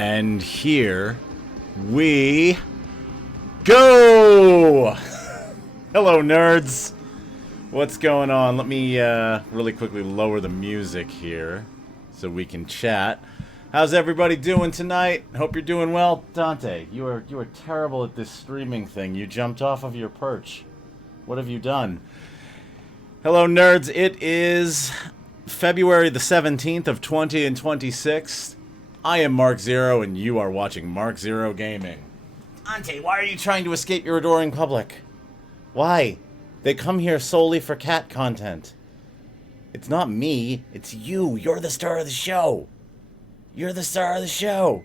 And here we go! Hello, nerds! What's going on? Let me really quickly lower the music here so we can chat. How's everybody doing tonight? Hope you're doing well. Dante, you are terrible at this streaming thing. You jumped off of your perch. What have you done? Hello, nerds. It is February the 17th of 2026. I am Mark Zero, and you are watching Mark Zero Gaming. Dante, why are you trying to escape your adoring public? Why? They come here solely for cat content. It's not me, it's you. You're the star of the show. You're the star of the show.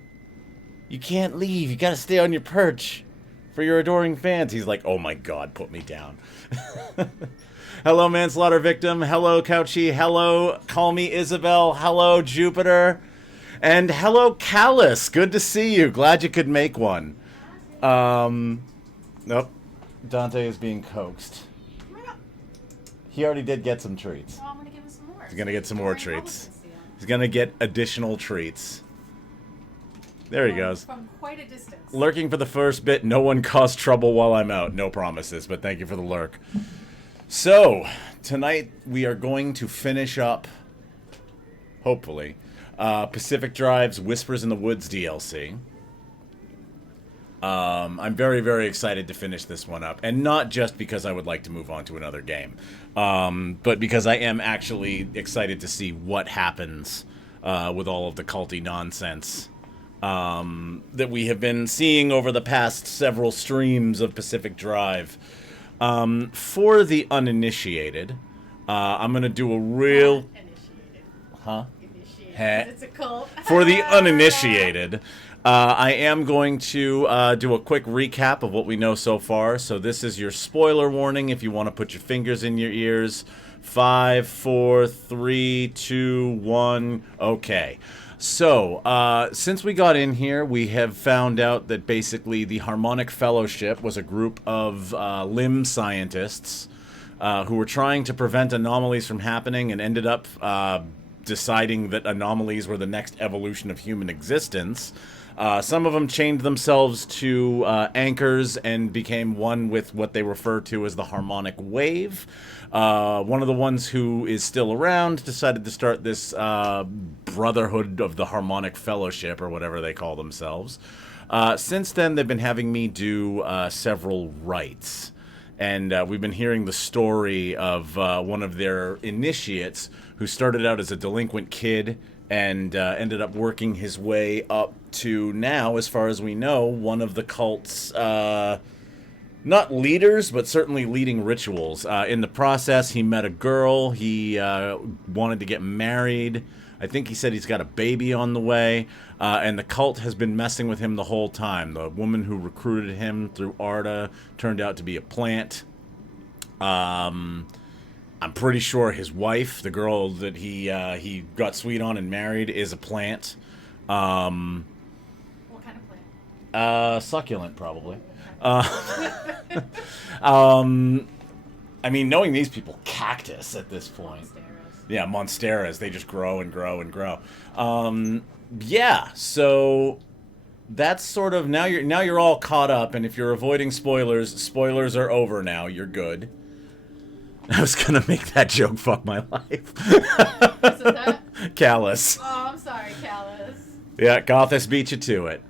You can't leave. You gotta stay on your perch for your adoring fans. He's like, oh my god, put me down. Hello, manslaughter victim. Hello, Couchy. Hello, call me Isabel. Hello, Jupiter. And hello, Callus. Good to see you. Glad you could make one. Nope. Dante is being coaxed. He already did get some treats. Well, I'm gonna give him some more. He's gonna get some more treats. He's gonna get additional treats. There he goes. From quite a distance. Lurking for the first bit. No one caused trouble while I'm out. No promises, but thank you for the lurk. So, tonight we are going to finish up, hopefully, Pacific Drive's Whispers in the Woods DLC. I'm very, very excited to finish this one up. And not just because I would like to move on to another game. But because I am actually excited to see what happens with all of the culty nonsense that we have been seeing over the past several streams of Pacific Drive. For the uninitiated, I'm going to do a real... Initiated. Huh? Initiated. It's a cult. For the uninitiated... I am going to do a quick recap of what we know so far. So this is your spoiler warning if you want to put your fingers in your ears. 5, 4, 3, 2, 1. Okay. So, since we got in here, we have found out that basically the Harmonic Fellowship was a group of limb scientists who were trying to prevent anomalies from happening and ended up deciding that anomalies were the next evolution of human existence. Some of them chained themselves to anchors and became one with what they refer to as the harmonic wave. One of the ones who is still around decided to start this Brotherhood of the Harmonic Fellowship, or whatever they call themselves. Since then, they've been having me do several rites. And we've been hearing the story of one of their initiates who started out as a delinquent kid and ended up working his way up to now, as far as we know, one of the cult's, not leaders, but certainly leading rituals. In the process, he met a girl, he wanted to get married. I think he said he's got a baby on the way, and the cult has been messing with him the whole time. The woman who recruited him through Arda turned out to be a plant. I'm pretty sure his wife, the girl that he got sweet on and married, is a plant. What kind of plant? Succulent, probably. I mean, knowing these people, cactus at this point. Monsteras. Yeah, monsteras. They just grow and grow and grow. Yeah, so that's sort of now you're all caught up, and if you're avoiding spoilers are over now. You're good. I was gonna make that joke. Fuck my life. What's that? Callus. Oh, I'm sorry, Callus. Yeah, Gothis beat you to it.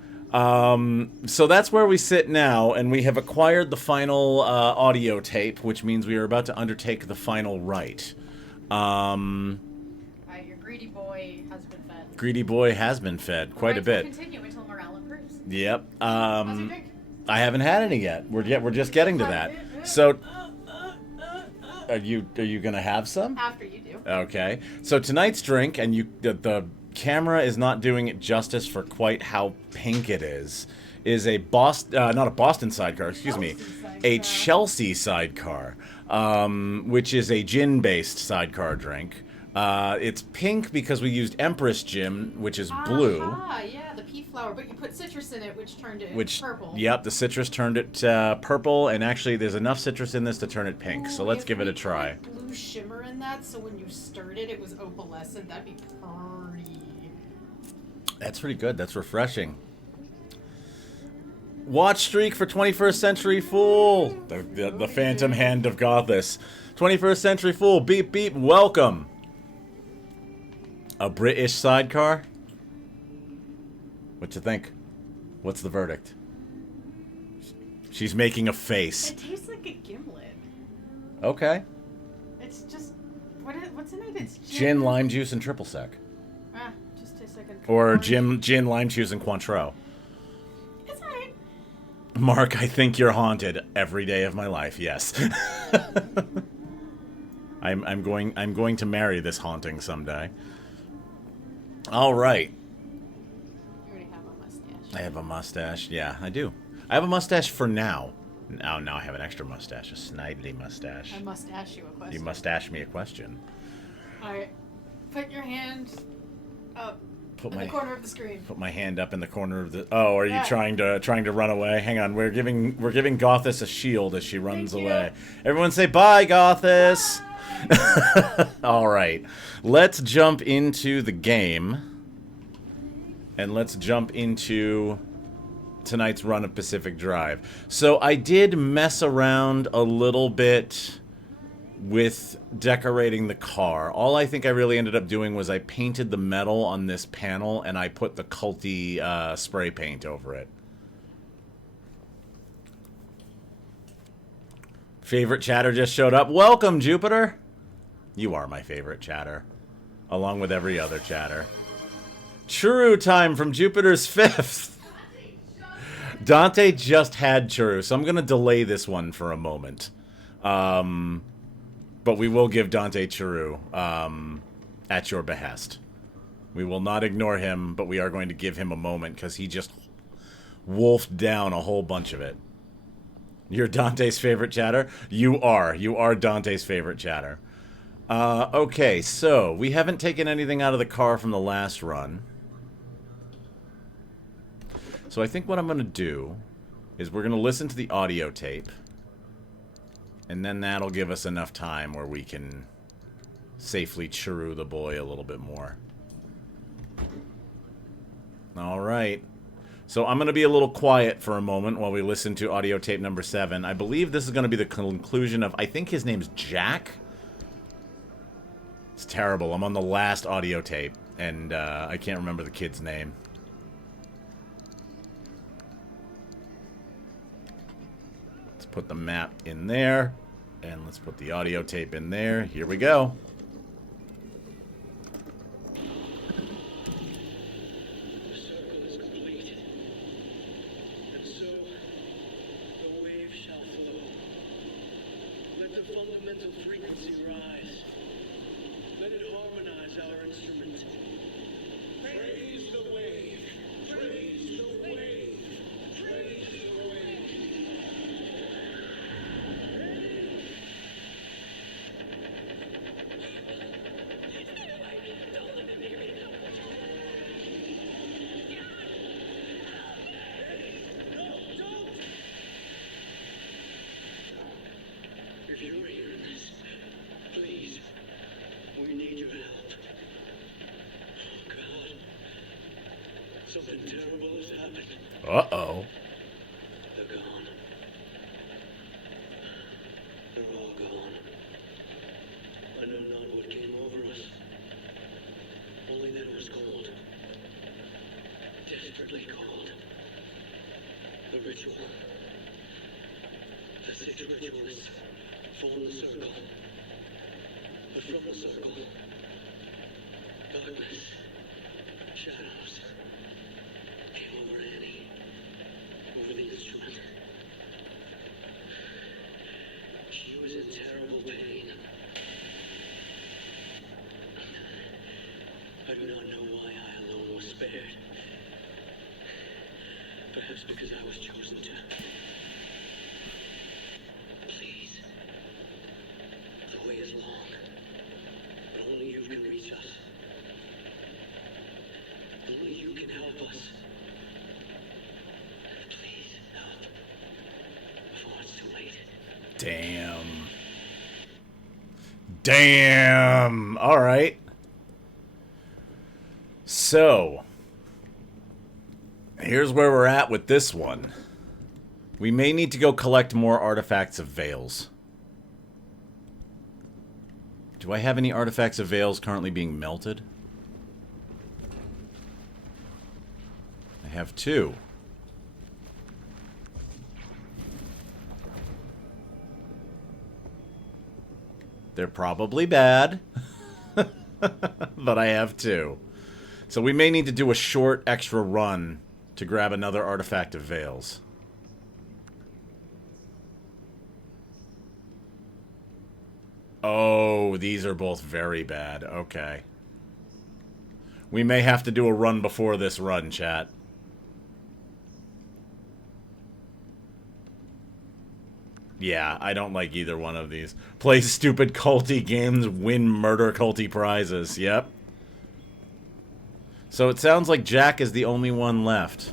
So that's where we sit now, and we have acquired the final audio tape, which means we are about to undertake the final rite. Alright, your greedy boy has been fed. Greedy boy has been fed quite a bit. Will continue until morale improves. Yep. How's your drink? I haven't had any yet. We're just getting to that. So, are you gonna have some? After you do. Okay. So tonight's drink, and the camera is not doing it justice for quite how pink it is a not a Boston sidecar, excuse me, a Chelsea sidecar, which is a gin-based sidecar drink. It's pink because we used Empress Gin, which is blue. Ah, yeah, the pea flower, but you put citrus in it, which turned it purple. Yep, the citrus turned it purple, and actually there's enough citrus in this to turn it pink, so let's give it a try. Blue shimmer in that, so when you stirred it, it was opalescent. That'd be pretty. That's pretty good. That's refreshing. Watch streak for 21st Century Fool. The Phantom Hand of Gothis. 21st Century Fool. Beep, beep. Welcome. A British sidecar? What you think? What's the verdict? She's making a face. It tastes like a gimlet. Okay. It's just what's in it? It's Gin, lime juice, and triple sec. Just tastes like a. Or gin, lime juice, and Cointreau. It's alright. Mark, I think you're haunted every day of my life. Yes. I'm going to marry this haunting someday. All right. You already have a mustache. I have a mustache. Yeah, I do. I have a mustache for now. Now I have an extra mustache, a snidely mustache. I must ask you a question. You must ask me a question. Alright. Put your hand up Put in the corner of the screen. Put my hand up in the corner of the. Oh, are you Yeah. trying to run away? Hang on, we're giving Gothis a shield as she runs Thank you. away. Everyone say bye, Gothis. Bye. All right, let's jump into the game, and let's jump into tonight's run of Pacific Drive. So I did mess around a little bit with decorating the car. All I think I really ended up doing was I painted the metal on this panel and I put the culty spray paint over it. Favorite chatter just showed up. Welcome, Jupiter. You are my favorite chatter, along with every other chatter. Churro time from Jupiter's 5th. Dante just had churro, so I'm going to delay this one for a moment. But we will give Dante churro at your behest. We will not ignore him, but we are going to give him a moment because he just wolfed down a whole bunch of it. You're Dante's favorite chatter? You are. You are Dante's favorite chatter. Okay, so we haven't taken anything out of the car from the last run. So I think what I'm going to do is we're going to listen to the audio tape. And then that'll give us enough time where we can safely churro the boy a little bit more. Alright. So I'm going to be a little quiet for a moment while we listen to audio tape number 7. I believe this is going to be the conclusion of, I think his name's Jack? It's terrible. I'm on the last audio tape, and I can't remember the kid's name. Let's put the map in there, and let's put the audio tape in there. Here we go. Something terrible has happened. Uh-oh. They're gone. They're all gone. I know not what came over us. Only that it was cold. Desperately cold. The ritual. The 6 ritualists formed the circle. But from the circle, darkness, shadows, came over Annie, over the instrument. She was in terrible pain. I do not know why I alone was spared. Perhaps because I was chosen to. Please. The way is long, but only you can reach us. Only you can help us. Please help. Before it's too late. Damn. Damn. All right. So, Here's where we're at with this one. We may need to go collect more artifacts of veils. Do I have any artifacts of veils currently being melted? I have 2. They're probably bad. But I have 2. So we may need to do a short extra run to grab another artifact of veils. Oh, these are both very bad. Okay. We may have to do a run before this run, chat. Yeah, I don't like either one of these. Play stupid culty games, win murder culty prizes. Yep. So it sounds like Jack is the only one left.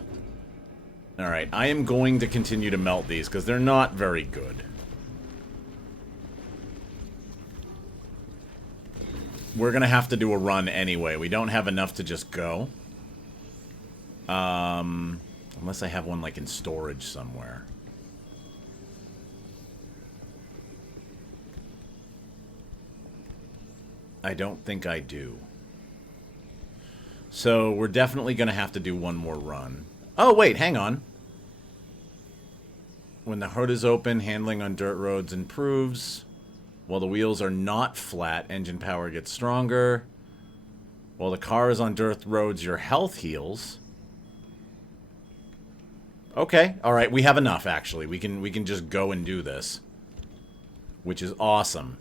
Alright, I am going to continue to melt these, because they're not very good. We're going to have to do a run anyway. We don't have enough to just go. Unless I have one, like, in storage somewhere. I don't think I do. So, we're definitely going to have to do one more run. Oh, wait, hang on. When the hood is open, handling on dirt roads improves. While the wheels are not flat, engine power gets stronger. While the car is on dirt roads, your health heals. Okay, alright, we have enough, actually. We can just go and do this. Which is awesome.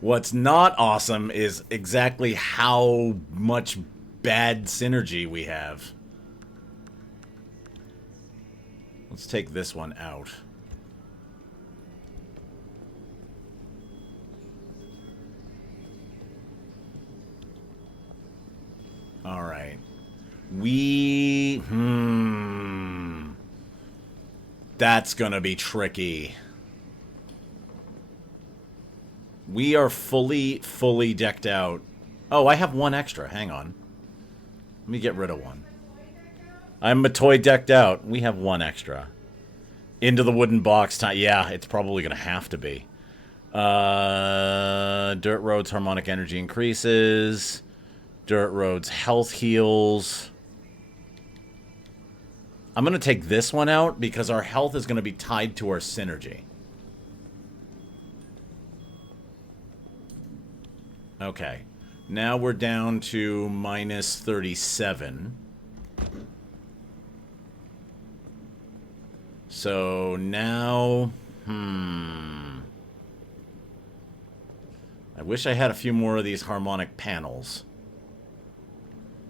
What's not awesome is exactly how much bad synergy we have. Let's take this one out. Alright. That's gonna be tricky. We are fully decked out. Oh, I have one extra. Hang on. Let me get rid of one. I'm a toy decked out. We have one extra. Into the wooden box time. Yeah, it's probably going to have to be. Dirt roads, harmonic energy increases. Dirt roads, health heals. I'm going to take this one out because our health is going to be tied to our synergy. Okay. Now we're down to minus 37. So now, I wish I had a few more of these harmonic panels.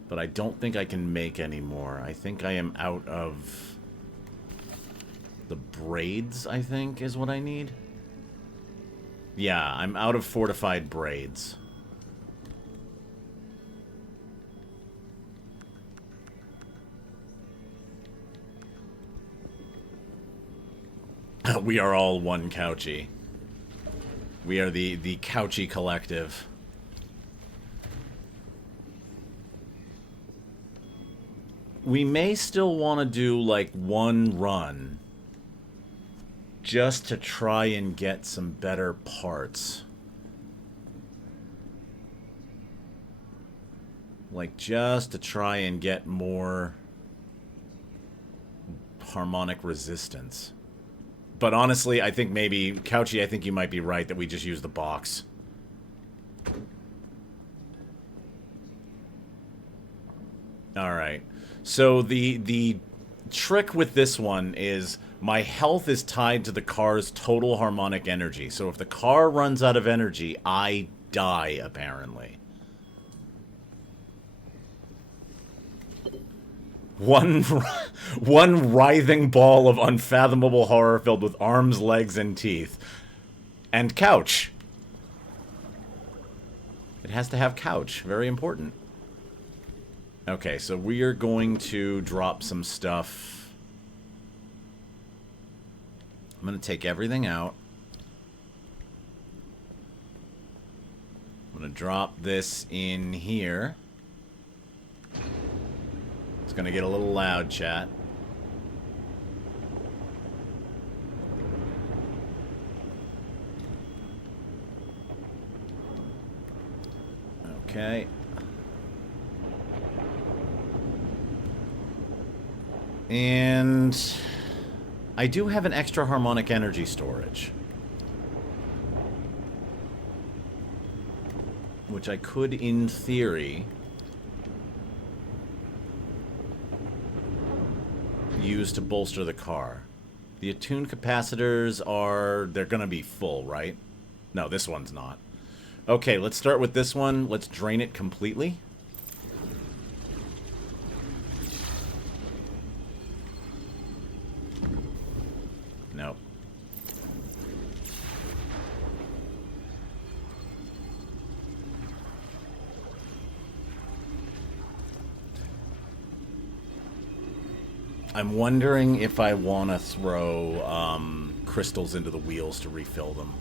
But I don't think I can make any more. I think I am out of the braids, I think, is what I need. Yeah, I'm out of fortified braids. We are all one Couchy. We are the Couchy collective. We may still want to do, like, one run. Just to try and get some better parts. Like, just to try and get more harmonic resistance. But honestly, I think maybe, Couchy, I think you might be right that we just use the box. Alright. So the trick with this one is my health is tied to the car's total harmonic energy. So if the car runs out of energy, I die, apparently. One writhing ball of unfathomable horror filled with arms, legs, and teeth. And couch. It has to have couch. Very important. Okay, so we are going to drop some stuff. I'm going to take everything out. I'm I'm going to drop this in here. It's going to get a little loud, chat. Okay. And I do have an extra harmonic energy storage, which I could, in theory, use to bolster the car. The attuned capacitors are... they're going to be full, right? No, this one's not. Okay, let's start with this one. Let's drain it completely. Nope. I'm wondering if I want to throw crystals into the wheels to refill them.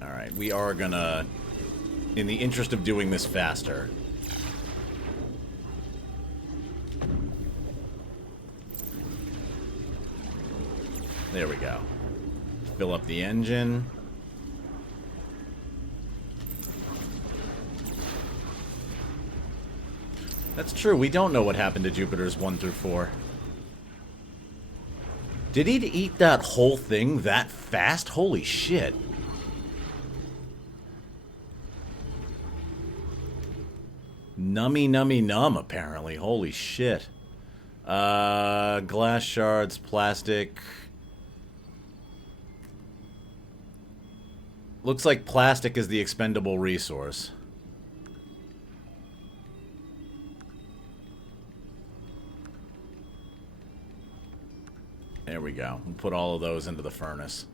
Alright, we are gonna, in the interest of doing this faster... There we go. Fill up the engine. That's true, we don't know what happened to Jupiter's 1 through 4. Did he eat that whole thing that fast? Holy shit. Nummy nummy num, apparently. Holy shit. Glass shards, plastic. Looks like plastic is the expendable resource. There we go. We'll put all of those into the furnace.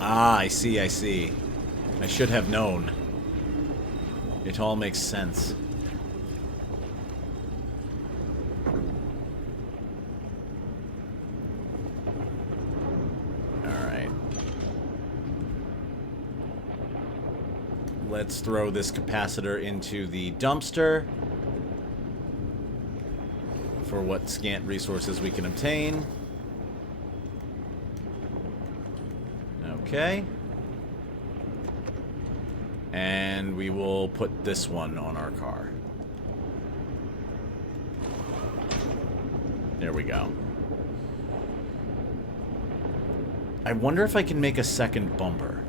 Ah, I see, I see. I should have known. It all makes sense. Alright. Let's throw this capacitor into the dumpster for what scant resources we can obtain. Okay. And we will put this one on our car. There we go. I wonder if I can make a second bumper.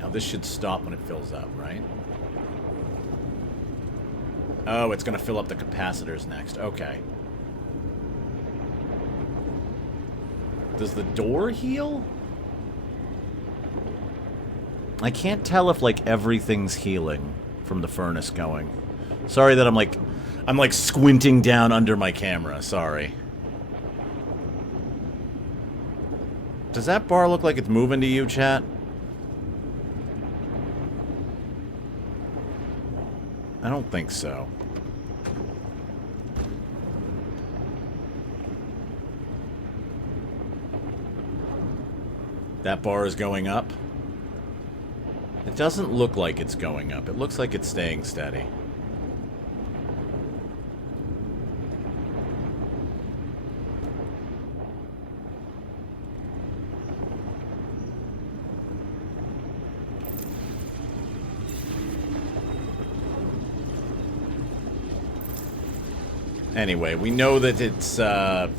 Now this should stop when it fills up, right? Oh, it's going to fill up the capacitors next. Okay. Does the door heal? I can't tell if, like, everything's healing from the furnace going. Sorry that I'm like squinting down under my camera. Sorry. Does that bar look like it's moving to you, chat? I don't think so. That bar is going up. It doesn't look like it's going up. It looks like it's staying steady. Anyway, we know that it's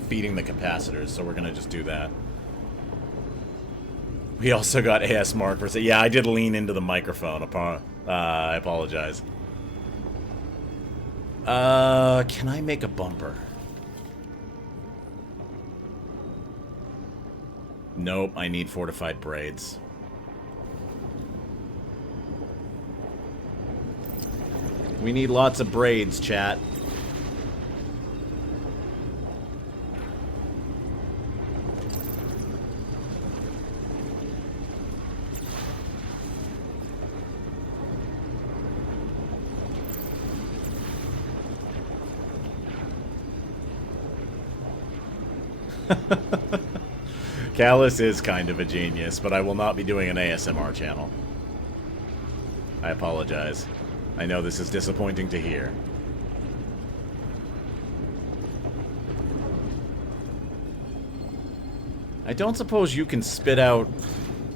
feeding the capacitors, so we're going to just do that. We also got AS Mark for saying, yeah, I did lean into the microphone. I apologize. Can I make a bumper? Nope, I need fortified braids. We need lots of braids, chat. Callus is kind of a genius, but I will not be doing an ASMR channel. I apologize. I know this is disappointing to hear. I don't suppose you can spit out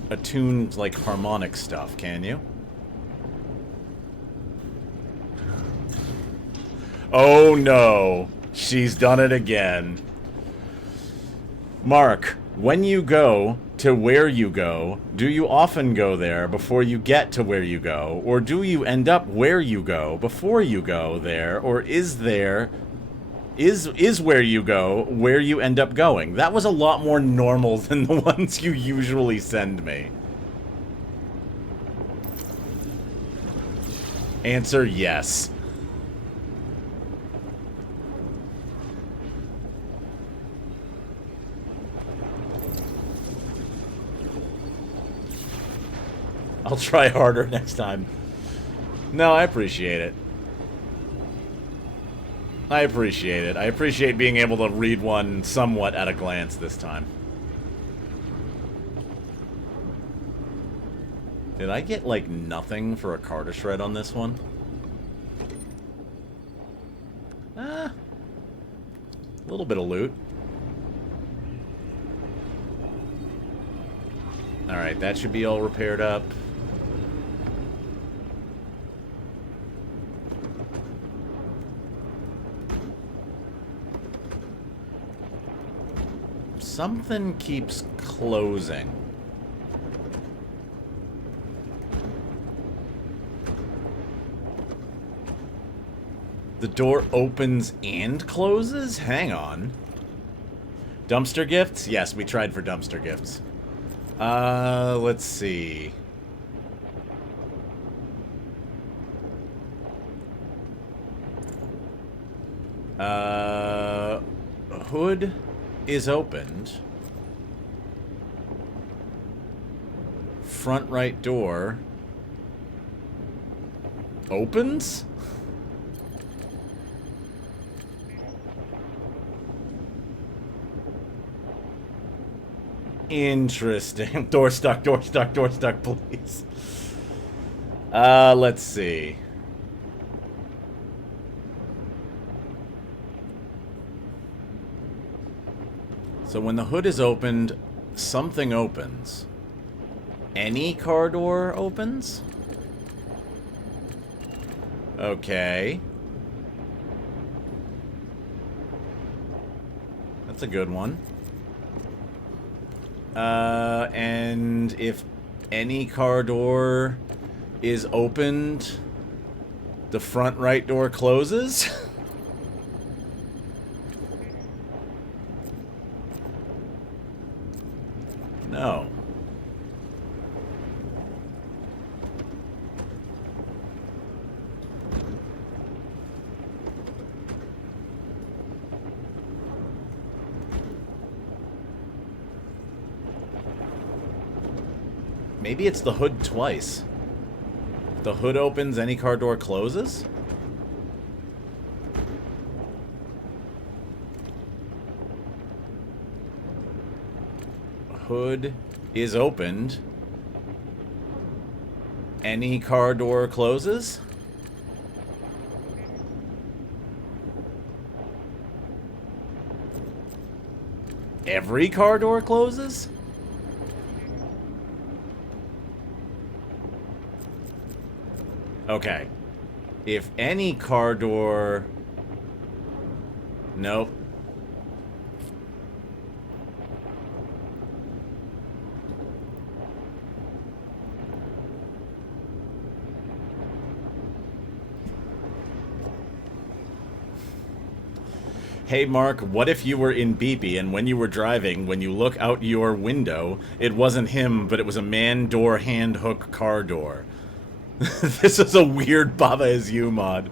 attuned, like, harmonic stuff, can you? Oh no! She's done it again. Mark, when you go to where you go, do you often go there before you get to where you go? Or do you end up where you go before you go there? Or is where you go where you end up going? That was a lot more normal than the ones you usually send me. Answer yes. I'll try harder next time. No, I appreciate it. I appreciate it. I appreciate being able to read one somewhat at a glance this time. Did I get, like, nothing for a Carter Shred on this one? A little bit of loot. Alright, that should be all repaired up. Something keeps closing. The door opens and closes? Hang on. Dumpster gifts? Yes, we tried for dumpster gifts. Let's see. Hood is opened. Front right door opens? Interesting. Door stuck, please. Let's see. So when the hood is opened, something opens. Any car door opens? Okay. That's a good one. And if any car door is opened, the front right door closes? No. Maybe it's the hood twice. The hood opens, any car door closes? Hood is opened. Any car door closes? Every car door closes? Okay. If any car door... Nope. Hey Mark, what if you were in Beepy and when you were driving, when you look out your window, it wasn't him, but it was a man door hand hook car door? This is a weird Baba Is You mod.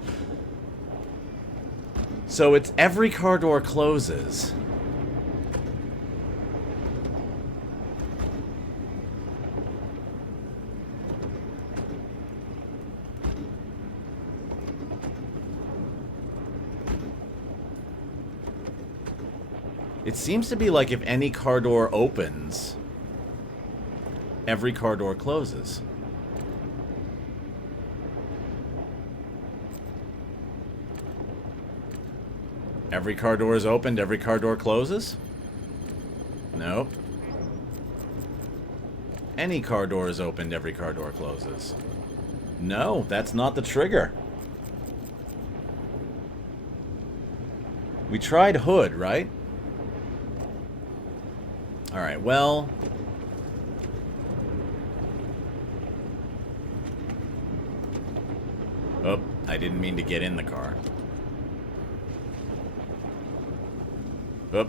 So it's every car door closes. It seems to be like if any car door opens, every car door closes. Every car door is opened, every car door closes? Nope. Any car door is opened, every car door closes. No, that's not the trigger. We tried hood, right? Alright, well... Oh, I didn't mean to get in the car. Oh.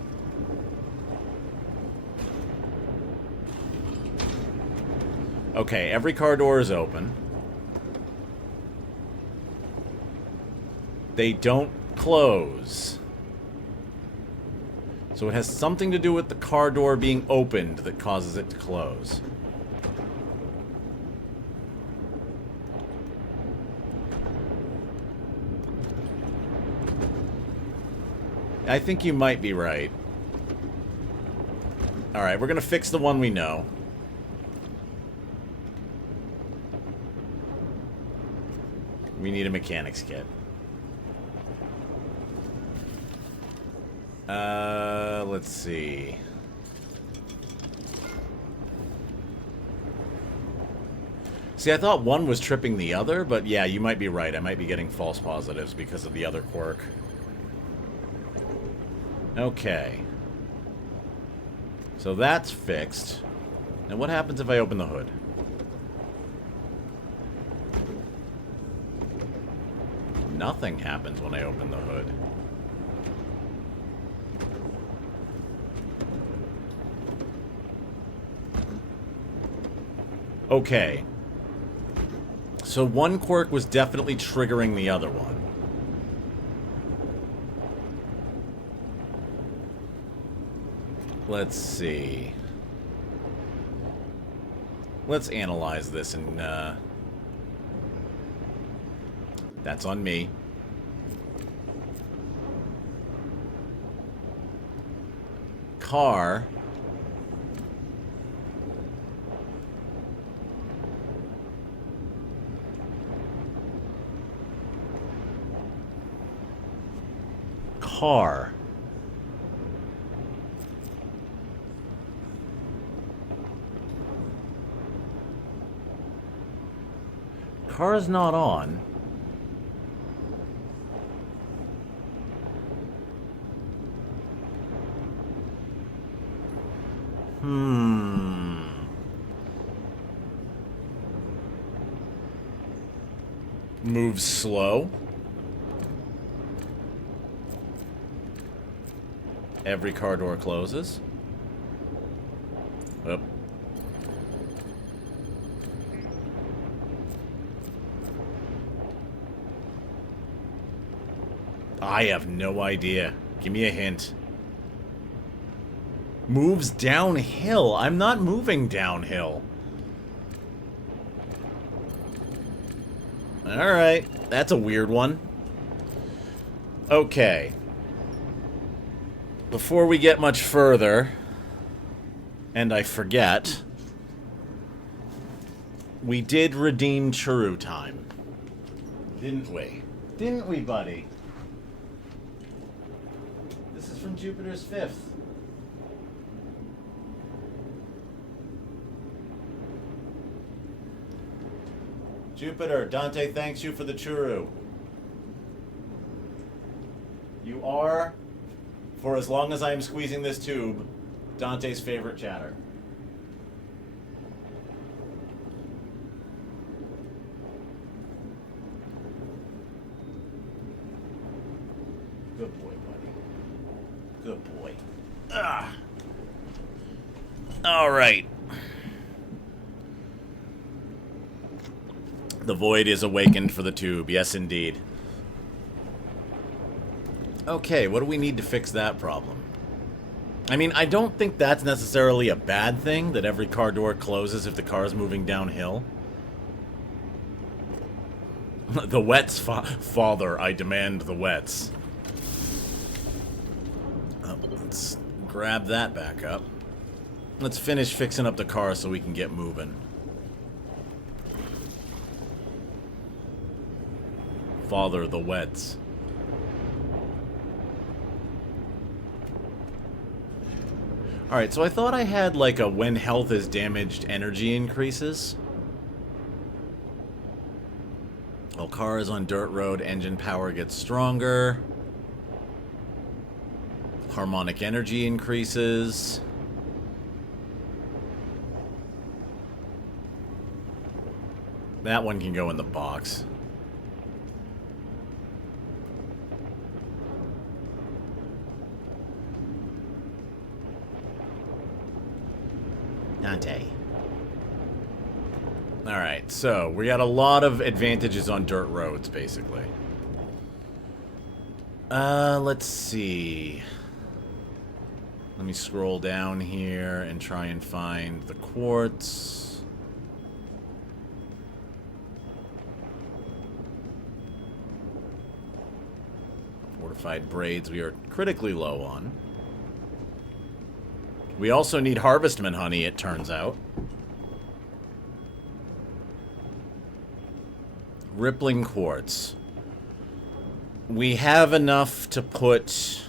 Okay, every car door is open. They don't close. So it has something to do with the car door being opened that causes it to close. I think you might be right. Alright, we're gonna fix the one we know. We need a mechanics kit. Let's see. See, I thought one was tripping the other, but yeah, you might be right. I might be getting false positives because of the other quirk. Okay. So that's fixed. Now what happens if I open the hood? Nothing happens when I open the hood. Okay. So one quirk was definitely triggering the other one. Let's see. Let's analyze this and, that's on me. Car. Car. Car's not on. Moves slow. Every car door closes. Up. I have no idea. Give me a hint. Moves downhill. I'm not moving downhill. Alright. That's a weird one. Okay. Before we get much further, and I forget, we did redeem Churu time. Didn't we? Didn't we, buddy? This is from Jupiter's 5th. Jupiter, Dante thanks you for the churu. You are, for as long as I am squeezing this tube, Dante's favorite chatter. Good boy, buddy. Good boy. Ah. All right. The void is awakened for the tube. Yes, indeed. Okay, what do we need to fix that problem? I mean, I don't think that's necessarily a bad thing, that every car door closes if the car is moving downhill. The wets, father, I demand the wets. Let's grab that back up. Let's finish fixing up the car so we can get moving. Father, the wets. Alright, so I thought I had like a when health is damaged energy increases. While car is on dirt road, engine power gets stronger. Harmonic energy increases. That one can go in the box. Dante. Alright, so we got a lot of advantages on dirt roads, basically. Let's see. Let me scroll down here and try and find the quartz. Fortified braids we are critically low on. We also need harvestman honey, it turns out. Rippling quartz. We have enough to put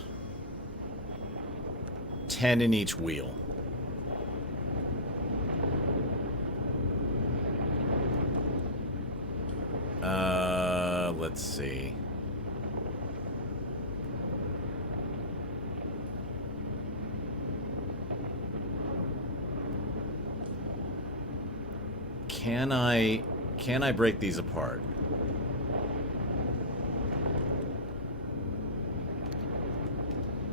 10 in each wheel. Let's see. Can I break these apart?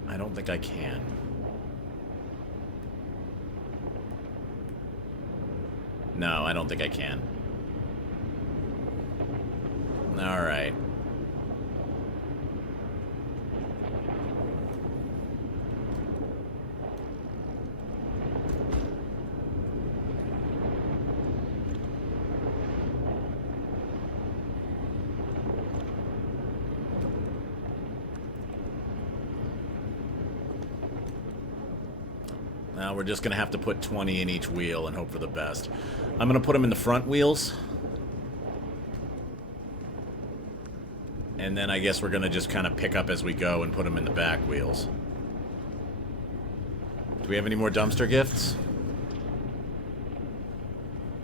I don't think I can. No, I don't think I can. Alright. Now we're just going to have to put 20 in each wheel and hope for the best. I'm going to put them in the front wheels. And then I guess we're going to just kind of pick up as we go and put them in the back wheels. Do we have any more dumpster gifts?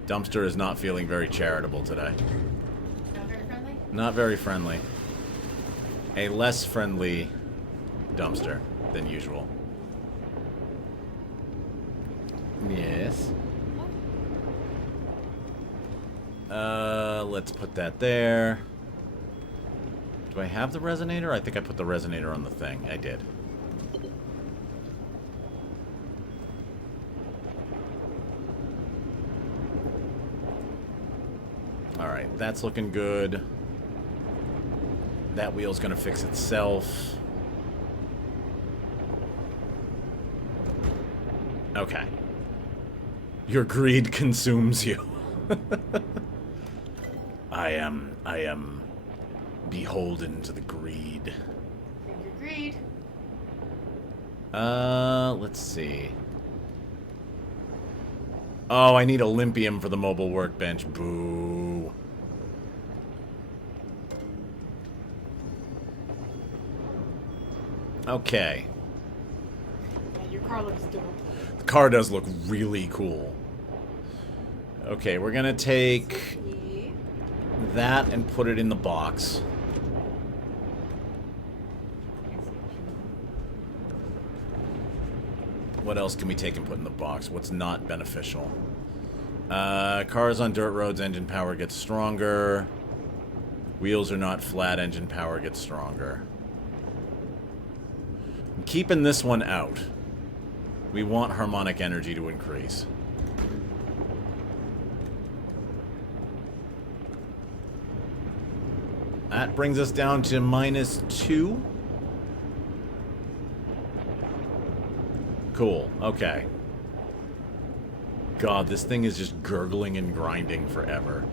Dumpster is not feeling very charitable today. Not very friendly? Not very friendly. A less friendly dumpster than usual. Yes. Let's put that there. Do I have the resonator? I think I put the resonator on the thing. I did. Alright, that's looking good. That wheel's gonna fix itself. Okay. Your greed consumes you. I am beholden to the greed. Agreed. Let's see. Oh, I need Olympium for the mobile workbench. Boo. Okay. Yeah, your car looks dope. The car does look really cool. Okay, we're gonna take that and put it in the box. What else can we take and put in the box? What's not beneficial? Cars on dirt roads, engine power gets stronger. Wheels are not flat, engine power gets stronger. I'm keeping this one out. We want harmonic energy to increase. That brings us down to -2. Cool. Okay. God, this thing is just gurgling and grinding forever.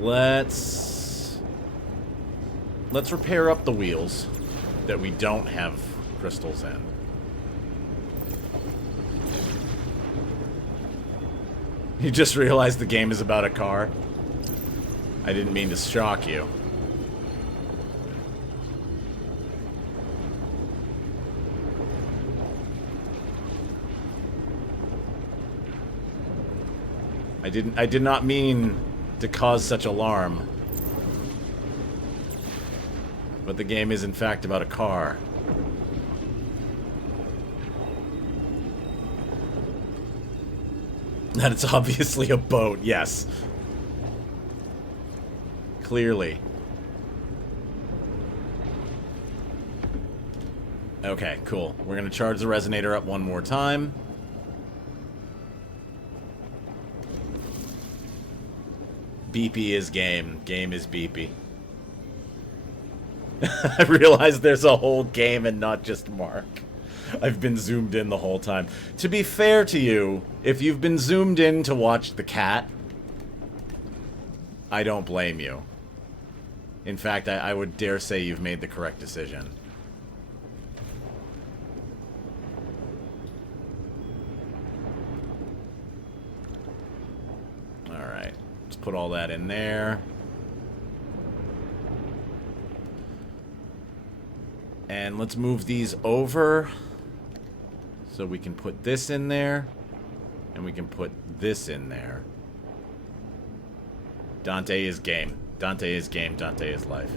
Let's repair up the wheels that we don't have crystals in. You just realized the game is about a car? I didn't mean to shock you. I did not mean to cause such alarm. But the game is in fact about a car. That it's obviously a boat, yes. Clearly. Okay, cool. We're gonna charge the resonator up one more time. Beepy is game. Game is beepy. I realize there's a whole game and not just Mark. I've been zoomed in the whole time. To be fair to you, if you've been zoomed in to watch the cat, I don't blame you. In fact, I would dare say you've made the correct decision. Alright. Let's put all that in there. And let's move these over. So we can put this in there. And we can put this in there. Dante is game. Dante is game. Dante is life.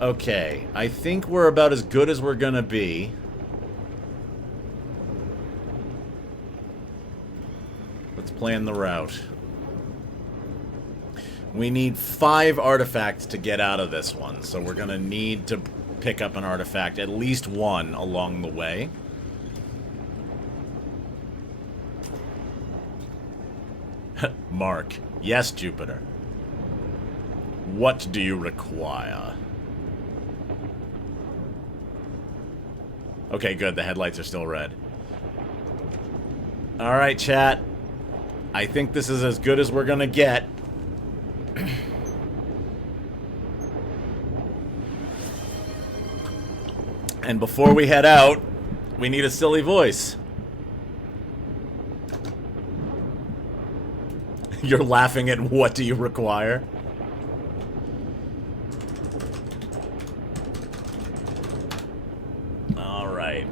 Okay. I think we're about as good as we're gonna be. Let's plan the route. We need 5 artifacts to get out of this one. So we're gonna need to pick up an artifact. At least one along the way. Mark. Yes, Jupiter. What do you require? Okay, good. The headlights are still red. Alright, chat. I think this is as good as we're gonna get. And before we head out, we need a silly voice. You're laughing at what do you require? Alright.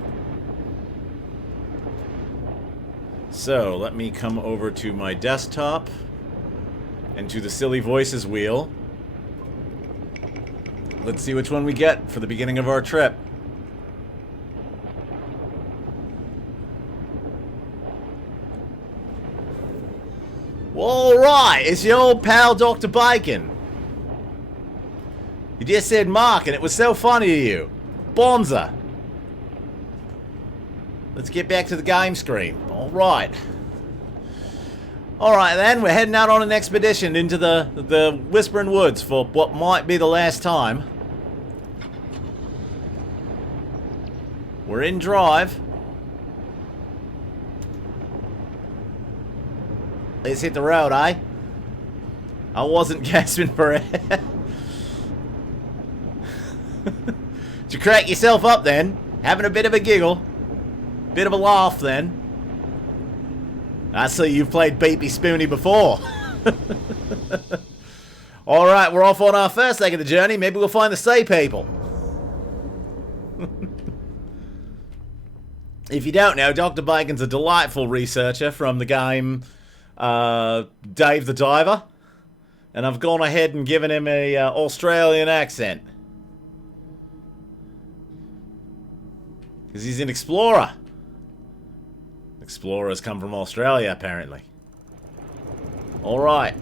So, let me come over to my desktop and to the silly voices wheel. Let's see which one we get for the beginning of our trip. Alright, it's your old pal Dr. Bacon. You just said Mark and it was so funny of you. Bonza. Let's get back to the game screen. Alright. Alright then, we're heading out on an expedition into the Whispering Woods for what might be the last time. We're in drive. Let's hit the road, eh? I wasn't gasping for air. Did you crack yourself up then? Having a bit of a giggle? Bit of a laugh then? I see you've played Beepy Spoony before. Alright, we're off on our first leg of the journey. Maybe we'll find the Sea People. If you don't know, Dr. Bacon's a delightful researcher from the game Dave the Diver, and I've gone ahead and given him a Australian accent because he's an explorer. Explorers come from Australia, apparently. All right.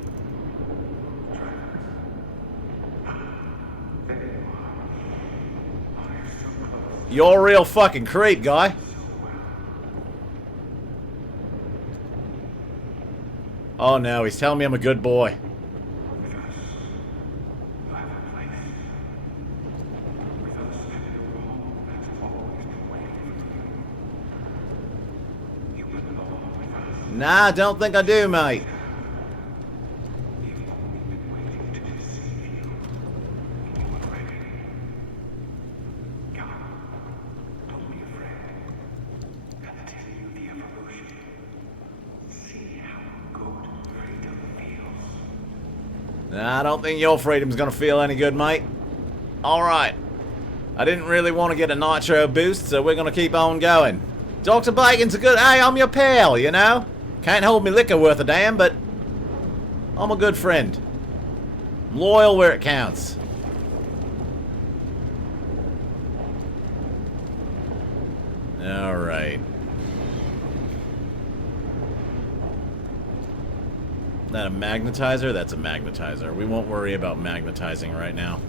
You're a real fucking creep, guy. Oh no, he's telling me I'm a good boy. Nah, don't think I do, mate. Nah, I don't think your freedom's gonna feel any good, mate. Alright. I didn't really want to get a nitro boost, so we're gonna keep on going. Dr. Bacon's a good... Hey, I'm your pal, you know? Can't hold me liquor worth a damn, but... I'm a good friend. I'm loyal where it counts. Alright. That a magnetizer? That's a magnetizer. We won't worry about magnetizing right now.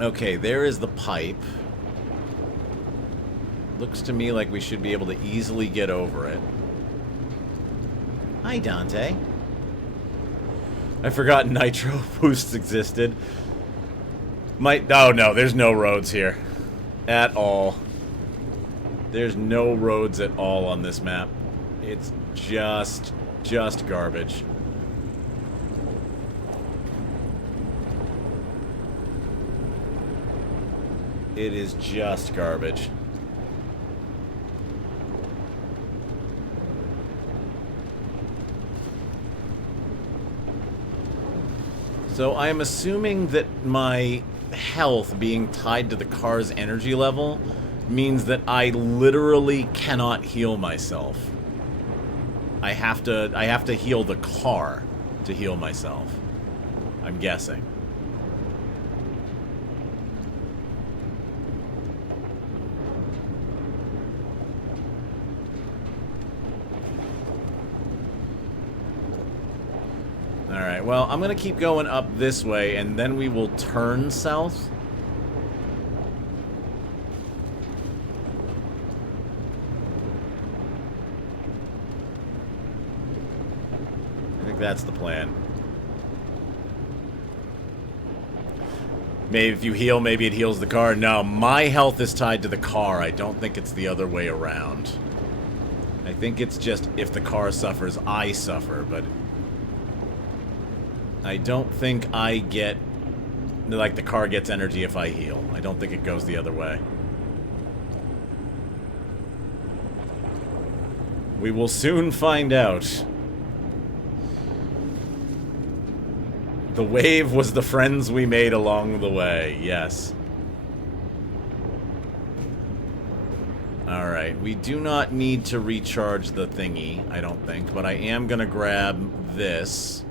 Okay, there is the pipe. Looks to me like we should be able to easily get over it. Hi, Dante. I forgot nitro boosts existed. Oh no, there's no roads here. At all. There's no roads at all on this map. It's just garbage. It is just garbage. So I am assuming that my health being tied to the car's energy level means that I literally cannot heal myself. I have to heal the car to heal myself. I'm guessing. Alright, well, I'm gonna keep going up this way, and then we will turn south. I think that's the plan. Maybe if you heal, maybe it heals the car. No, my health is tied to the car. I don't think it's the other way around. I think it's just if the car suffers, I suffer, but... I don't think I get... Like, the car gets energy if I heal. I don't think it goes the other way. We will soon find out. The wave was the friends we made along the way. Yes. Alright, we do not need to recharge the thingy, I don't think, but I am gonna grab this.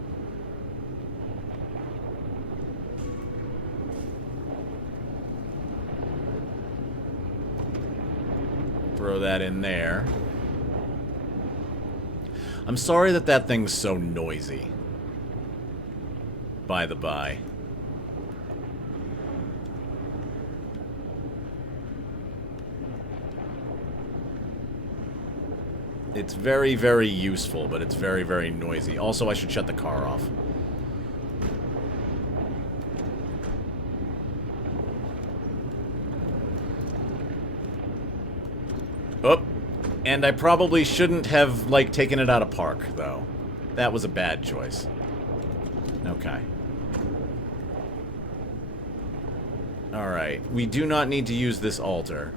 Throw that in there. I'm sorry that that thing's so noisy. By the by. It's very, very useful, but it's very, very noisy. Also, I should shut the car off. Oh, and I probably shouldn't have, like, taken it out of park, though. That was a bad choice. Okay. Alright, we do not need to use this altar.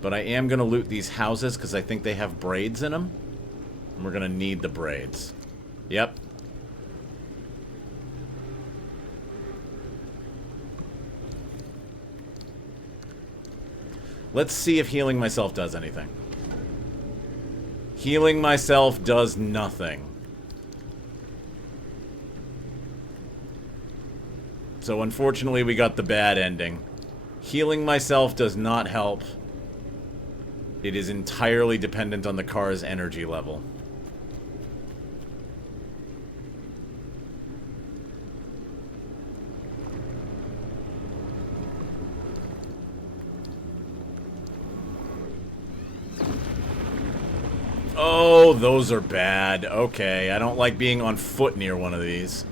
But I am going to loot these houses because I think they have braids in them. And we're going to need the braids. Yep. Let's see if healing myself does anything. Healing myself does nothing. So unfortunately we got the bad ending. Healing myself does not help. It is entirely dependent on the car's energy level. Oh, those are bad. Okay, I don't like being on foot near one of these.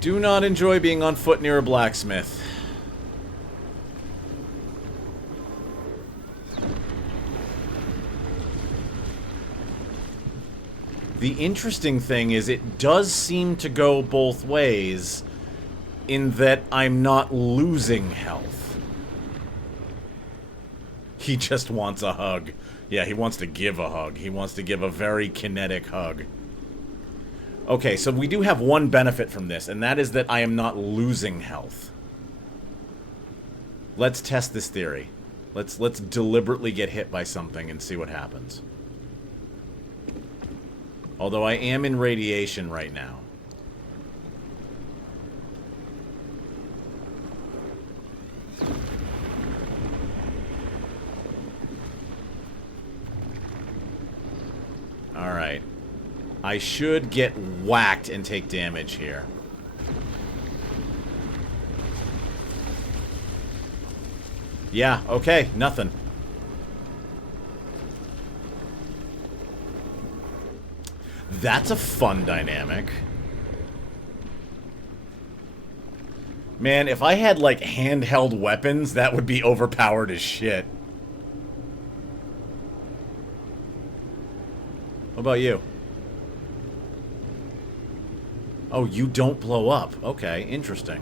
Do not enjoy being on foot near a blacksmith. The interesting thing is it does seem to go both ways in that I'm not losing health. He just wants a hug. Yeah, he wants to give a hug. He wants to give a very kinetic hug. Okay, so we do have one benefit from this, and that is that I am not losing health. Let's test this theory. Let's deliberately get hit by something and see what happens. Although I am in radiation right now. Alright. I should get whacked and take damage here. Yeah, okay, nothing. That's a fun dynamic. Man, if I had, like, handheld weapons, that would be overpowered as shit. What about you? Oh, you don't blow up. Okay, interesting.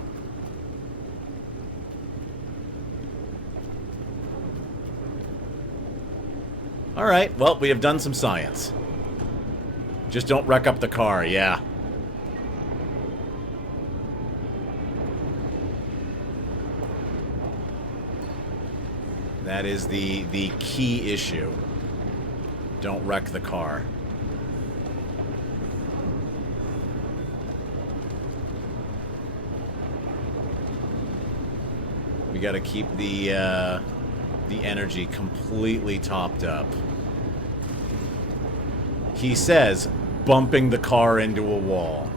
Alright, well, we have done some science. Just don't wreck up the car, yeah. That is the key issue. Don't wreck the car. We gotta keep the energy completely topped up. He says, bumping the car into a wall.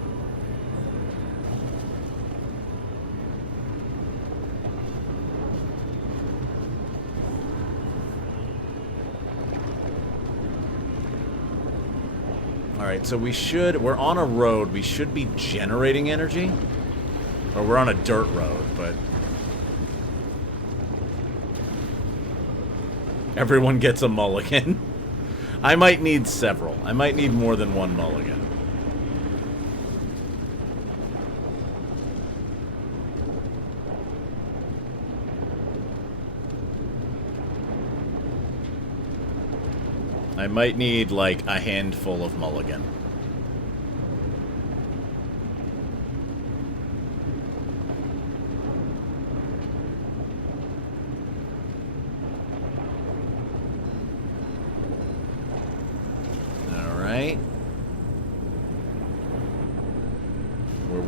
Alright, so we're on a road, we should be generating energy. Or we're on a dirt road, but... everyone gets a mulligan. I might need several. I might need more than one mulligan. I might need, like, a handful of mulligan.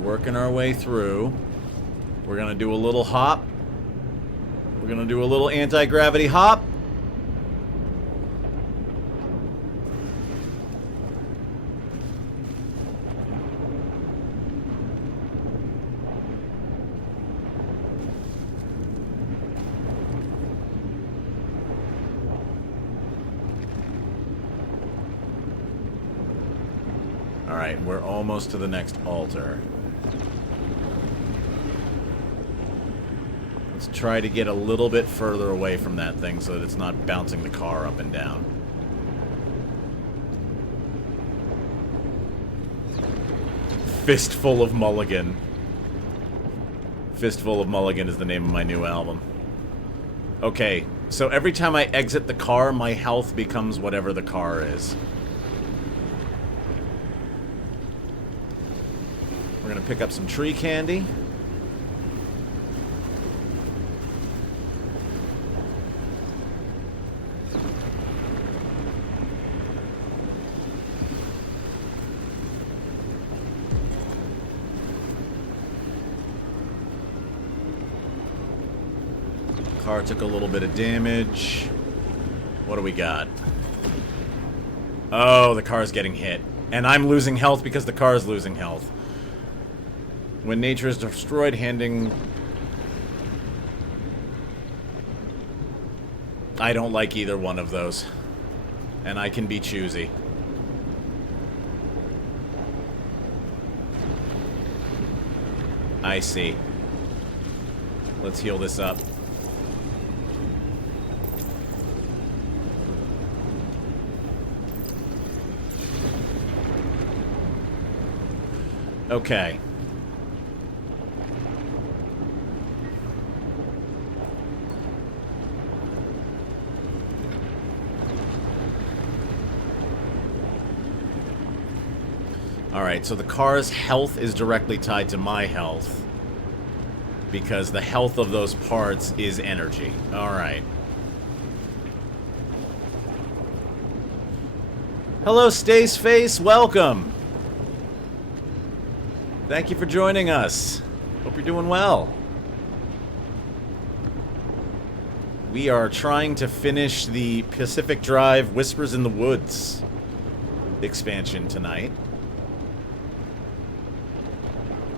Working our way through. We're gonna do a little hop. We're gonna do a little anti-gravity hop. Alright, we're almost to the next altar. Let's try to get a little bit further away from that thing so that it's not bouncing the car up and down. Fistful of Mulligan. Fistful of Mulligan is the name of my new album. Okay, so every time I exit the car, my health becomes whatever the car is. We're gonna pick up some tree candy. Car took a little bit of damage. What do we got? Oh, the car's getting hit. And I'm losing health because the car's losing health. When nature is destroyed, handing... I don't like either one of those. And I can be choosy. I see. Let's heal this up. Okay. Alright, so the car's health is directly tied to my health, because the health of those parts is energy. Alright. Hello, Stace Face. Welcome. Thank you for joining us. Hope you're doing well. We are trying to finish the Pacific Drive Whispers in the Woods expansion tonight.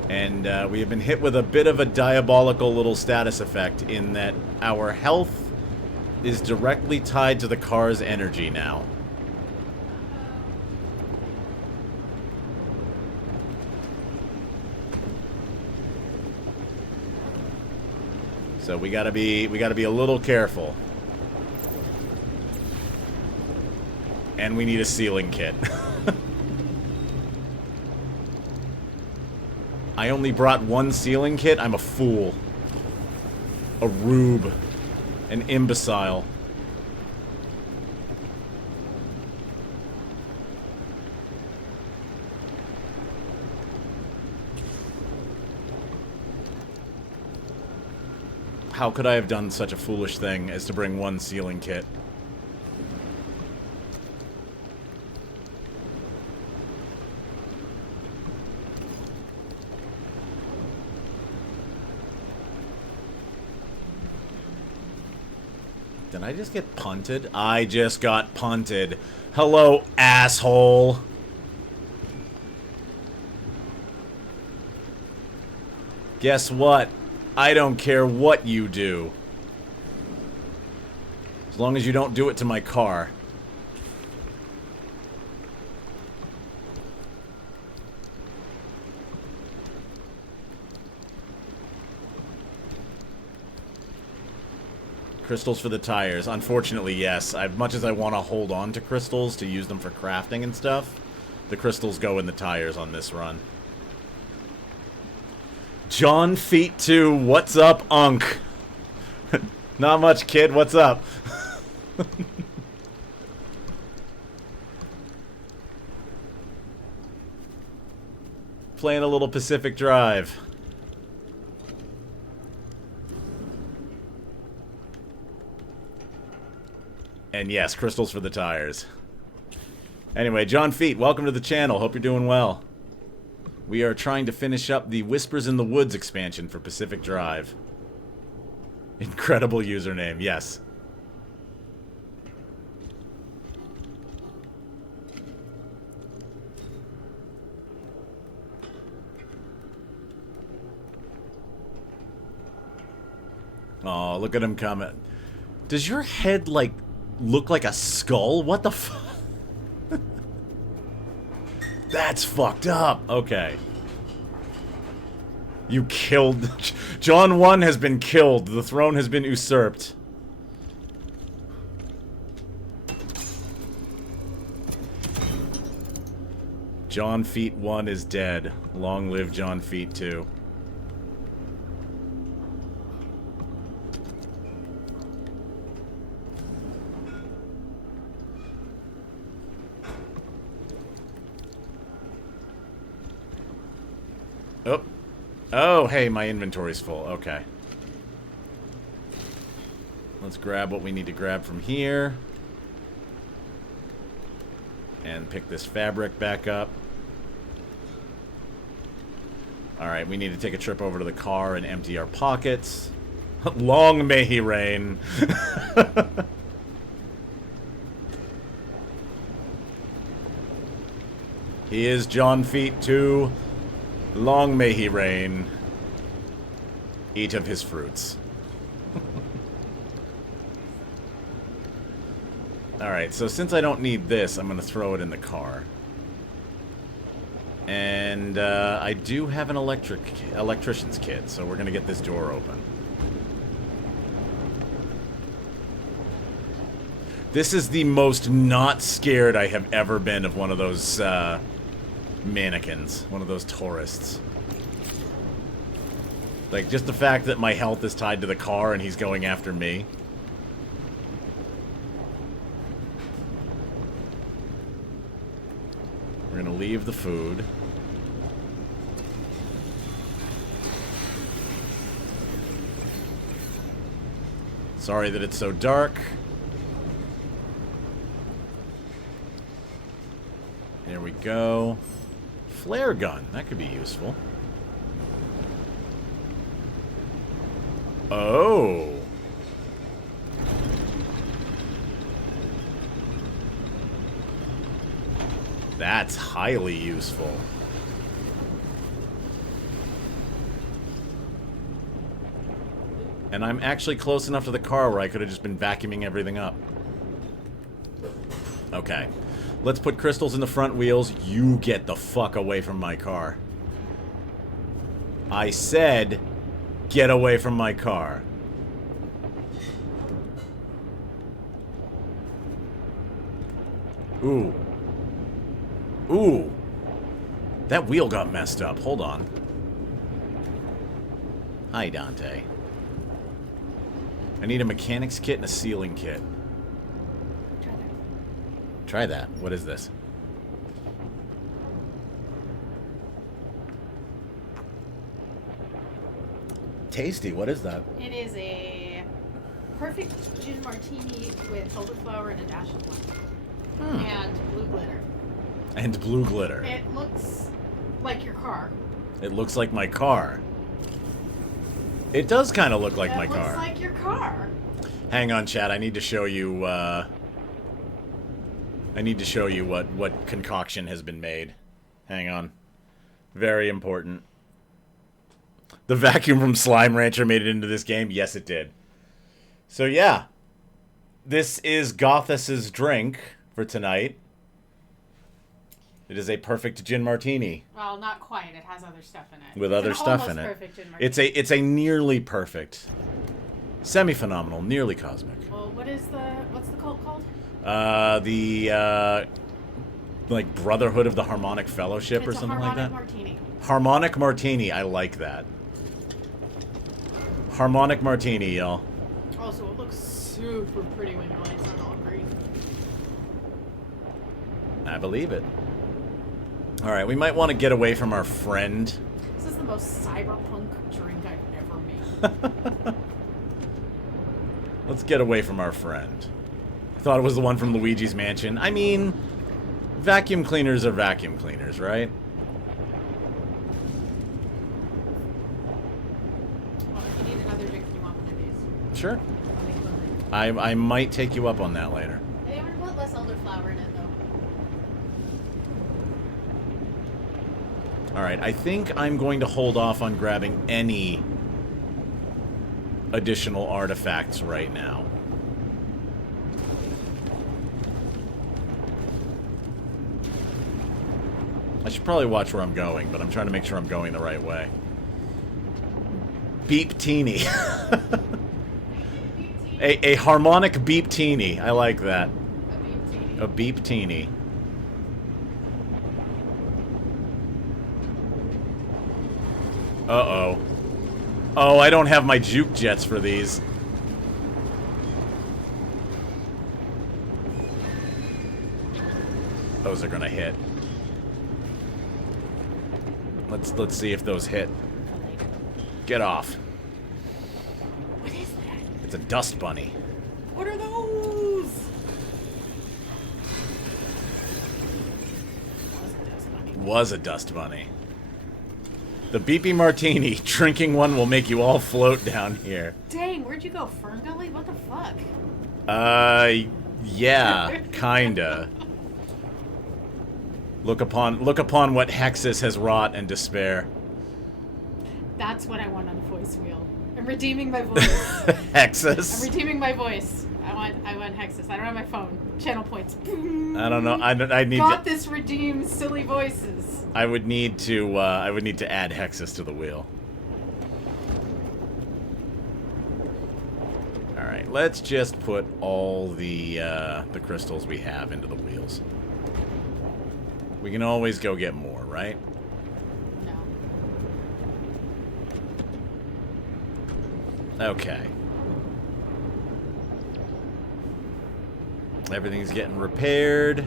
And we have been hit with a bit of a diabolical little status effect in that our health is directly tied to the car's energy now. So we gotta be a little careful. And we need a sealing kit. I only brought one sealing kit? I'm a fool. A rube. An imbecile. How could I have done such a foolish thing as to bring one sealing kit? Did I just get punted? I just got punted. Hello, asshole. Guess what? I don't care what you do. As long as you don't do it to my car. Crystals for the tires. Unfortunately, yes. As much as I want to hold on to crystals to use them for crafting and stuff, the crystals go in the tires on this run. John Feet 2, what's up, Unk? Not much, kid. What's up? Playing a little Pacific Drive. And yes, crystals for the tires. Anyway, John Feet, welcome to the channel. Hope you're doing well. We are trying to finish up the Whispers in the Woods expansion for Pacific Drive. Incredible username, yes. Oh, look at him coming. Does your head, like, look like a skull? What the fuck? That's fucked up. Okay. You killed... John 1 has been killed. The throne has been usurped. John Feet 1 is dead. Long live John Feet 2. Oh. Oh, hey, my inventory's full. Okay. Let's grab what we need to grab from here. And pick this fabric back up. Alright, we need to take a trip over to the car and empty our pockets. Long may he reign. He is John Feet 2. Long may he reign. Eat of his fruits. Alright, so since I don't need this, I'm going to throw it in the car. And I do have an electrician's kit, so we're gonna get this door open. This is the most not scared I have ever been of one of those mannequins, one of those tourists. Like, just the fact that my health is tied to the car and he's going after me. We're gonna leave the food. Sorry that it's so dark. There we go. Flare gun. That could be useful. Oh. That's highly useful. And I'm actually close enough to the car where I could have just been vacuuming everything up. Okay. Let's put crystals in the front wheels. You get the fuck away from my car. I said, get away from my car. Ooh. Ooh. That wheel got messed up. Hold on. Hi, Dante. I need a mechanics kit and a sealing kit. Try that. What is this? Tasty. What is that? It is a perfect gin martini with elderflower and a dash of lime. And blue glitter. And blue glitter. It looks like your car. It looks like my car. It does kind of look like my car. It looks like your car. Hang on, chat. I need to show you, what concoction has been made. Hang on. Very important. The vacuum from Slime Rancher made it into this game? Yes, it did. So, yeah. This is Gothus's drink for tonight. It is a perfect gin martini. Well, not quite. It has other stuff in it. With other stuff in it. Perfect gin martini. It's a nearly perfect. Semi-phenomenal. Nearly cosmic. Well, what's the cult called? Like Brotherhood of the Harmonic Fellowship or something like that? Martini. Harmonic Martini. I like that. Harmonic Martini, y'all. Also, it looks super pretty when your lights aren't all green. I believe it. Alright, we might want to get away from our friend. This is the most cyberpunk drink I've ever made. Let's get away from our friend. I thought it was the one from Luigi's Mansion. I mean, vacuum cleaners are vacuum cleaners, right? Well, if you need another drink, you want one of these. Sure. I might take you up on that later. They would put less elderflower in it, though. Alright, I think I'm going to hold off on grabbing any additional artifacts right now. I should probably watch where I'm going, but I'm trying to make sure I'm going the right way. Beep teeny. a harmonic beep teeny. I like that. A beep teeny. Uh-oh. Oh, I don't have my juke jets for these. Those are gonna hit. Let's see if those hit. Get off. What is that? It's a dust bunny. What are those? Was a dust bunny. The beepy martini. Drinking one will make you all float down here. Dang, where'd you go, Ferngully? What the fuck? Yeah, kinda. Look upon what Hexus has wrought and despair. That's what I want on the voice wheel. I'm redeeming my voice. Hexus. I'm redeeming my voice. I want Hexus. I don't have my phone. channel points. I don't know. I need Got to, this redeemed silly voices. I would need to add hexes to the wheel. All right, let's just put all the crystals we have into the wheels. We can always go get more, right? No. Okay. Everything's getting repaired.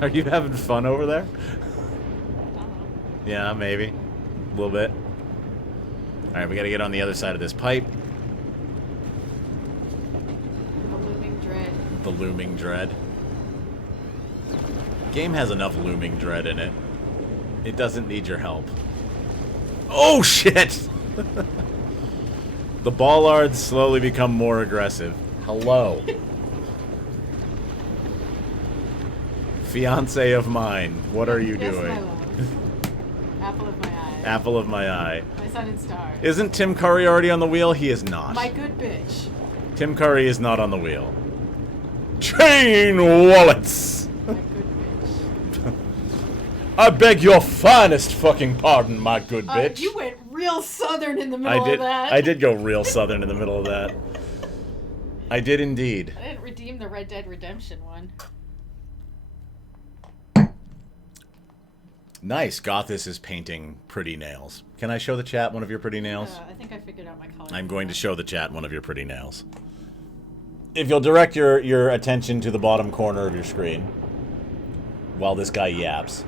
Are you having fun over there? Yeah, maybe. A little bit. Alright, we gotta get on the other side of this pipe. The looming dread. The looming dread. Game has enough looming dread in it. It doesn't need your help. Oh, shit! The bollards slowly become more aggressive. Hello. Fiance of mine, what are you Yes, doing? my love. Apple of my eye. Apple of my eye. My sun and stars. Isn't Tim Curry already on the wheel? He is not. My good bitch. Tim Curry is not on the wheel. Chain wallets! My good bitch. I beg your finest fucking pardon, my good bitch. You went real southern in the middle of that. I did go real southern in the middle of that. I did indeed. I didn't redeem the Red Dead Redemption one. Nice. Gothis is painting pretty nails. Can I show the chat one of your pretty nails? I think I figured out my color. I'm going to show the chat one of your pretty nails. If you'll direct your attention to the bottom corner of your screen while this guy yaps.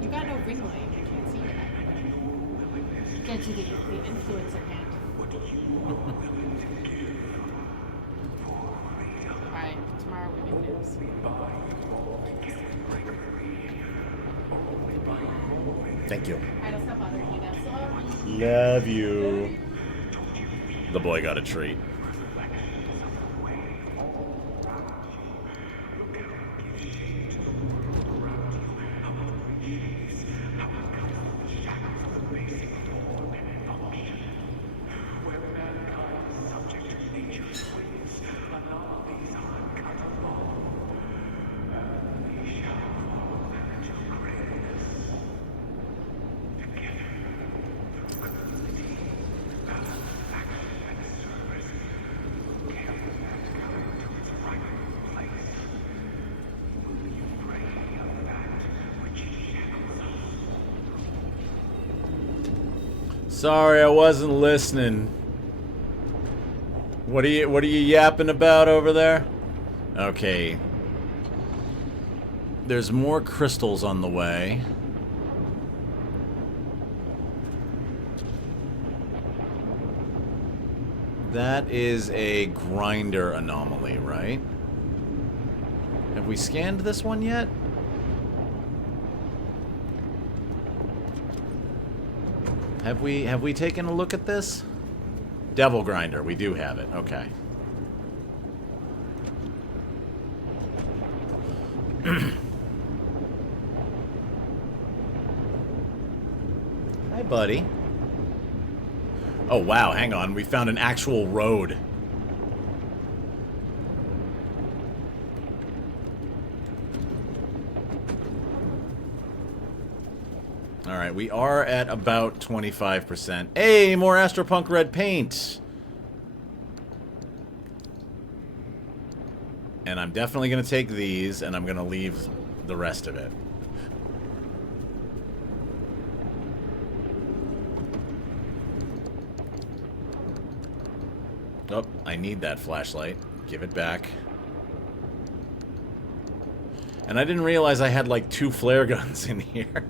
You got no ring light. I can't see that. You can't see the influencer hand. Alright, tomorrow we make nails. Thank you. Alright, I'll stop bothering you now. So, Love you. The boy got a treat. Sorry, I wasn't listening. What are you yapping about over there? Okay. There's more crystals on the way. That is a grinder anomaly, right? Have we scanned this one yet? Have we taken a look at this? Devil grinder, we do have it. Okay. Hi, buddy. Oh, wow, hang on. We found an actual road. Alright, we are at about 25%. Hey, more Astropunk red paint! And I'm definitely going to take these, and I'm going to leave the rest of it. Oh, I need that flashlight. Give it back. And I didn't realize I had like 2 flare guns in here.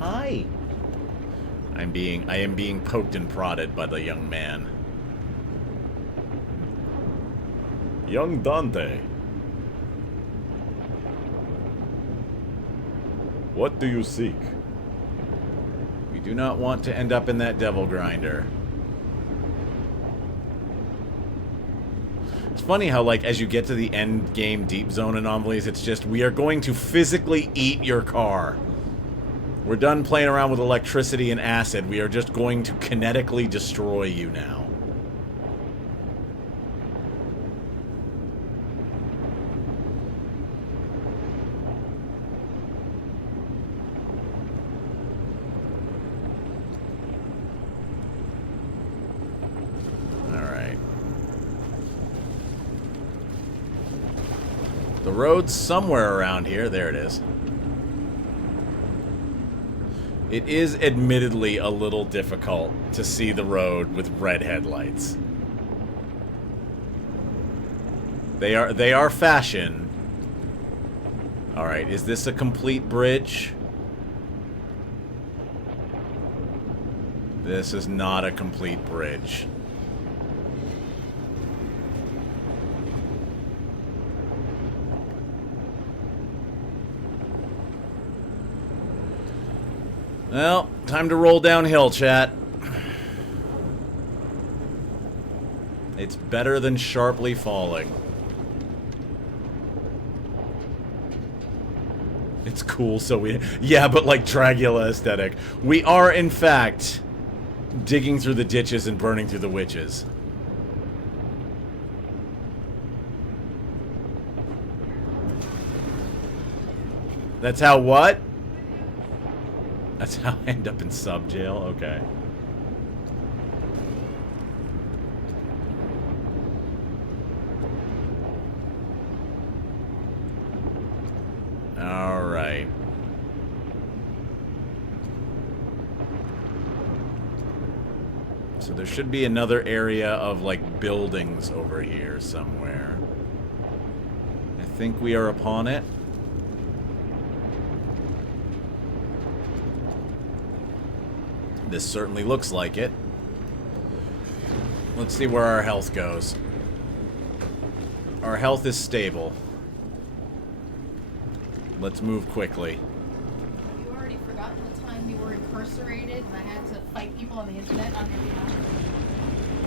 Hi. I am being poked and prodded by the young man. Young Dante. What do you seek? We do not want to end up in that devil grinder. It's funny how, like, as you get to the end game deep zone anomalies, it's just, we are going to physically eat your car. We're done playing around with electricity and acid. We are just going to kinetically destroy you now. The road's somewhere around here. There it is. It is admittedly a little difficult to see the road with red headlights. They are fashion. Alright, is this a complete bridge? This is not a complete bridge. Well, time to roll downhill, chat. It's better than sharply falling. It's cool, so we... Yeah, but like Dragula aesthetic. We are, in fact, digging through the ditches and burning through the witches. That's how what? That's how I end up in sub-jail? Okay. Alright. So there should be another area of, like, buildings over here somewhere. I think we are upon it. This certainly looks like it. Let's see where our health goes. Our health is stable. Let's move quickly. You already forgotten the time you were incarcerated and I had to fight people on the internet on your behalf?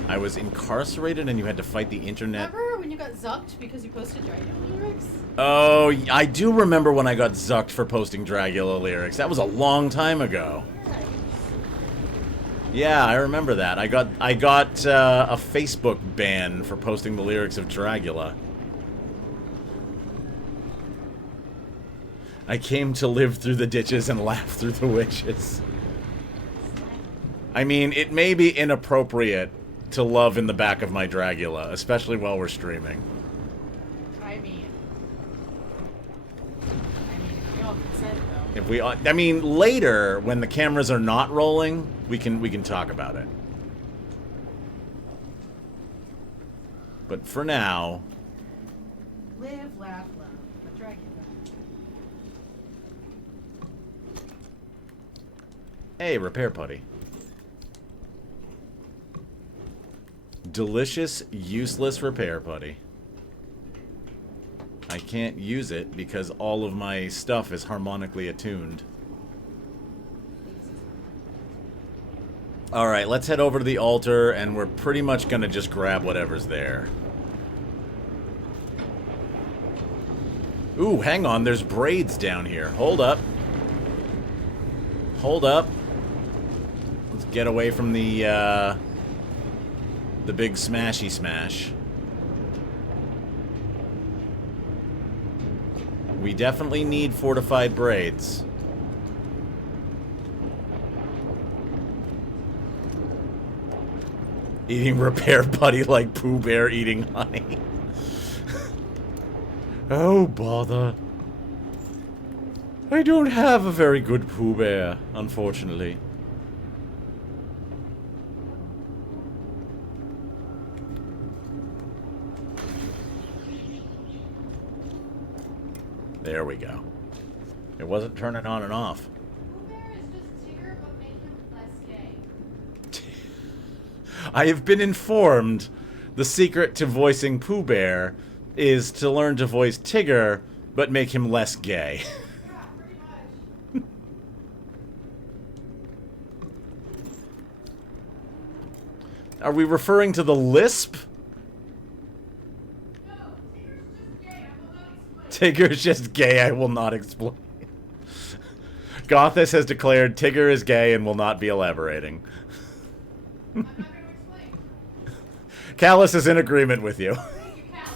I was incarcerated and you had to fight the internet? Remember when you got zucked because you posted Dragula lyrics? Oh, I do remember when I got zucked for posting Dragula lyrics. That was a long time ago. Yeah, I remember that. I got a Facebook ban for posting the lyrics of Dragula. I came to live through the ditches and laugh through the witches. I mean, it may be inappropriate to love in the back of my Dragula, especially while we're streaming. We all consent, though. If we, I mean, later when the cameras are not rolling, we can talk about it. But for now, Live, laugh, love. The Dragula. hey, repair putty. Delicious, useless repair putty. I can't use it because all of my stuff is harmonically attuned. Alright, let's head over to the altar, and we're pretty much gonna just grab whatever's there. Ooh, hang on, there's braids down here. Hold up. Hold up. Let's get away from the big smashy smash. We definitely need fortified braids. Eating repair putty like Pooh Bear eating honey. Oh, bother. I don't have a very good Pooh Bear, unfortunately. There we go. It wasn't turning on and off. Pooh Bear is just Tigger, but make him less gay. I have been informed the secret to voicing Pooh Bear is to learn to voice Tigger, but make him less gay. Yeah, pretty much. Are we referring to the lisp? Tigger is just gay, I will not explain. Gothis has declared Tigger is gay and will not be elaborating. I'm not going to explain. Callus is in agreement with you. Thank you, Callus.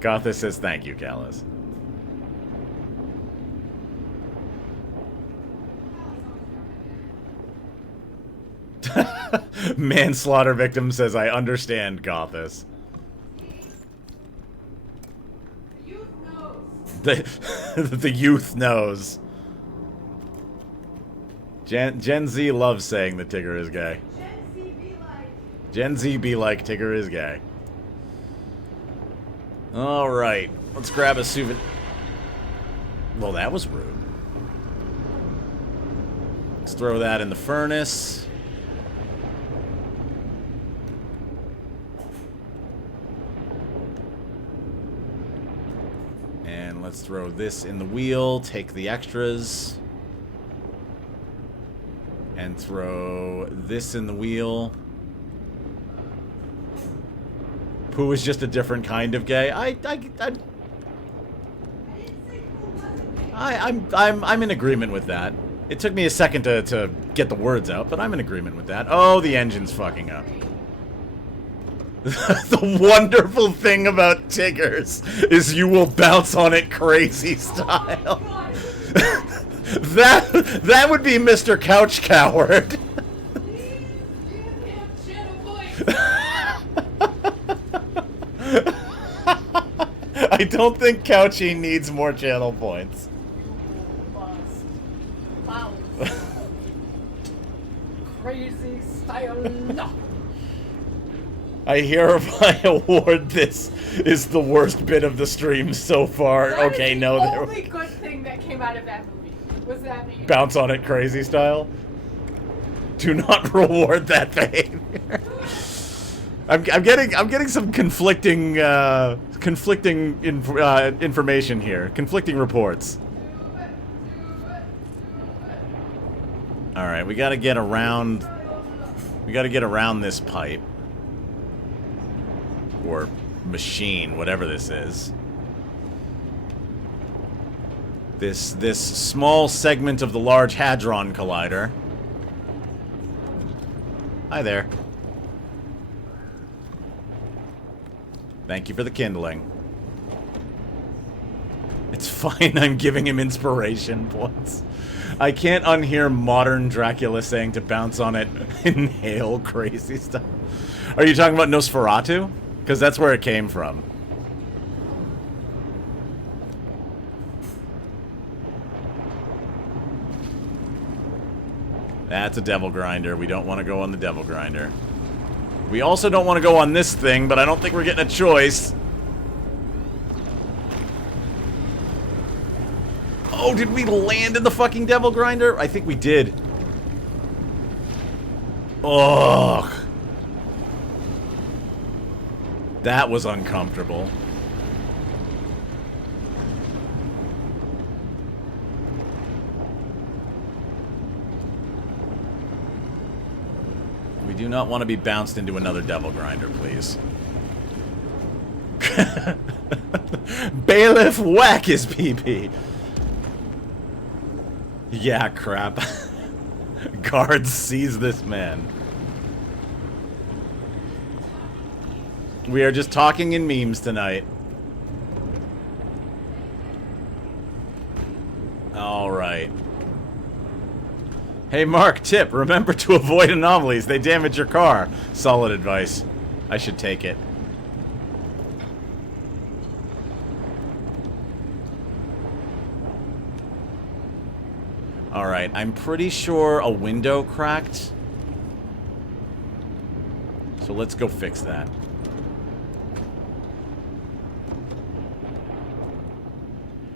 Gothis says thank you, Callus. Manslaughter victim says, I understand, Gothis. The youth knows. The youth knows. Gen Z loves saying that Tigger is gay. Gen Z be like. Gen Z be like Tigger is gay. Alright, let's grab a souvenir. Well, that was rude. Let's throw that in the furnace. And let's throw this in the wheel, take the extras. And throw this in the wheel. Pooh is just a different kind of gay. I'm in agreement with that. It took me a second to get the words out, but I'm in agreement with that. Oh, the engine's fucking up. The wonderful thing about Tiggers is you will bounce on it crazy style. That would be Mr. Couch Coward. Please give him channel voice. I don't think Couchy needs more channel points. Wow. Crazy style. No. I hereby award this is the worst bit of the stream so far. That Okay, is no, the there. only good thing that came out of that movie was that the Bounce on it crazy style. Do not reward that behavior. I'm getting some conflicting information here. Conflicting reports. All right, we got to get around. We got to get around this pipe or machine, whatever this is. This small segment of the Large Hadron Collider. Hi there. Thank you for the kindling. It's fine, I'm giving him inspiration points. I can't unhear modern Dracula saying to bounce on it, inhale crazy stuff. Are you talking about Nosferatu? Because that's where it came from. That's a devil grinder. We don't want to go on the devil grinder. We also don't want to go on this thing, but I don't think we're getting a choice. Oh, did we land in the fucking devil grinder? I think we did. Ugh. That was uncomfortable. We do not want to be bounced into another devil grinder, please. Bailiff, whack his PP. Yeah, crap. Guards seize this man. We are just talking in memes tonight. Alright. Hey Mark, tip, remember to avoid anomalies. They damage your car. Solid advice. I should take it. Alright, I'm pretty sure a window cracked. So let's go fix that.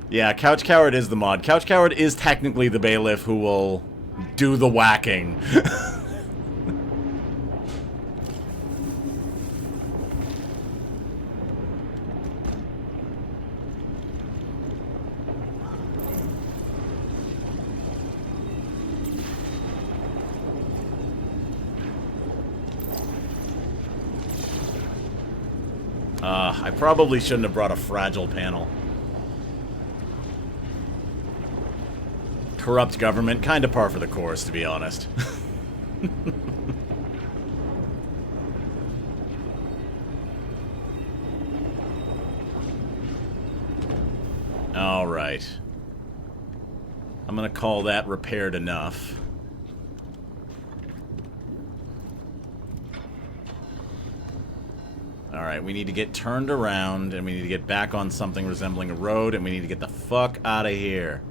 Yeah, Couch Coward is the mod. Couch Coward is technically the bailiff who will do the whacking. I probably shouldn't have brought a fragile panel. Corrupt government, kind of par for the course, to be honest. Alright. I'm gonna call that repaired enough. Alright, we need to get turned around, and we need to get back on something resembling a road, and we need to get the fuck out of here.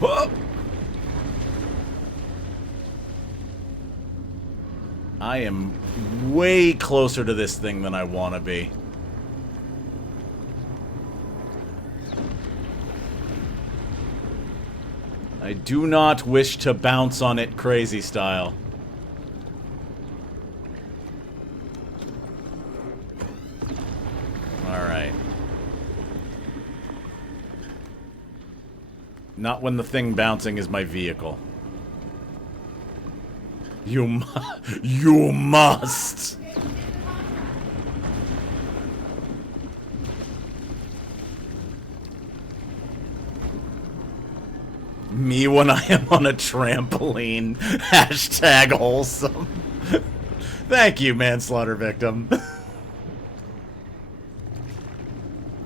Whoa! I am way closer to this thing than I want to be. I do not wish to bounce on it crazy style. Alright. Not when the thing bouncing is my vehicle. You must! Me when I am on a trampoline. Hashtag wholesome. Thank you, manslaughter victim.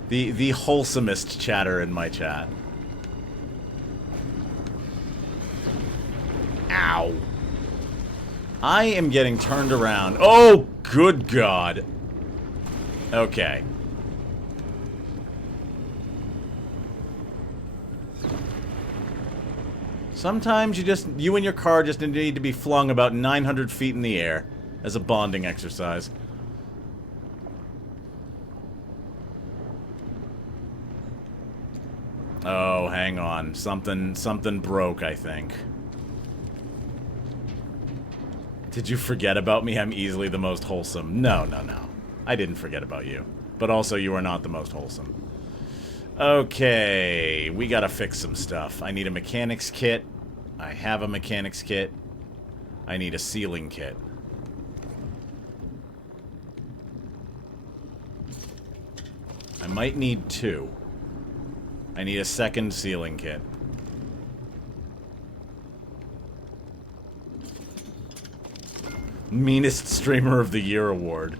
The wholesomest chatter in my chat. Ow. I am getting turned around. Oh, good God. Okay. Sometimes you and your car just need to be flung about 900 feet in the air as a bonding exercise. Oh, hang on. Something broke, I think. Did you forget about me? I'm easily the most wholesome. No, no, no. I didn't forget about you. But also, you are not the most wholesome. Okay, we gotta fix some stuff. I need a mechanics kit. I have a mechanics kit. I need a sealing kit. I might need two. I need a second sealing kit. Meanest Streamer of the Year award.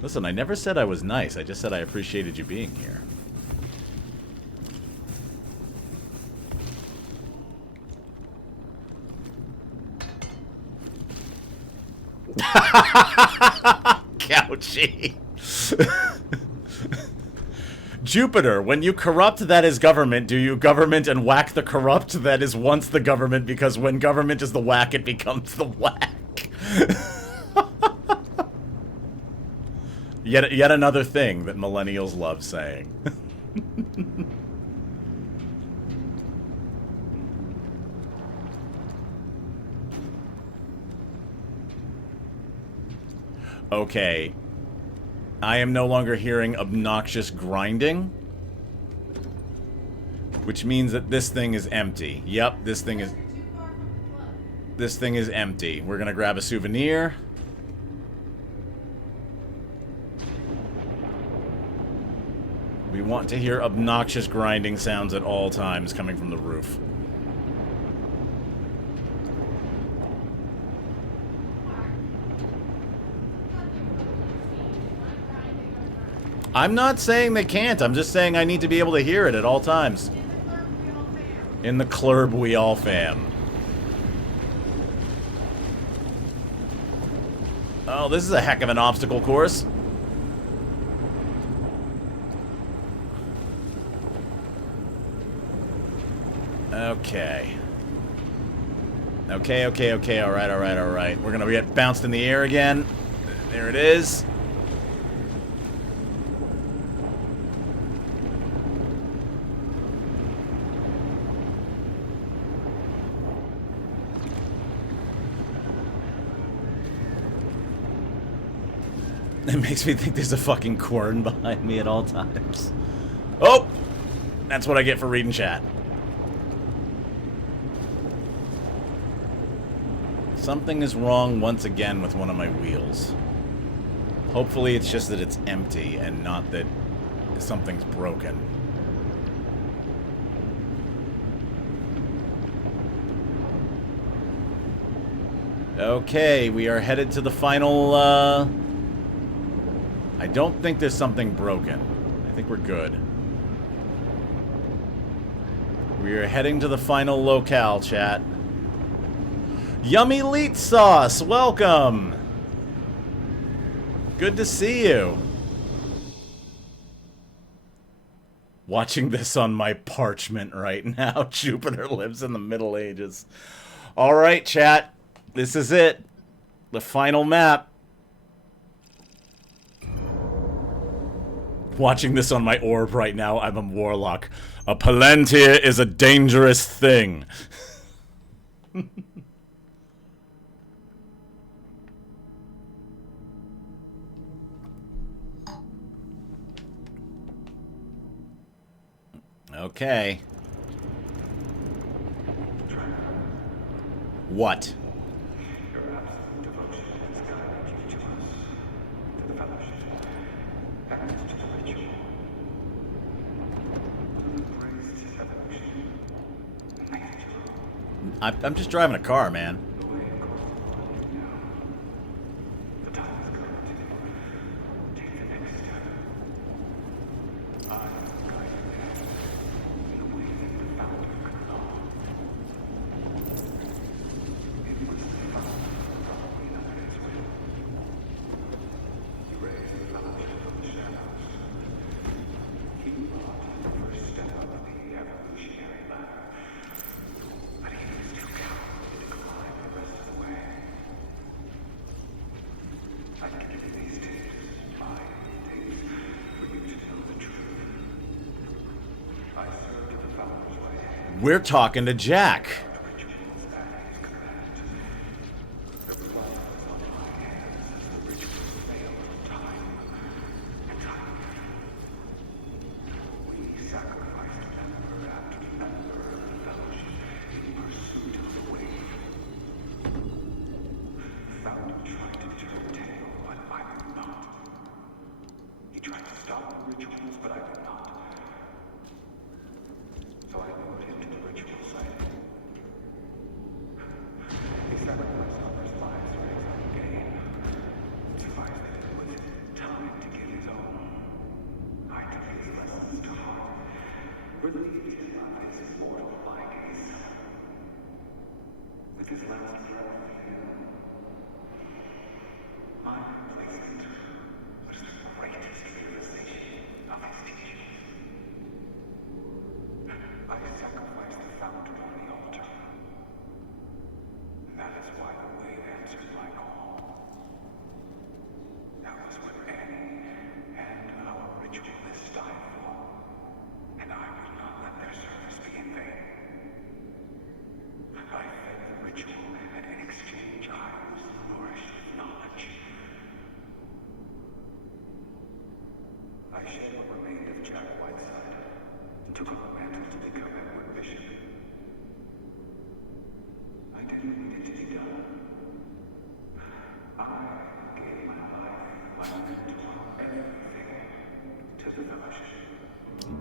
Listen, I never said I was nice. I just said I appreciated you being here. Couchy. Jupiter, when you corrupt that is government, do you government and whack the corrupt that is once the government, because when government is the whack, it becomes the whack. Yet another thing that millennials love saying. Okay. I am no longer hearing obnoxious grinding. Which means that this thing is empty. Yep, this thing is... This thing is empty. We're gonna grab a souvenir. We want to hear obnoxious grinding sounds at all times coming from the roof. I'm not saying they can't. I'm just saying I need to be able to hear it at all times. In the club we all fam. Oh, this is a heck of an obstacle course. Okay. Okay, alright. We're gonna get bounced in the air again. There it is. It makes me think there's a fucking quern behind me at all times. Oh! That's what I get for reading chat. Something is wrong once again with one of my wheels. Hopefully it's just that it's empty and not that something's broken. Okay, we are headed to the final, I don't think there's something broken. I think we're good. We are heading to the final locale, chat. Yummy Leet Sauce, welcome! Good to see you. Watching this on my parchment right now. Jupiter lives in the Middle Ages. Alright, chat. This is it. The final map. Watching this on my orb right now, I'm a warlock. A Palantir is a dangerous thing. Okay. What? I'm just driving a car, man. We're talking to Jack.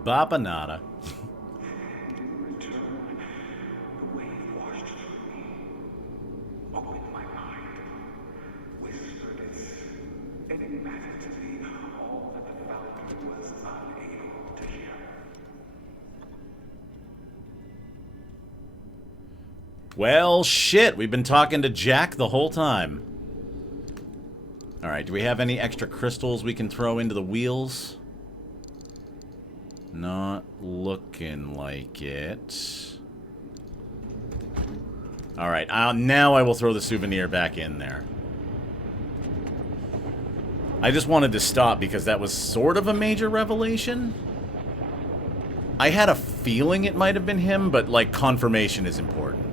Babanada. Well, shit, we've been talking to Jack the whole time. Alright, do we have any extra crystals we can throw into the wheels? Not looking like it. Alright, now I will throw the souvenir back in there. I just wanted to stop because that was sort of a major revelation. I had a feeling it might have been him, but, like, confirmation is important.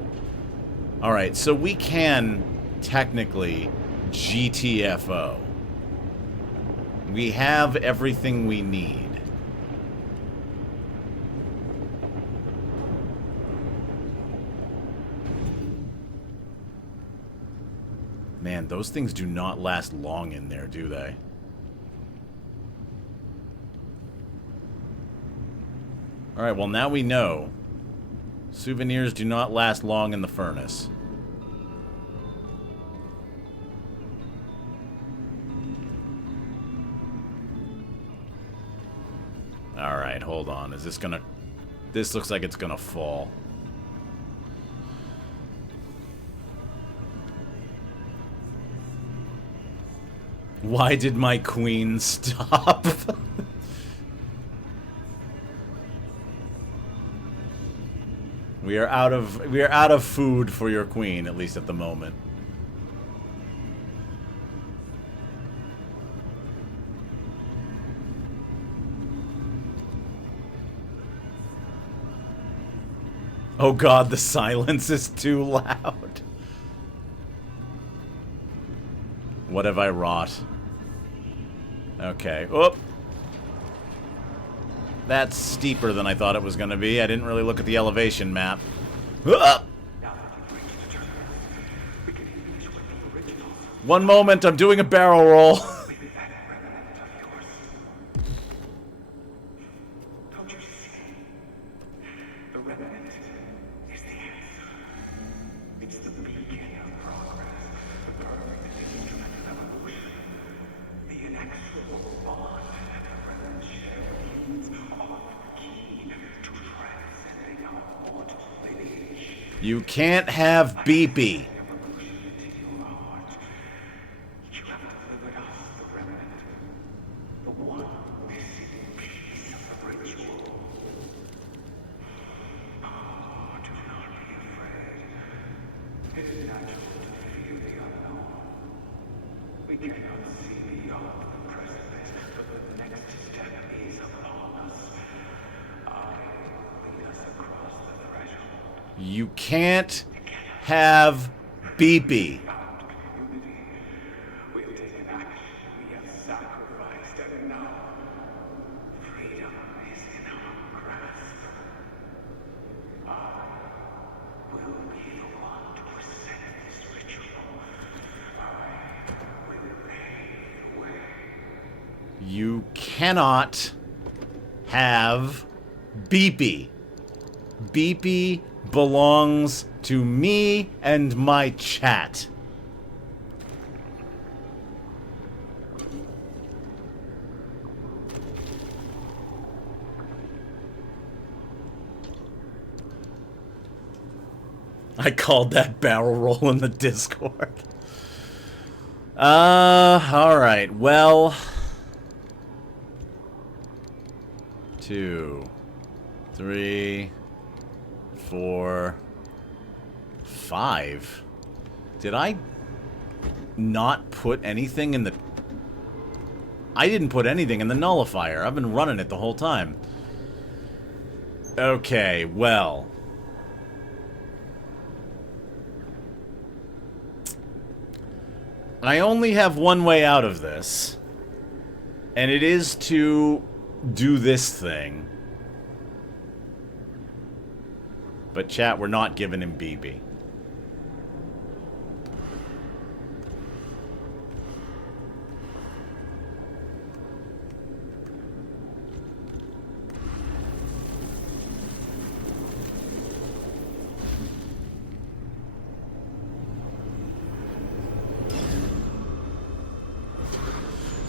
Alright, so we can technically GTFO. We have everything we need. Man, those things do not last long in there, do they? Alright, well now we know. Souvenirs do not last long in the furnace. Alright, hold on. Is this gonna... This looks like it's gonna fall. Why did my queen stop? We are out of food for your queen, at least at the moment. Oh god, the silence is too loud. What have I wrought? Okay. Oop. That's steeper than I thought it was going to be. I didn't really look at the elevation map. One moment, I'm doing a barrel roll. You can't have BB. You can't have BB. You cannot have BB. BB belongs to me and my chat. I called that barrel roll in the Discord. Alright, well... 2, 3, 4, 5. Did I not put anything in the... I didn't put anything in the nullifier. I've been running it the whole time. Okay, well... I only have one way out of this. And it is to do this thing. But chat, we're not giving him BB.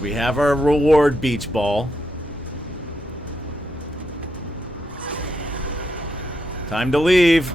We have our reward beach ball. Time to leave.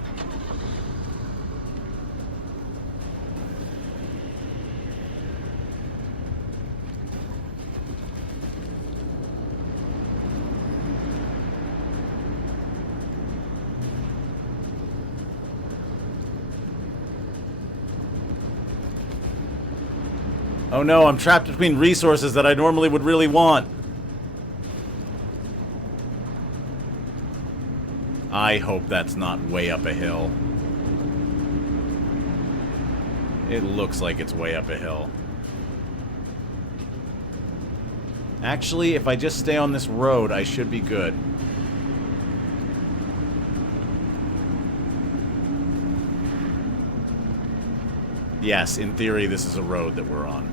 Oh no, I'm trapped between resources that I normally would really want. I hope that's not way up a hill. It looks like it's way up a hill. Actually, if I just stay on this road, I should be good. Yes, in theory, this is a road that we're on.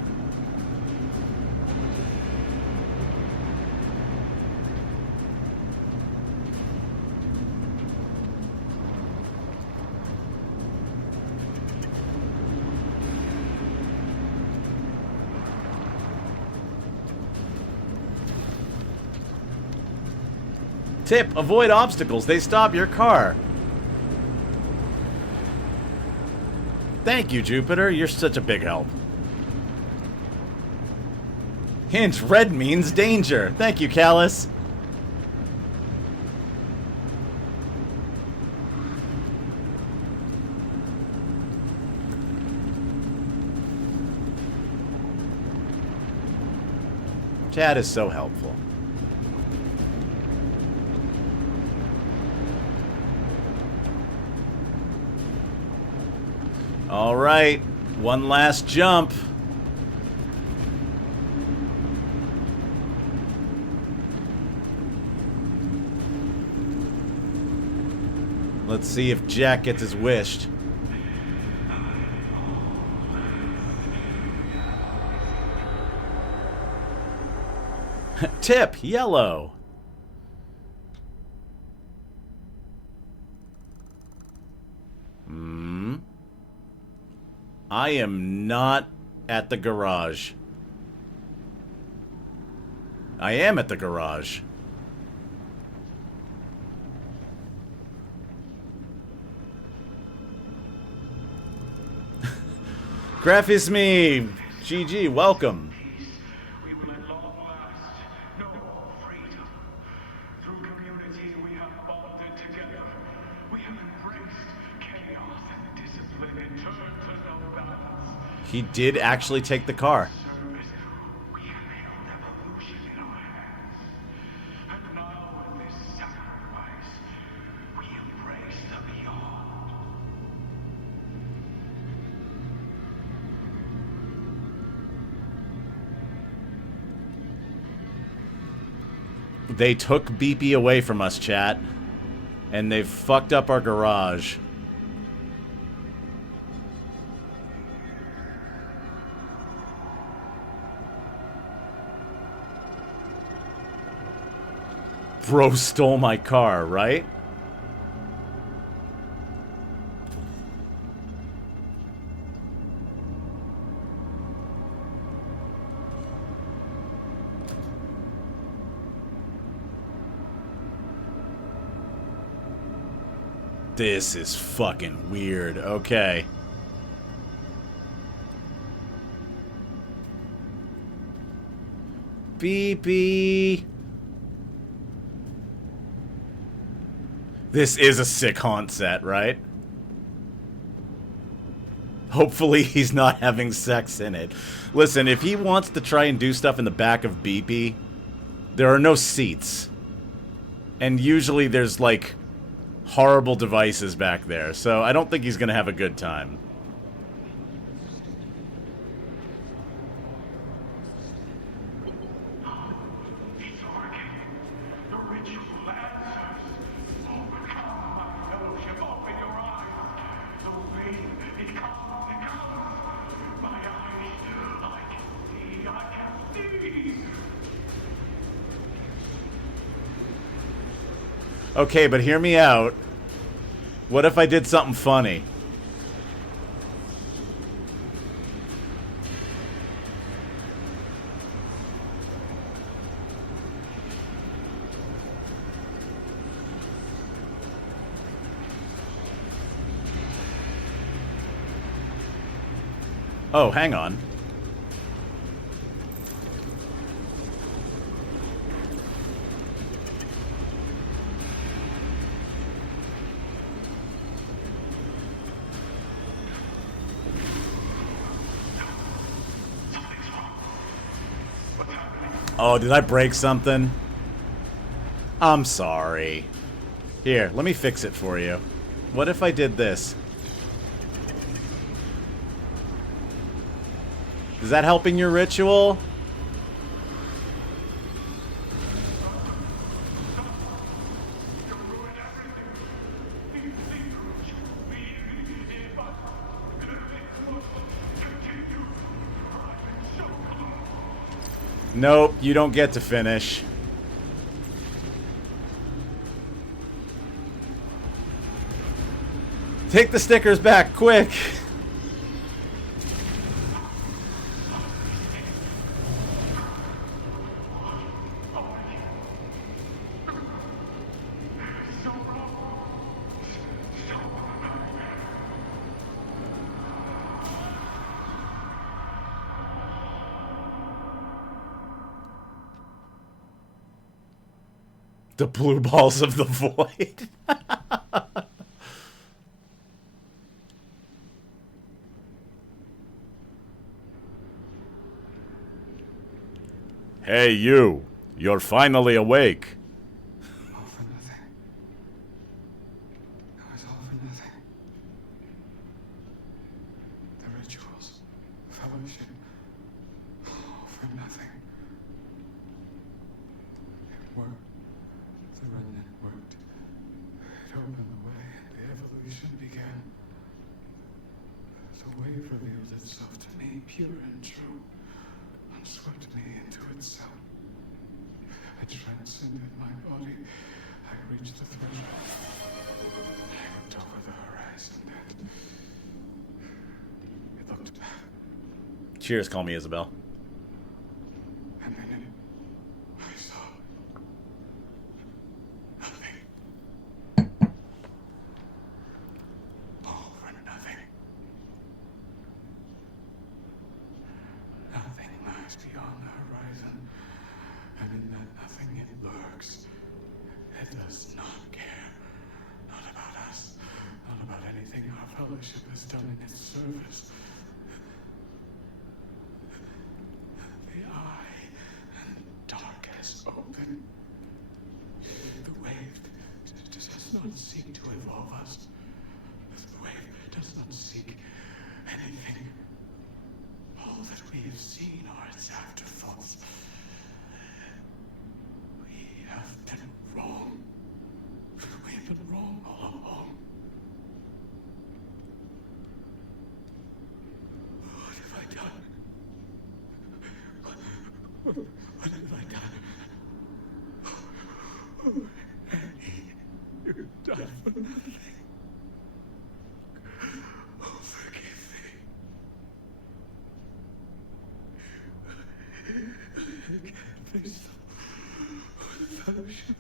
Tip, avoid obstacles. They stop your car. Thank you, Jupiter. You're such a big help. Hint, red means danger. Thank you, Callus. Chad is so helpful. All right, one last jump. Let's see if Jack gets his wished. Tip, yellow. I am not at the garage. I am at the garage. Graph is me. GG, welcome. We will at long last know freedom. Through community, we have bonded together. We have embraced chaos and discipline and turned to no balance. He did actually take the car. Service, we have held evolution in our hands. And now, in this sacrifice, we embrace the beyond. They took BP away from us, chat. And they've fucked up our garage. Bro stole my car, right? This is fucking weird. Okay. Beepy. This is a sick haunt set, right? Hopefully he's not having sex in it. Listen, if he wants to try and do stuff in the back of Beepy, there are no seats. And usually there's, like, horrible devices back there, so I don't think he's gonna have a good time. It's working. The ritual answers. Overcome my fellowship, open your eyes. The way it comes, it comes. My eyes, I can see. Okay, but hear me out. What if I did something funny? Oh, hang on. Oh, did I break something? I'm sorry. Here, let me fix it for you. What if I did this? Is that helping your ritual? Nope, you don't get to finish. Take the stickers back, quick! The blue balls of the void. Hey, you. You're finally awake. All for nothing. It was all for nothing. The rituals, the fellowship, all for nothing. It worked. The remnant worked. It opened the way, and the evolution began. The wave revealed itself to me, pure and true, and swept me into itself. It transcended my body. I reached the threshold. I looked over the horizon and it looked back. Cheers, call me Isabel. And then I saw nothing. All for nothing. Nothing lies beyond the horizon. And in that nothing it lurks. It does not care. Not about us. Not about anything our fellowship has done in its service. The eye and dark has opened. The wave does not seek to evolve us. The wave does not seek anything. All that we have seen are its afterthoughts. We have been wrong. We have been wrong all along. What have I done? What have I done? Annie, you've done for nothing. Oh, forgive me. I can't face the fellowship.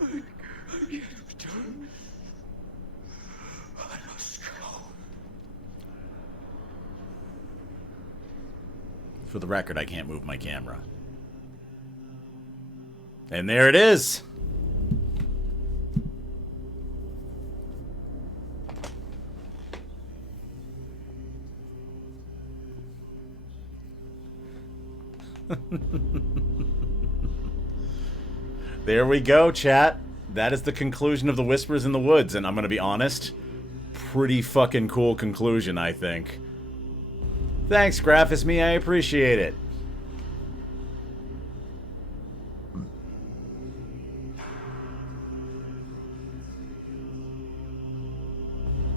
I can't return. I must go. For the record, I can't move my camera. And there it is. There we go, chat. That is the conclusion of the Whispers in the Woods, and I'm gonna be honest, pretty fucking cool conclusion, I think. Thanks, Graphis Me, I appreciate it.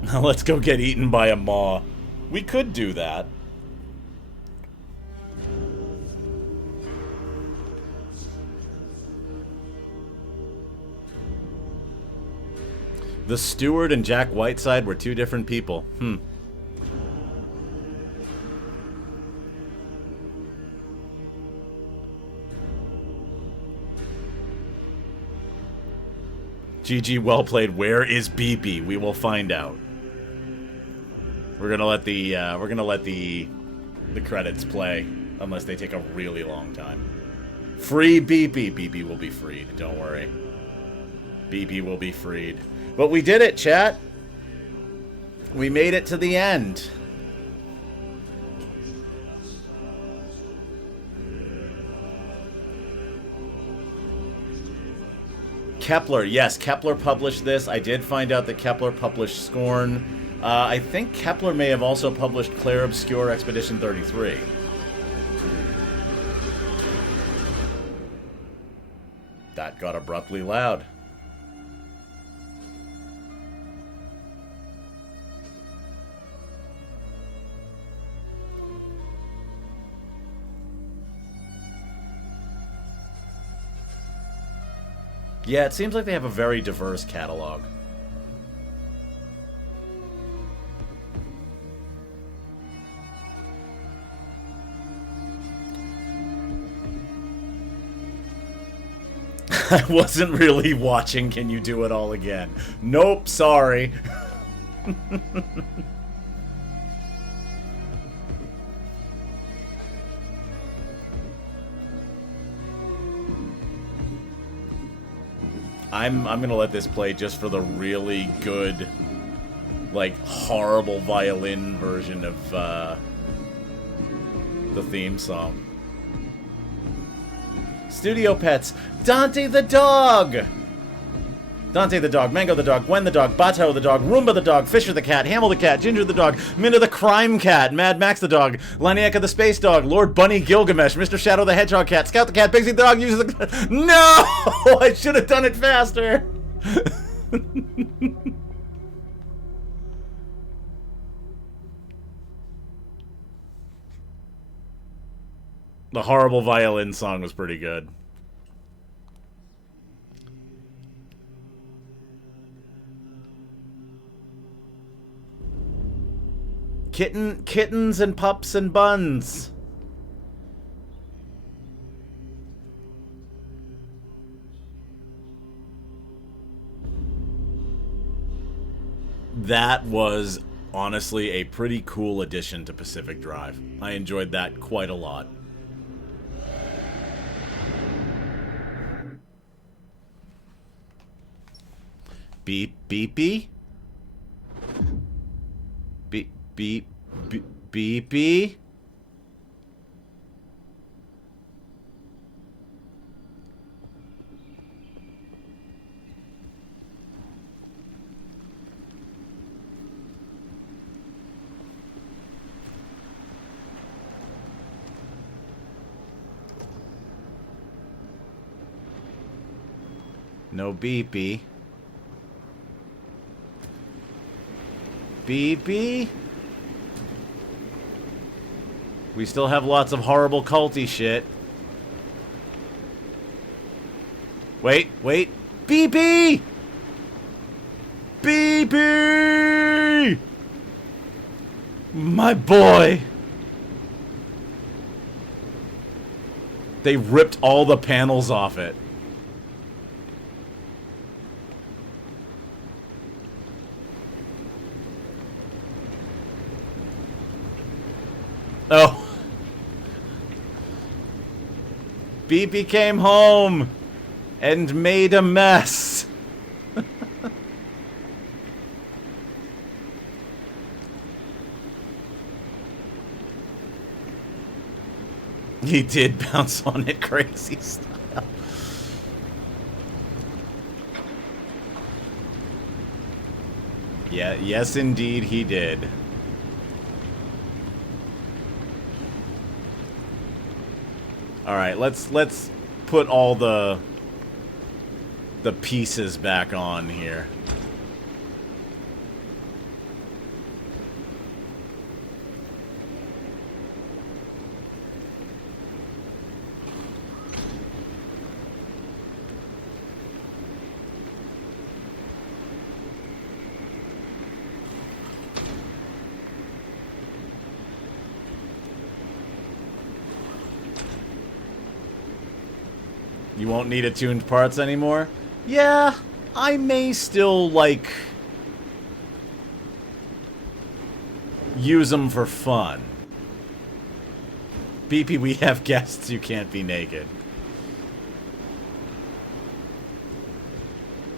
Now let's go get eaten by a maw. We could do that. The steward and Jack Whiteside were two different people. GG, well played. Where is BB? We will find out. We're gonna let the credits play unless they take a really long time. Free BB. BB will be freed. Don't worry. BB will be freed. But we did it, chat. We made it to the end. Kepler, yes, Kepler published this. I did find out that Kepler published Scorn. I think Kepler may have also published Clair Obscure Expedition 33. That got abruptly loud. Yeah, it seems like they have a very diverse catalog. I wasn't really watching Can You Do It All Again? Nope, sorry. I'm gonna let this play just for the really good, like, horrible violin version of the theme song. Studio Pets. Dante the dog! Dante the dog, Mango the dog, Gwen the dog, Bato the dog, Roomba the dog, Fisher the cat, Hamel the cat, Ginger the dog, Minna the crime cat, Mad Max the dog, Laniaka the space dog, Lord Bunny Gilgamesh, Mr. Shadow the hedgehog cat, Scout the cat, Bigsy the dog, uses the... No! I should have done it faster! The horrible violin song was pretty good. Kittens and pups and buns. That was honestly a pretty cool addition to Pacific Drive. I enjoyed that quite a lot. Beep beepy. Beep beep beep beepy. No beepy. Beepy. We still have lots of horrible culty shit. Wait. Beepy! Beepy! My boy! They ripped all the panels off it. Oh. Beepy came home and made a mess. He did bounce on it crazy style. Yeah, yes indeed he did. All right, let's put all the pieces back on here. You won't need attuned parts anymore? Yeah, I may still, like, use them for fun. BP, we have guests, you can't be naked.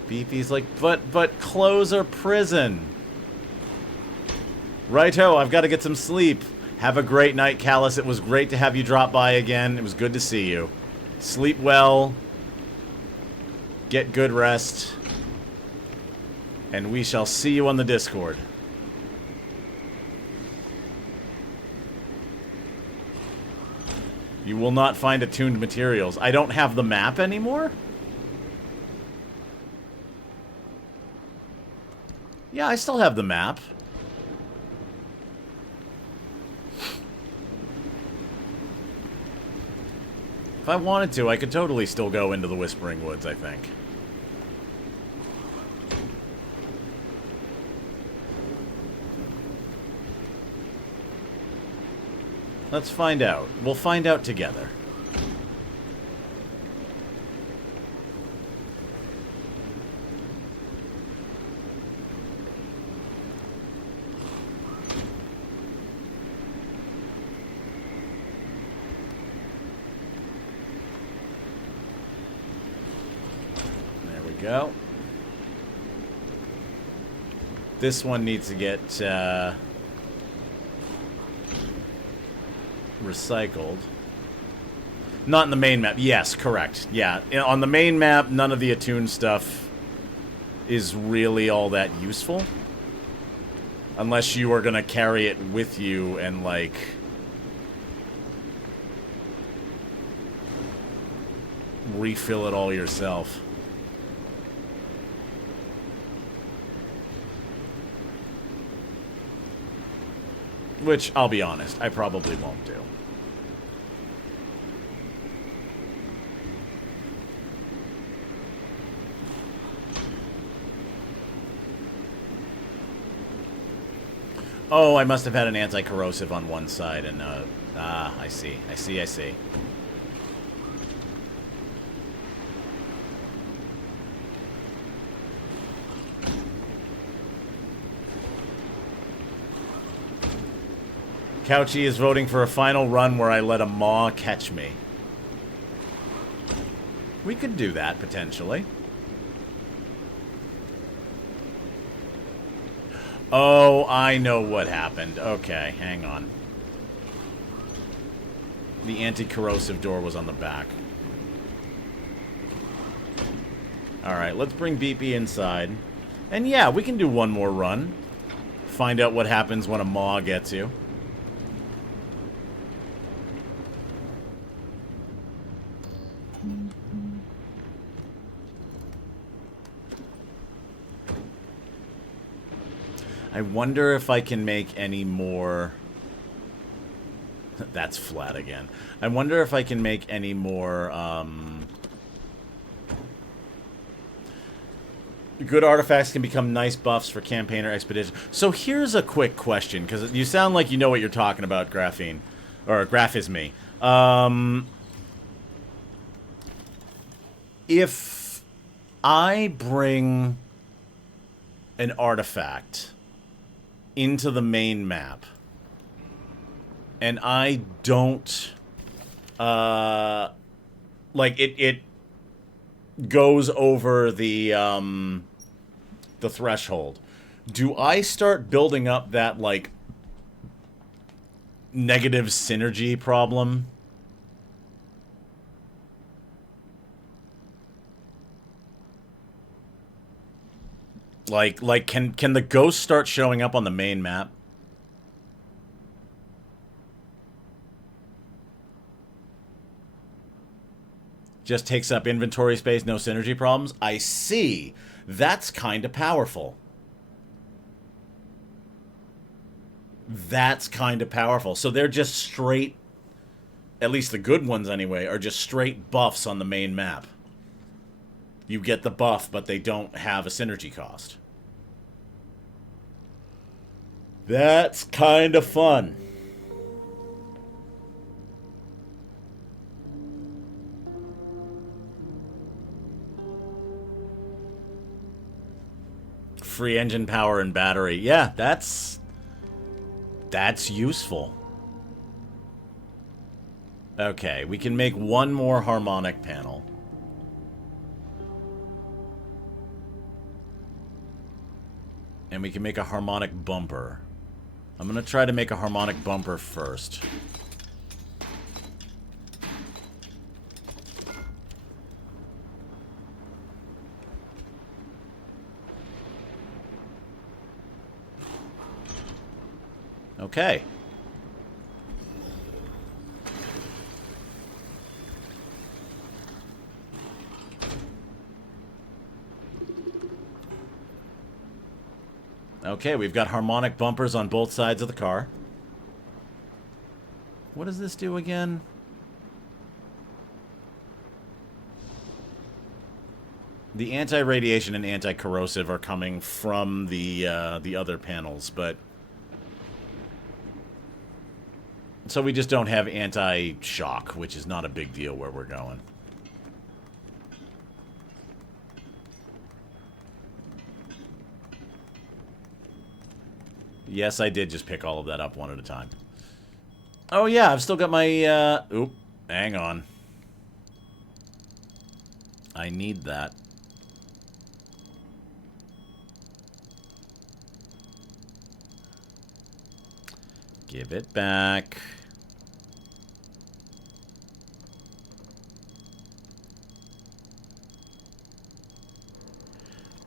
BP's like, but clothes are prison. Righto, I've got to get some sleep. Have a great night, Callus. It was great to have you drop by again. It was good to see you. Sleep well. Get good rest. And we shall see you on the Discord. You will not find attuned materials. I don't have the map anymore? Yeah, I still have the map. If I wanted to, I could totally still go into the Whispering Woods, I think. Let's find out. We'll find out together. There we go. This one needs to get recycled. Not in the main map. Yes, correct. Yeah, on the main map, none of the attuned stuff is really all that useful. Unless you are going to carry it with you and, like, refill it all yourself. Which, I'll be honest, I probably won't do. Oh, I must have had an anti-corrosive on one side and, I see. I see. Couchy is voting for a final run where I let a maw catch me. We could do that, potentially. Oh, I know what happened. Okay, hang on. The anti-corrosive door was on the back. Alright, let's bring BP inside. And yeah, we can do one more run. Find out what happens when a maw gets you. I wonder if I can make any more... That's flat again. I wonder if I can make any more, Good artifacts can become nice buffs for campaign or expedition. So here's a quick question, because you sound like you know what you're talking about, Graphene. Or Graphisme. If I bring an artifact into the main map, and I don't, like, it goes over the threshold, do I start building up that, like, negative synergy problem? Like, can the ghosts start showing up on the main map? Just takes up inventory space, no synergy problems? I see. That's kind of powerful. That's kind of powerful. So they're just straight, at least the good ones anyway, are just straight buffs on the main map. You get the buff, but they don't have a synergy cost. That's kind of fun. Free engine power and battery. Yeah, that's useful. Okay, we can make one more harmonic panel. And we can make a harmonic bumper. I'm going to try to make a harmonic bumper first. Okay. Okay, we've got harmonic bumpers on both sides of the car. What does this do again? The anti-radiation and anti-corrosive are coming from the other panels, but So we just don't have anti-shock, which is not a big deal where we're going. Yes, I did just pick all of that up one at a time. Oh yeah, I've still got my, oop, hang on. I need that. Give it back.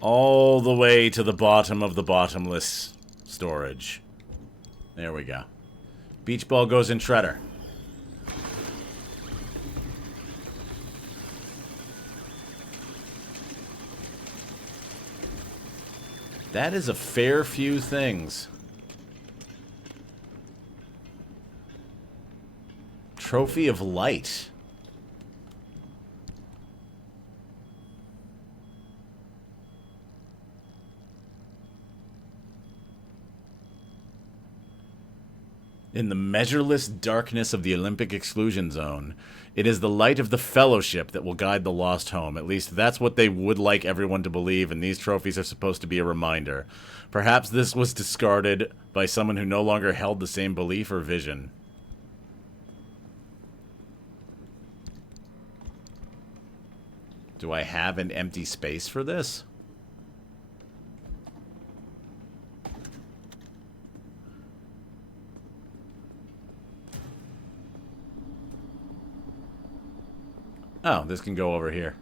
All the way to the bottom of the bottomless storage. There we go. Beach ball goes in shredder. That is a fair few things. Trophy of Light. In the measureless darkness of the Olympic exclusion zone, it is the light of the fellowship that will guide the lost home. At least that's what they would like everyone to believe, and these trophies are supposed to be a reminder. Perhaps this was discarded by someone who no longer held the same belief or vision. Do I have an empty space for this? Oh, this can go over here.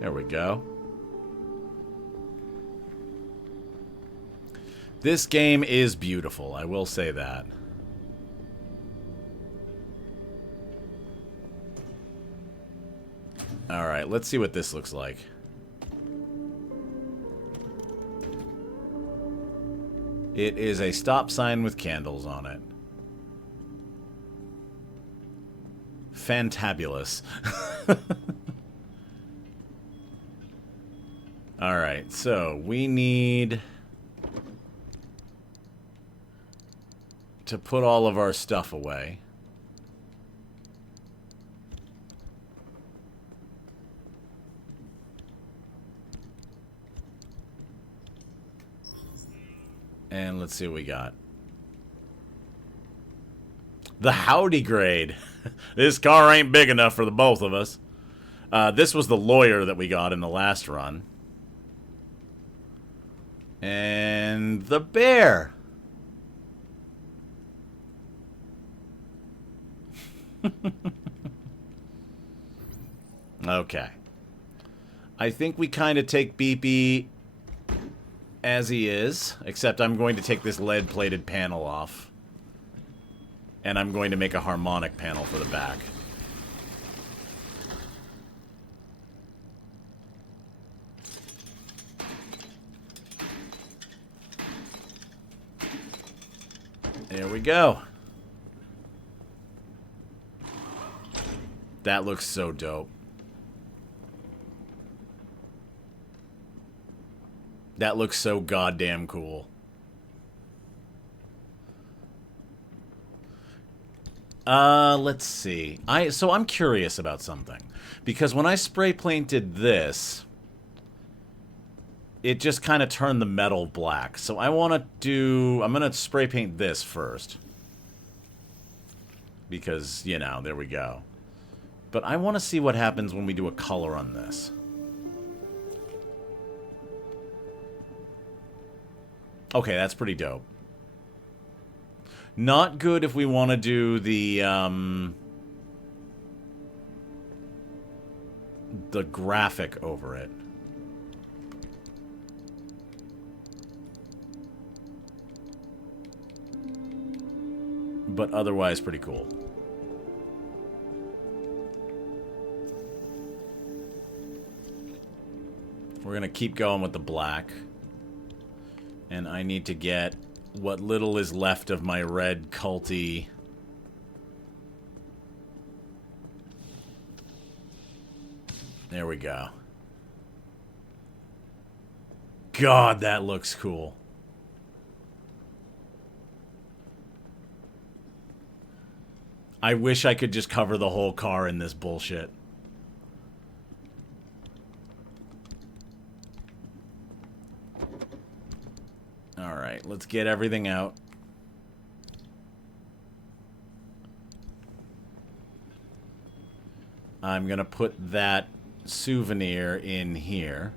There we go. This game is beautiful, I will say that. Alright, let's see what this looks like. It is a stop sign with candles on it. Fantabulous. Alright, so we need to put all of our stuff away. And let's see what we got. The Howdy grade. This car ain't big enough for the both of us. This was the lawyer that we got in the last run. And the bear. Okay. I think we kind of take Beepy as he is, except I'm going to take this lead-plated panel off. And I'm going to make a harmonic panel for the back. There we go. That looks so dope. That looks so goddamn cool. Let's see. So I'm curious about something. Because when I spray painted this, it just kind of turned the metal black. So I want to do... I'm going to spray paint this first. Because, you know, there we go. But I want to see what happens when we do a color on this. Okay, that's pretty dope. Not good if we want to do the graphic over it. But otherwise pretty cool. We're going to keep going with the black. And I need to get what little is left of my red culty. There we go. God, that looks cool. I wish I could just cover the whole car in this bullshit. Alright, let's get everything out. I'm gonna put that souvenir in here.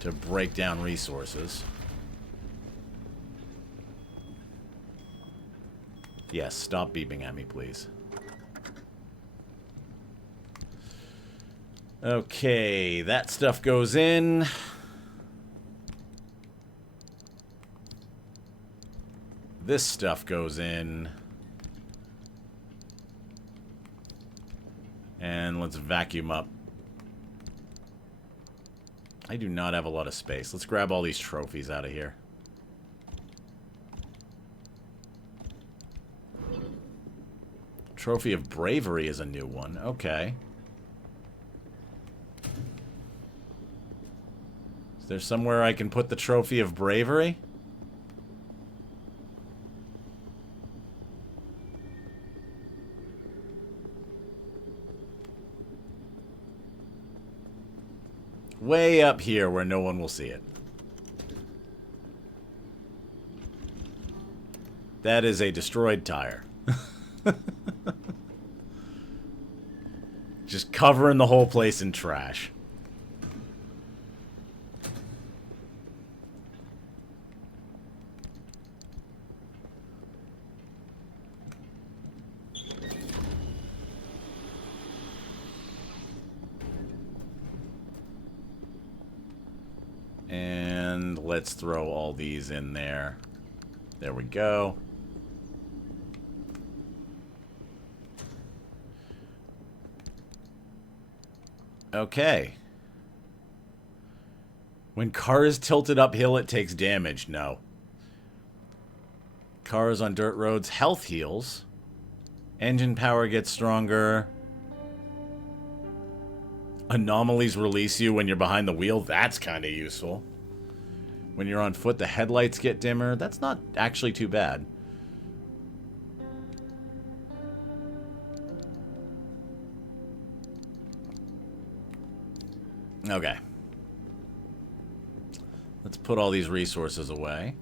To break down resources. Yes, stop beeping at me, please. Okay, that stuff goes in. This stuff goes in. And let's vacuum up. I do not have a lot of space. Let's grab all these trophies out of here. Trophy of Bravery is a new one. Okay. Is there somewhere I can put the Trophy of Bravery? Way up here where no one will see it. That is a destroyed tire. Just covering the whole place in trash. And let's throw all these in there. There we go. Okay. When car is tilted uphill, it takes damage. No. Cars on dirt roads, health heals. Engine power gets stronger. Anomalies release you when you're behind the wheel. That's kind of useful. When you're on foot, the headlights get dimmer. That's not actually too bad. Okay. Let's put all these resources away.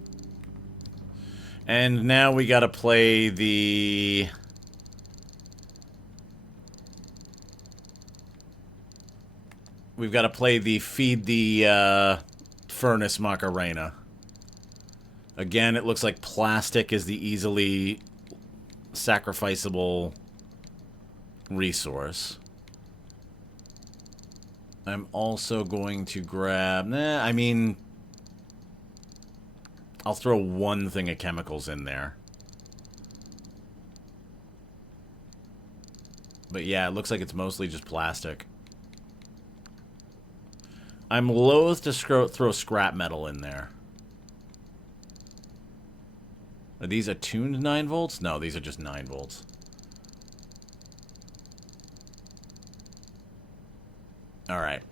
And now we gotta play the... We've got to play the feed the furnace Macarena. Again, it looks like plastic is the easily sacrificable resource. I'm also going to grab... Nah, I mean... I'll throw one thing of chemicals in there. But yeah, it looks like it's mostly just plastic. I'm loath to throw scrap metal in there. Are these attuned 9 volts? No, these are just 9 volts. Alright.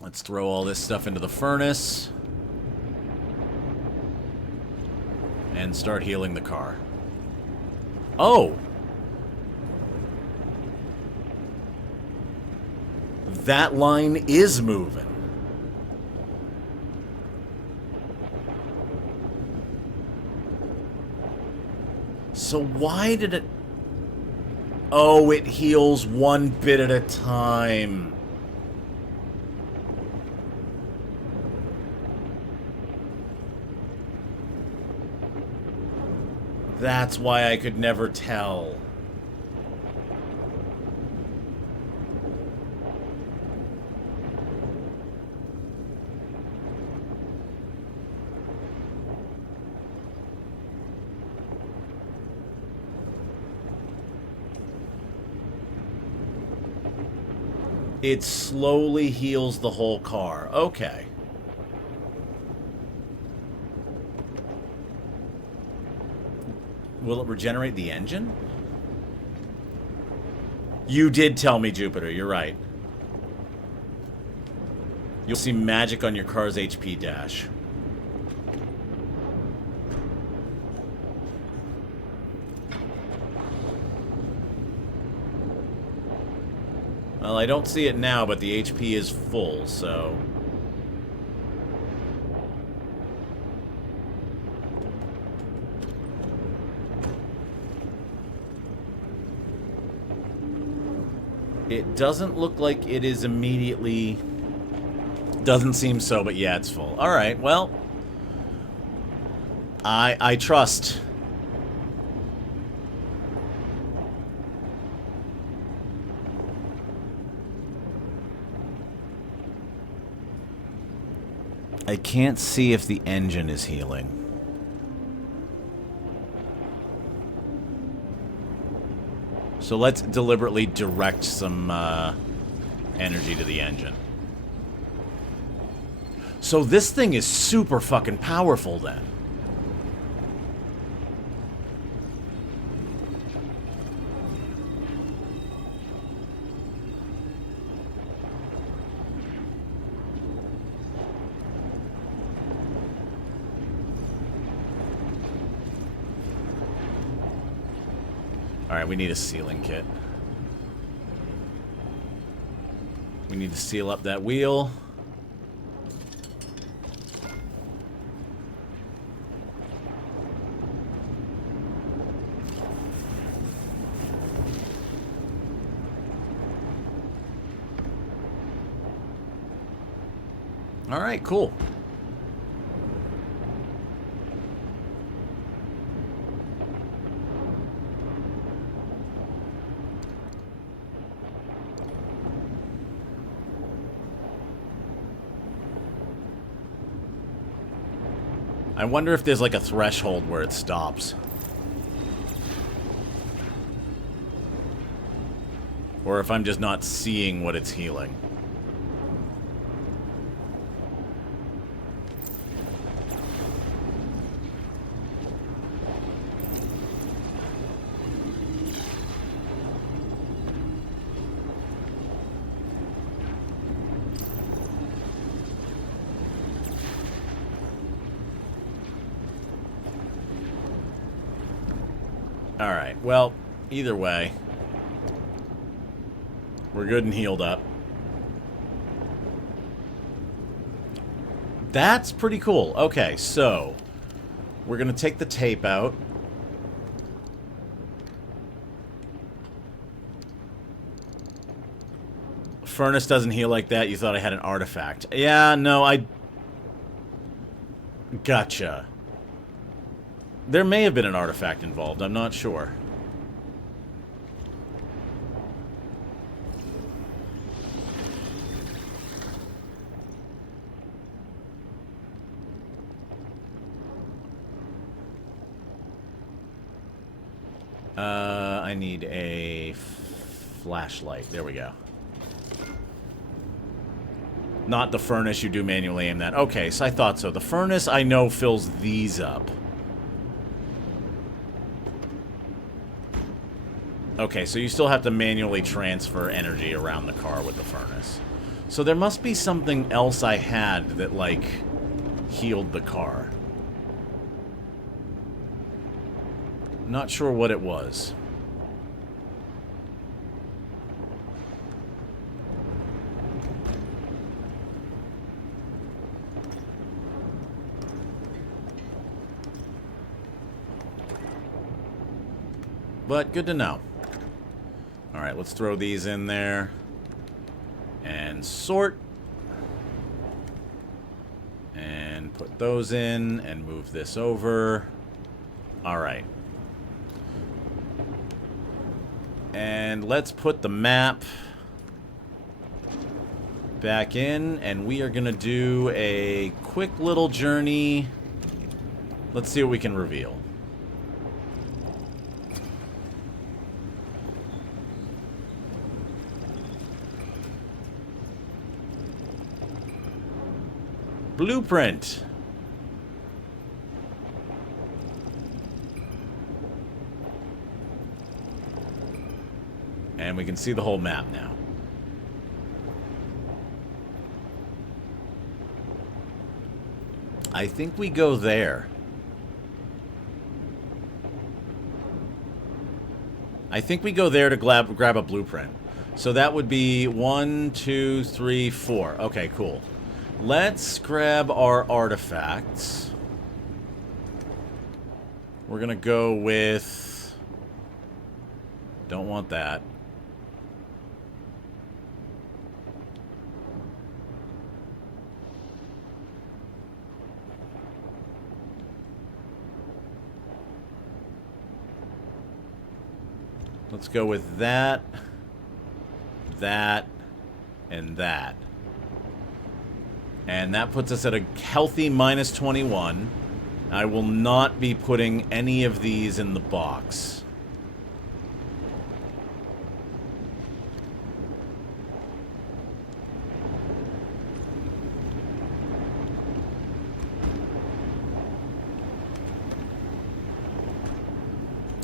Let's throw all this stuff into the furnace. And start healing the car. Oh! That line is moving. So why did it... Oh, it heals one bit at a time. That's why I could never tell. It slowly heals the whole car. Okay. Will it regenerate the engine? You did tell me, Jupiter. You're right. You'll see magic on your car's HP dash. Well, I don't see it now, but the HP is full, so... It doesn't look like it is immediately... Doesn't seem so, but yeah, it's full. Alright, well... I trust. I can't see if the engine is healing. So let's deliberately direct some energy to the engine. So this thing is super fucking powerful then. Alright, we need a sealing kit. We need to seal up that wheel. Alright, cool. I wonder if there's like a threshold where it stops. Or if I'm just not seeing what it's healing. Alright, well, either way, we're good and healed up. That's pretty cool. Okay, so we're going to take the tape out. Furnace doesn't heal like that. You thought I had an artifact. Yeah, no, I... Gotcha. There may have been an artifact involved. I'm not sure. I need a flashlight. There we go. Not the furnace. You do manually aim that. Okay, so I thought so. The furnace, I know, fills these up. Okay, so you still have to manually transfer energy around the car with the furnace. So there must be something else I had that, like, healed the car. Not sure what it was. But good to know. Alright, let's throw these in there. And sort. And put those in. And move this over. Alright. And let's put the map back in. And we are going to do a quick little journey. Let's see what we can reveal. Blueprint. And we can see the whole map now. I think we go there. I think we go there to grab a blueprint. So that would be 1, 2, 3, 4. Okay, cool. Let's grab our artifacts. We're gonna go with... Don't want that. Let's go with that, that, and that. And that puts us at a healthy minus 21. I will not be putting any of these in the box.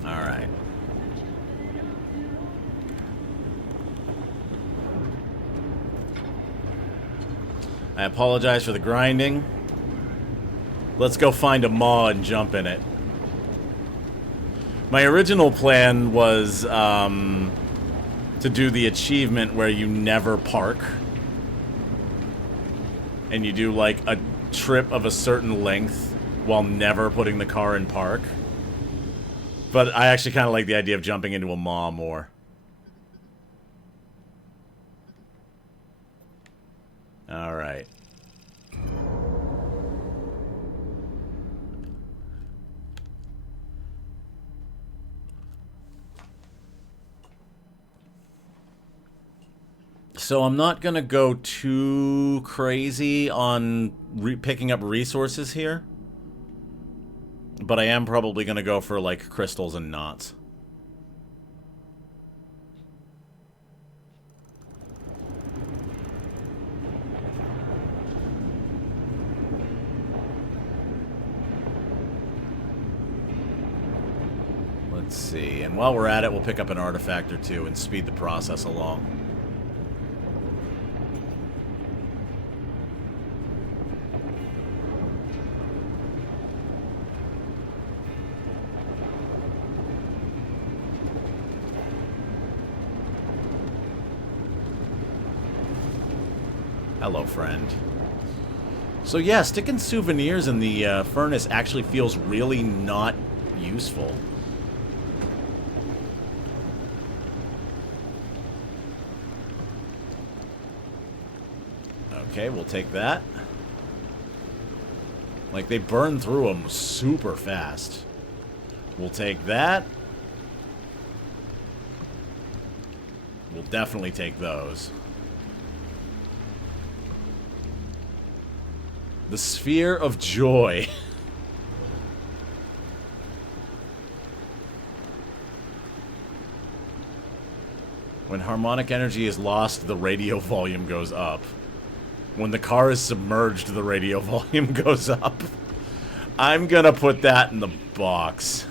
All right. I apologize for the grinding. Let's go find a maw and jump in it. My original plan was to do the achievement where you never park. And you do like a trip of a certain length while never putting the car in park. But I actually kind of like the idea of jumping into a maw more. All right. So I'm not going to go too crazy on picking up resources here. But I am probably going to go for, like, crystals and knots. Let's see. And while we're at it, we'll pick up an artifact or two and speed the process along. Hello, friend. So yeah, sticking souvenirs in the furnace actually feels really not useful. Okay, we'll take that. Like, they burn through them super fast. We'll take that. We'll definitely take those. The Sphere of Joy. When harmonic energy is lost, the radio volume goes up. When the car is submerged, the radio volume goes up. I'm gonna put that in the box.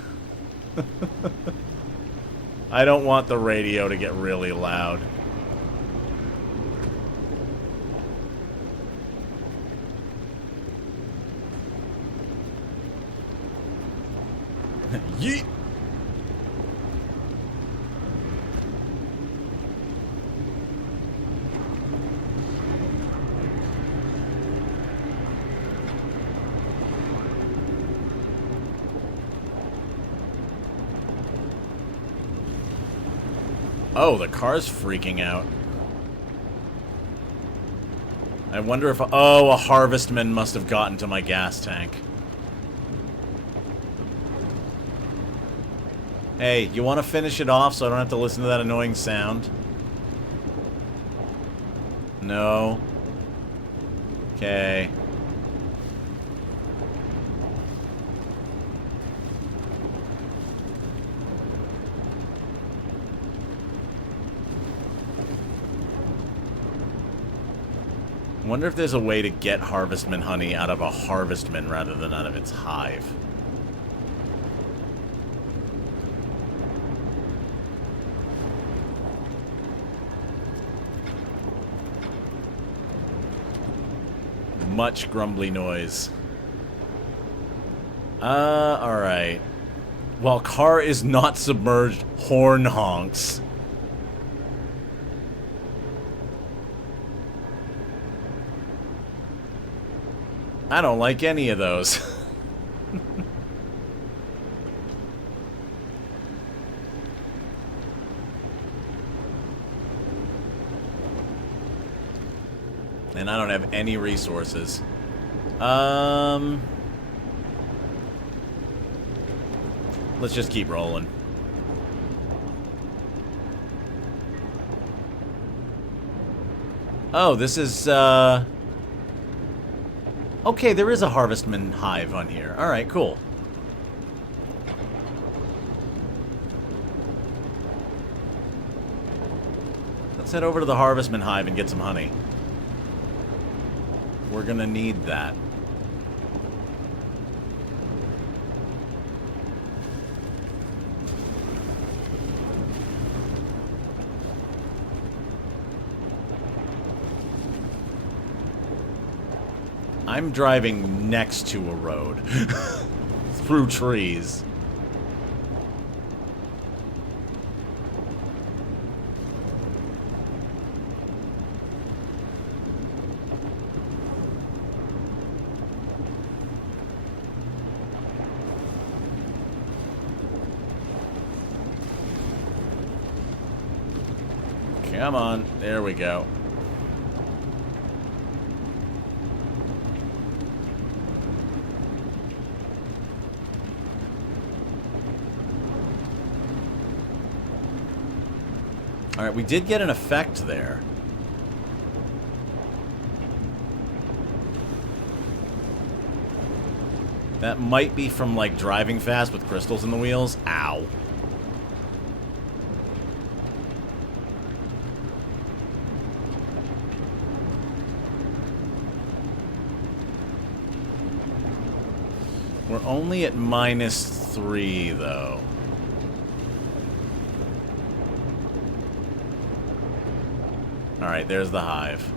I don't want the radio to get really loud. Yeet! Oh, the car's freaking out. I wonder if... Oh, a harvestman must have gotten to my gas tank. Hey, you want to finish it off so I don't have to listen to that annoying sound? No. Okay. I wonder if there's a way to get harvestman honey out of a harvestman rather than out of its hive. Much grumbly noise. Alright. While car is not submerged, horn honks. I don't like any of those. And I don't have any resources. Let's just keep rolling. Oh, this is, okay, there is a Harvestman hive on here. Alright, cool. Let's head over to the Harvestman hive and get some honey. We're gonna need that. I'm driving next to a road. Through trees. Come on. There we go. Alright, we did get an effect there. That might be from, like, driving fast with crystals in the wheels. Ow. We're only at -3, though. Alright, there's the hive.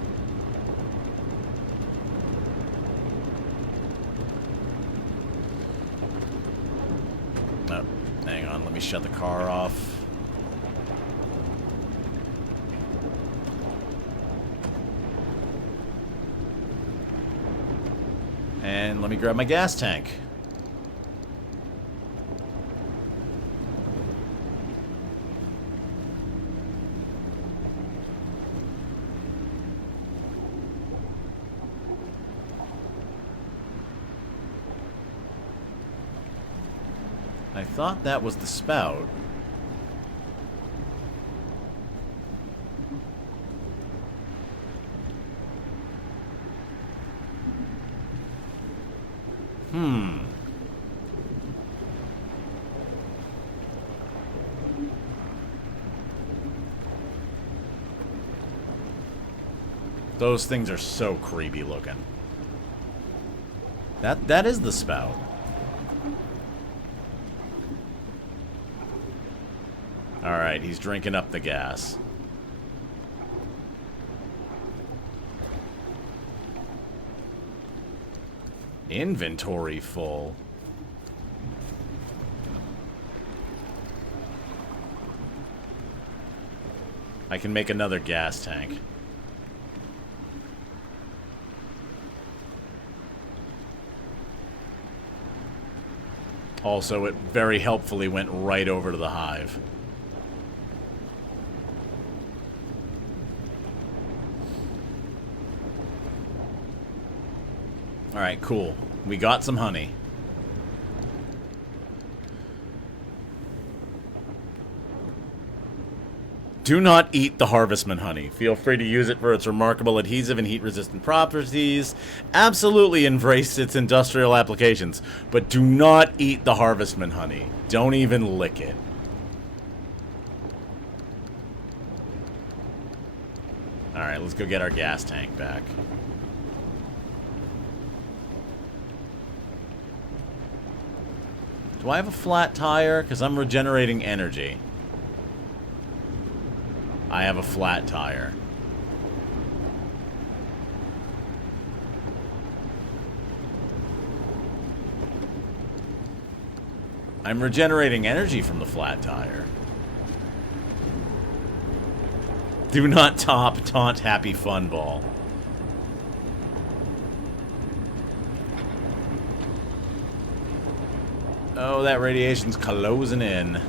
Oh, hang on, let me shut the car off. And let me grab my gas tank. I thought that was the spout. Those things are so creepy looking. That is the spout. Alright, he's drinking up the gas. Inventory full. I can make another gas tank. Also, it very helpfully went right over to the hive. Alright, cool. We got some honey. Do not eat the Harvestman honey. Feel free to use it for its remarkable adhesive and heat-resistant properties. Absolutely embrace its industrial applications. But do not eat the Harvestman honey. Don't even lick it. Alright, let's go get our gas tank back. Do I have a flat tire? Because I'm regenerating energy. I have a flat tire. I'm regenerating energy from the flat tire. Do not taunt Happy Fun Ball. Oh, that radiation's closing in.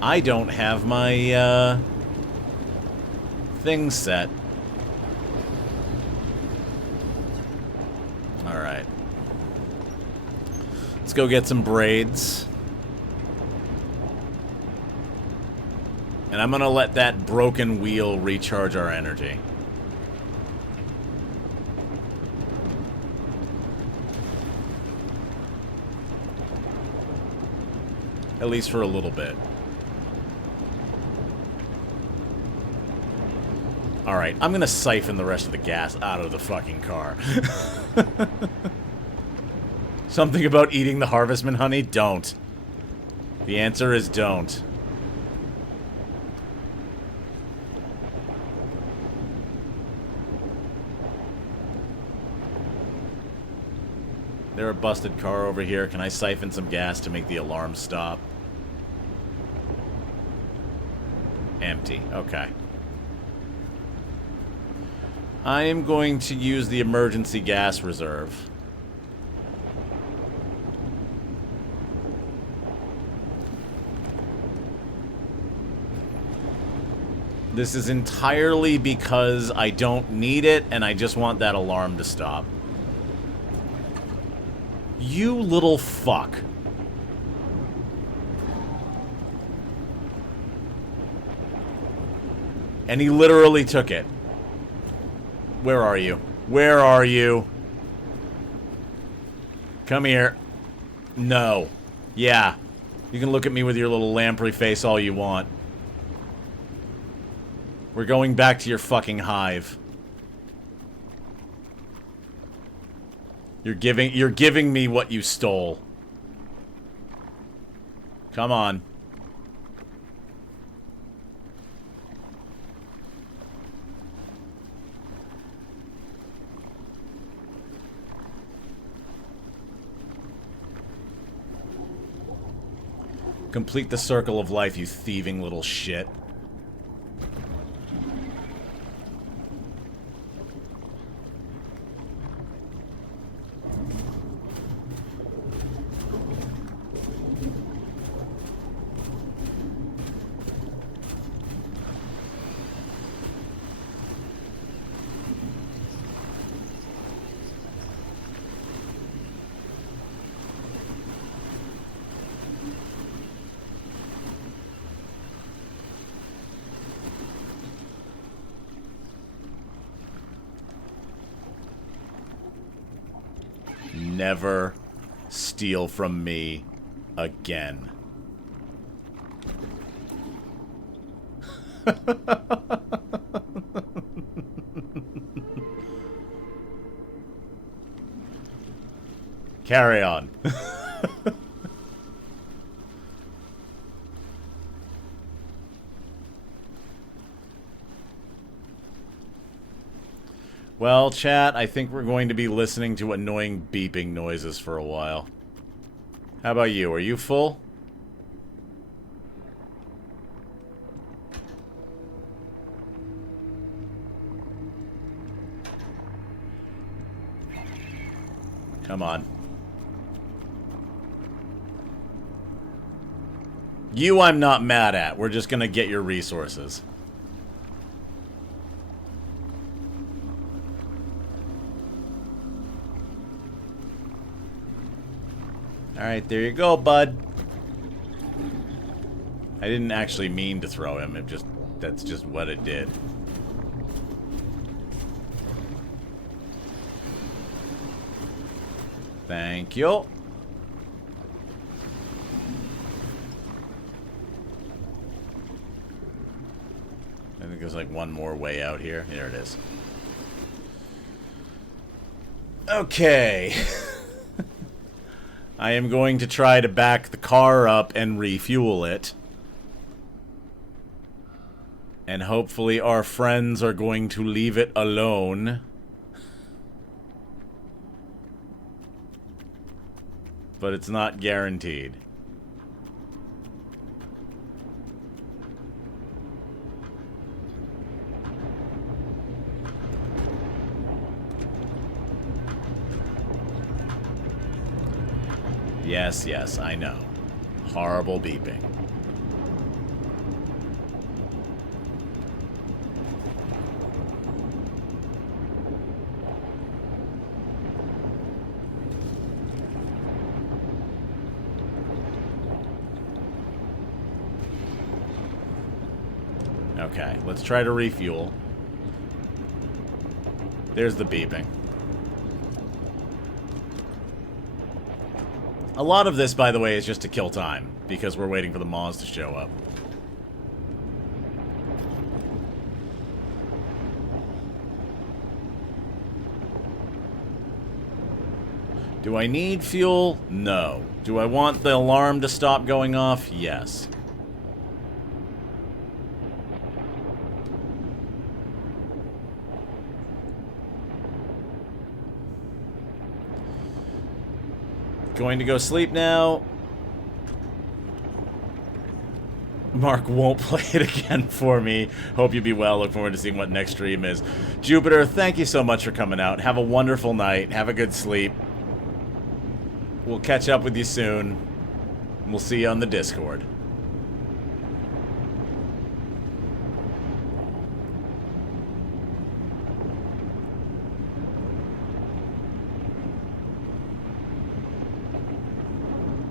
I don't have my, thing set. Alright. Let's go get some braids. And I'm gonna let that broken wheel recharge our energy. At least for a little bit. Alright, I'm gonna siphon the rest of the gas out of the fucking car. Something about eating the harvestman honey? Don't. The answer is don't. There a busted car over here. Can I siphon some gas to make the alarm stop? Empty. Okay. I am going to use the emergency gas reserve. This is entirely because I don't need it and I just want that alarm to stop. You little fuck. And he literally took it. Where are you? Where are you? Come here. No. Yeah. You can look at me with your little lamprey face all you want. We're going back to your fucking hive. You're giving me what you stole. Come on. Complete the circle of life, you thieving little shit. Never steal from me again. Carry on. Well, chat, I think we're going to be listening to annoying beeping noises for a while. How about you? Are you full? Come on. You I'm not mad at. We're just gonna get your resources. Alright, there you go, bud. I didn't actually mean to throw him. That's just what it did. Thank you. I think there's like one more way out here. There it is. Okay. I am going to try to back the car up and refuel it. And hopefully our friends are going to leave it alone. but it's not guaranteed. Yes, yes, I know. Horrible beeping. Okay, let's try to refuel. There's the beeping. A lot of this, by the way, is just to kill time, because we're waiting for the Maws to show up. Do I need fuel? No. Do I want the alarm to stop going off? Yes. Going to go sleep now. Mark won't play it again for me. Hope you be well. Look forward to seeing what next stream is. Jupiter, thank you so much for coming out. Have a wonderful night. Have a good sleep. We'll catch up with you soon. We'll see you on the Discord.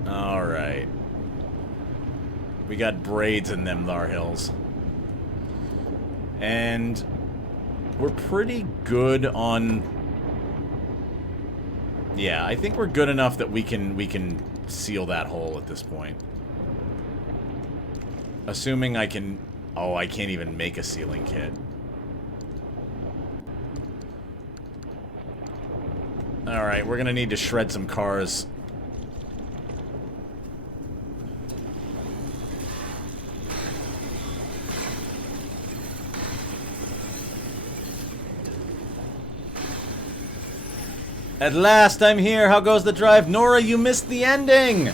Alright. We got braids in them thar hills. And we're pretty good on... Yeah, I think we're good enough that we can seal that hole at this point. Assuming I can... Oh, I can't even make a sealing kit. Alright, we're gonna need to shred some cars. At last, I'm here. How goes the drive? Nora, you missed the ending!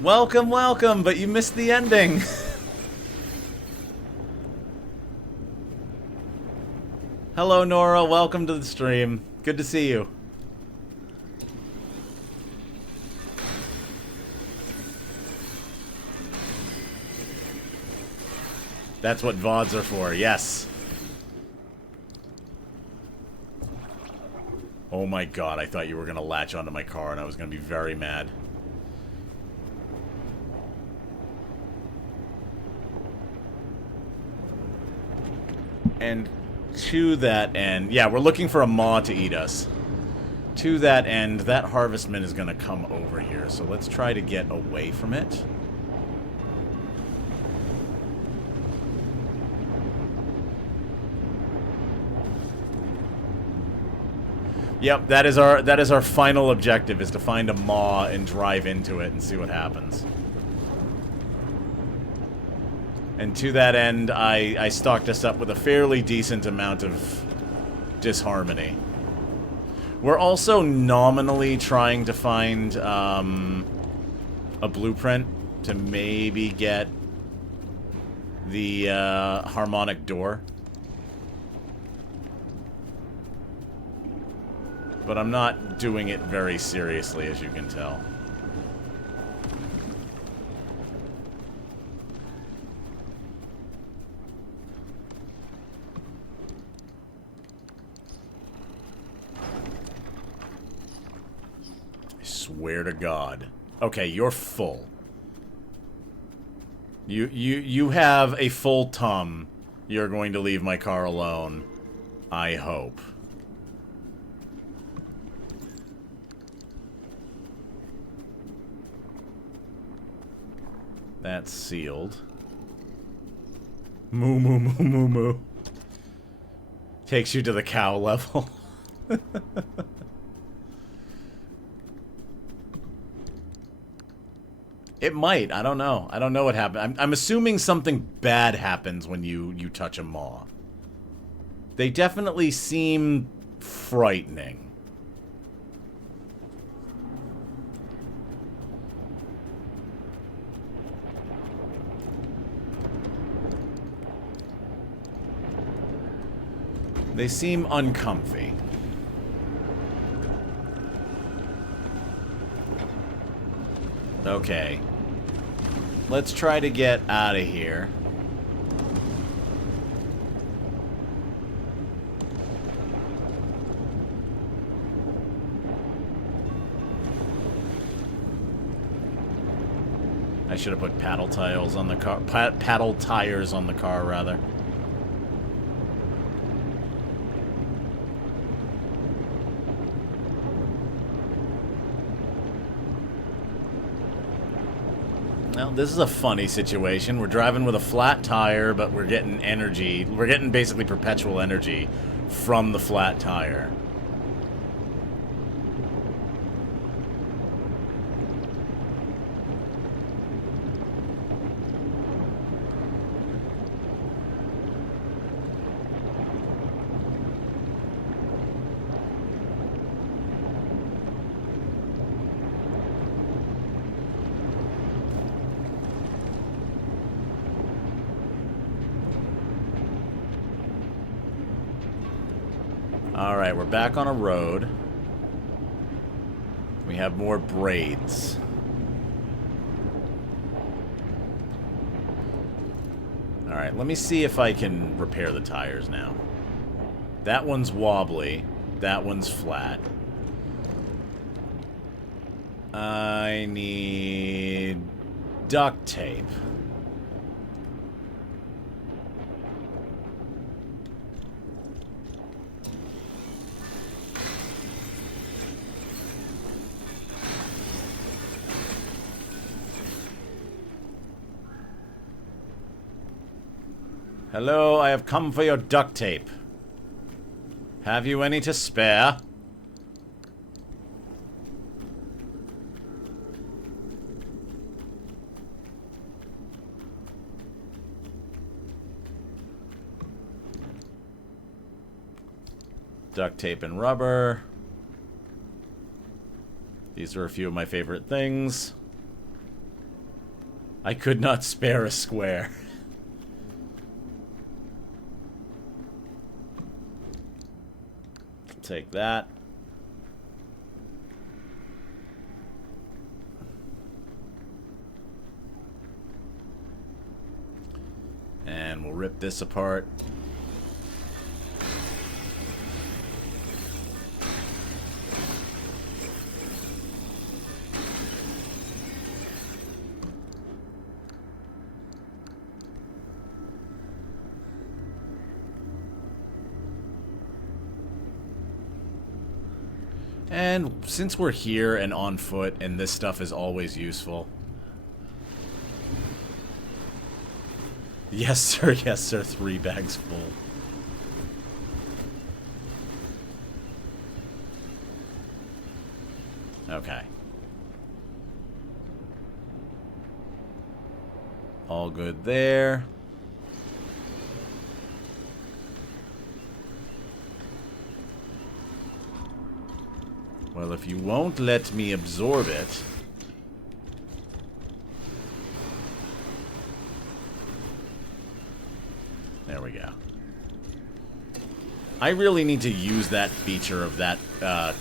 Welcome, welcome, but you missed the ending. Hello, Nora. Welcome to the stream. Good to see you. That's what VODs are for, yes. Oh my god, I thought you were going to latch onto my car and I was going to be very mad. And to that end, yeah, we're looking for a maw to eat us. To that end, that harvestman is going to come over here, so let's try to get away from it. Yep, that is our final objective, is to find a maw and drive into it and see what happens. And to that end, I stocked us up with a fairly decent amount of disharmony. We're also nominally trying to find a blueprint to maybe get the harmonic door. But I'm not doing it very seriously, as you can tell. I swear to God. Okay, you're full. You have a full tum. You're going to leave my car alone. I hope. That's sealed. Moo moo moo moo moo. Takes you to the cow level. It might. I don't know. I don't know what happened. I'm assuming something bad happens when you touch a maw. They definitely seem frightening. They seem uncomfy. Okay. Let's try to get out of here. I should have put paddle tires on the car. Paddle tires on the car, rather. Well, this is a funny situation. We're driving with a flat tire, but we're getting energy. We're getting basically perpetual energy from the flat tire. Alright, we're back on a road. We have more braids. Alright, let me see if I can repair the tires now. That one's wobbly. That one's flat. I need duct tape. Hello, I have come for your duct tape. Have you any to spare? Duct tape and rubber. These are a few of my favorite things. I could not spare a square. Take that. And we'll rip this apart. And since we're here and on foot, and this stuff is always useful. Yes, sir. Yes, sir. 3 bags full. Okay. All good there. Well, if you won't let me absorb it... There we go. I really need to use that feature of that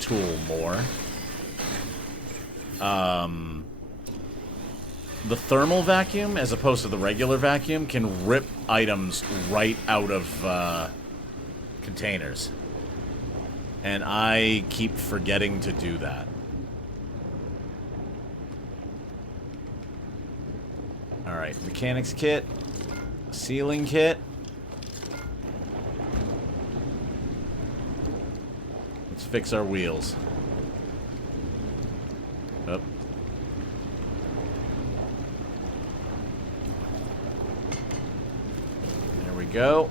tool more. The thermal vacuum, as opposed to the regular vacuum, can rip items right out of containers. And I keep forgetting to do that. Alright, mechanics kit. Sealing kit. Let's fix our wheels. Up. There we go.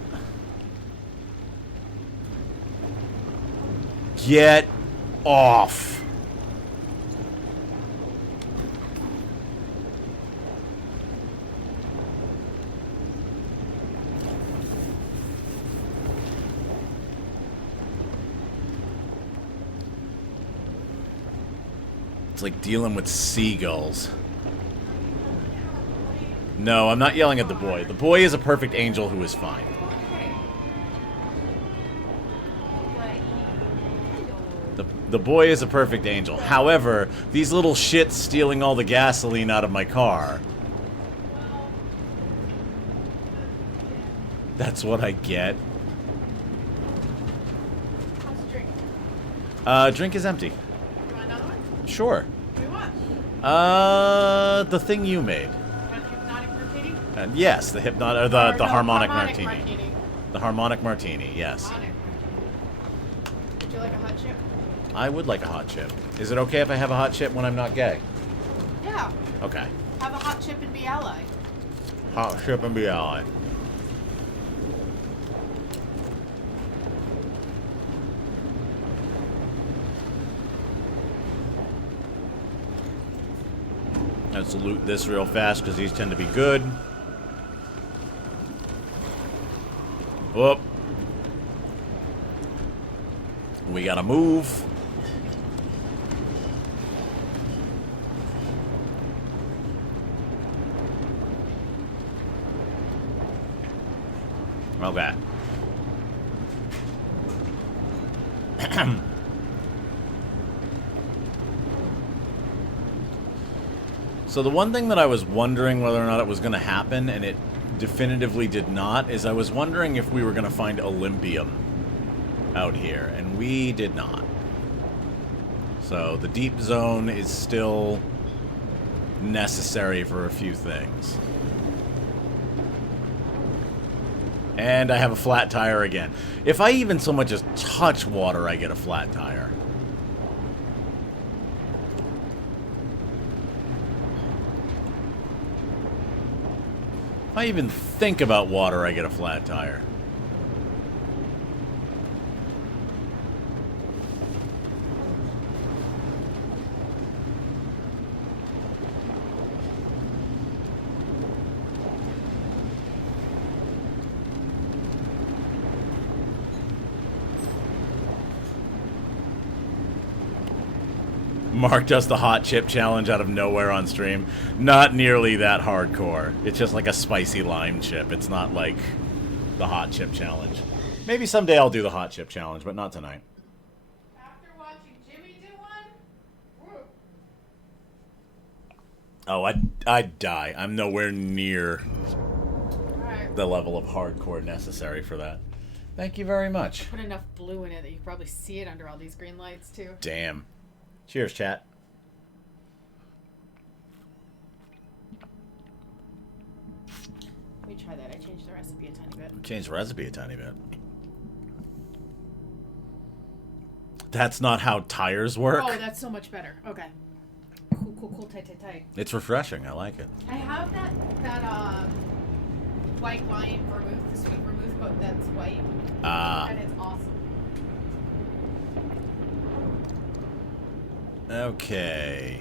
Get off. It's like dealing with seagulls. No, I'm not yelling at the boy. The boy is a perfect angel who is fine. The boy is a perfect angel. However, these little shits stealing all the gasoline out of my car. Well, That's what I get. how's the drink? Drink is empty. You want another one? Sure. What do you want? The thing you made. Want hypnotic martini? Yes, the Or the no, harmonic martini. The harmonic martini, yes. Harmonic. Would you like a hot chip? I would like a hot chip. Is it okay if I have a hot chip when I'm not gay? Yeah. Okay. Have a hot chip and be ally. Hot chip and be ally. Let's loot this real fast because these tend to be good. Whoop. We gotta move. Okay. So the one thing that I was wondering whether or not it was going to happen, and it definitively did not, is I was wondering if we were going to find Olympium out here, and we did not. So the deep zone is still necessary for a few things. And I have a flat tire again. If I even so much as touch water, I get a flat tire. If I even think about water, I get a flat tire. Mark does the hot chip challenge out of nowhere on stream. Not nearly that hardcore. It's just like a spicy lime chip. It's not like the hot chip challenge. Maybe someday I'll do the hot chip challenge, but not tonight. After watching Jimmy do one? Woo. Oh, I'd die. I'm nowhere near Alright. the level of hardcore necessary for that. Thank you very much. Put enough blue in it that you can probably see it under all these green lights, too. Damn. Cheers, chat. Let me try that. I changed the recipe a tiny bit. Change the recipe a tiny bit. That's not how tires work. Oh, that's so much better. Okay. Cool, cool, cool, tight, tight, tight. It's refreshing. I like it. I have that white wine vermouth, the sweet vermouth, but that's white. And it's awesome. Okay.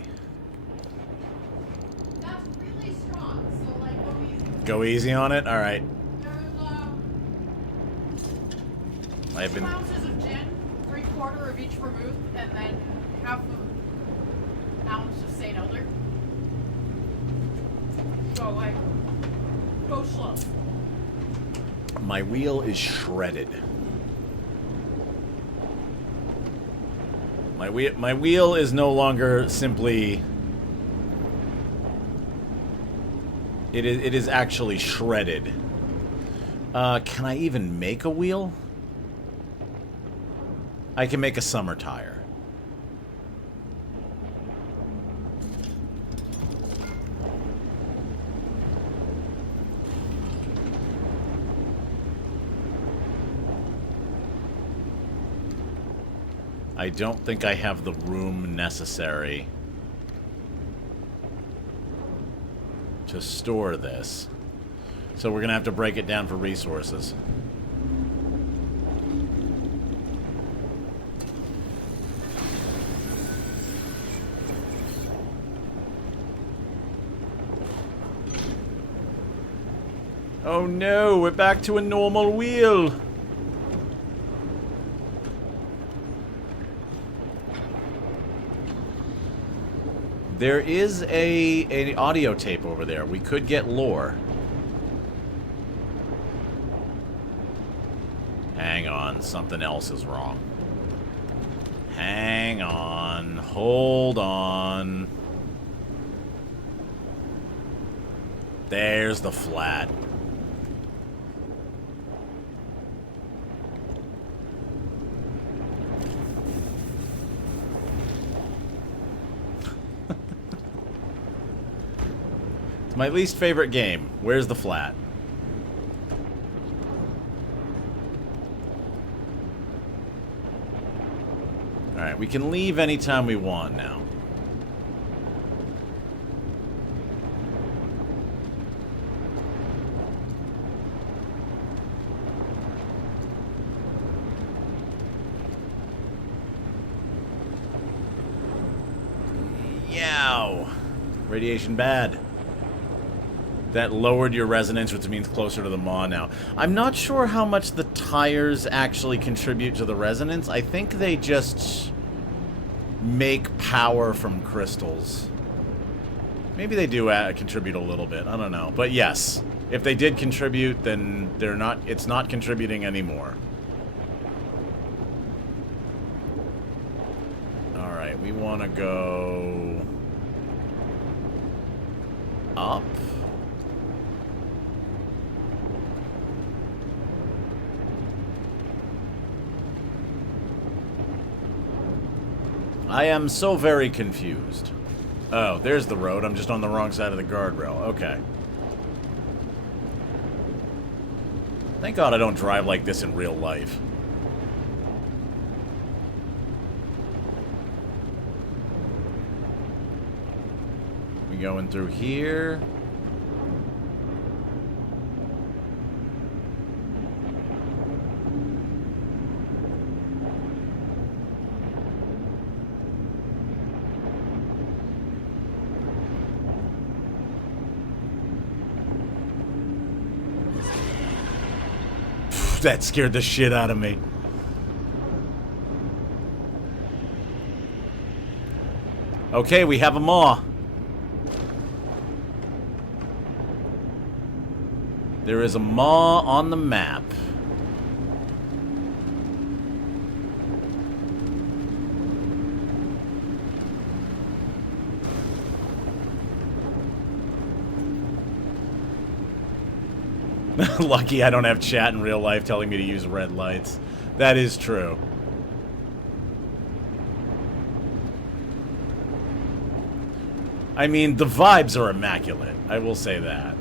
That's really strong, so like go easy. Go easy on it? Alright. There's I've 2 been... ounces of gin, 3/4 of each vermouth, and then half an ounce of St. Elder. So like, go slow. My wheel is shredded. My wheel is no longer simply... It is actually shredded. Can I even make a wheel? I can make a summer tire. I don't think I have the room necessary to store this. So we're going to have to break it down for resources. Oh no, we're back to a normal wheel. There is an audio tape over there. We could get lore. Hang on, something else is wrong. Hang on. Hold on. There's the flat. It's my least favorite game. Where's the flat? Alright, we can leave anytime we want now. Yow! Radiation bad. That lowered your resonance, which means closer to the maw now. I'm not sure how much the tires actually contribute to the resonance. I think they just make power from crystals. Maybe they do contribute a little bit. I don't know. But yes, if they did contribute, then they're not. It's not contributing anymore. All right, we want to go up. I am so very confused. Oh, there's the road. I'm just on the wrong side of the guardrail. Okay. Thank God I don't drive like this in real life. We going through here. That scared the shit out of me. Okay, we have a maw. There is a maw on the map. Lucky I don't have chat in real life telling me to use red lights. That is true. I mean, the vibes are immaculate. I will say that.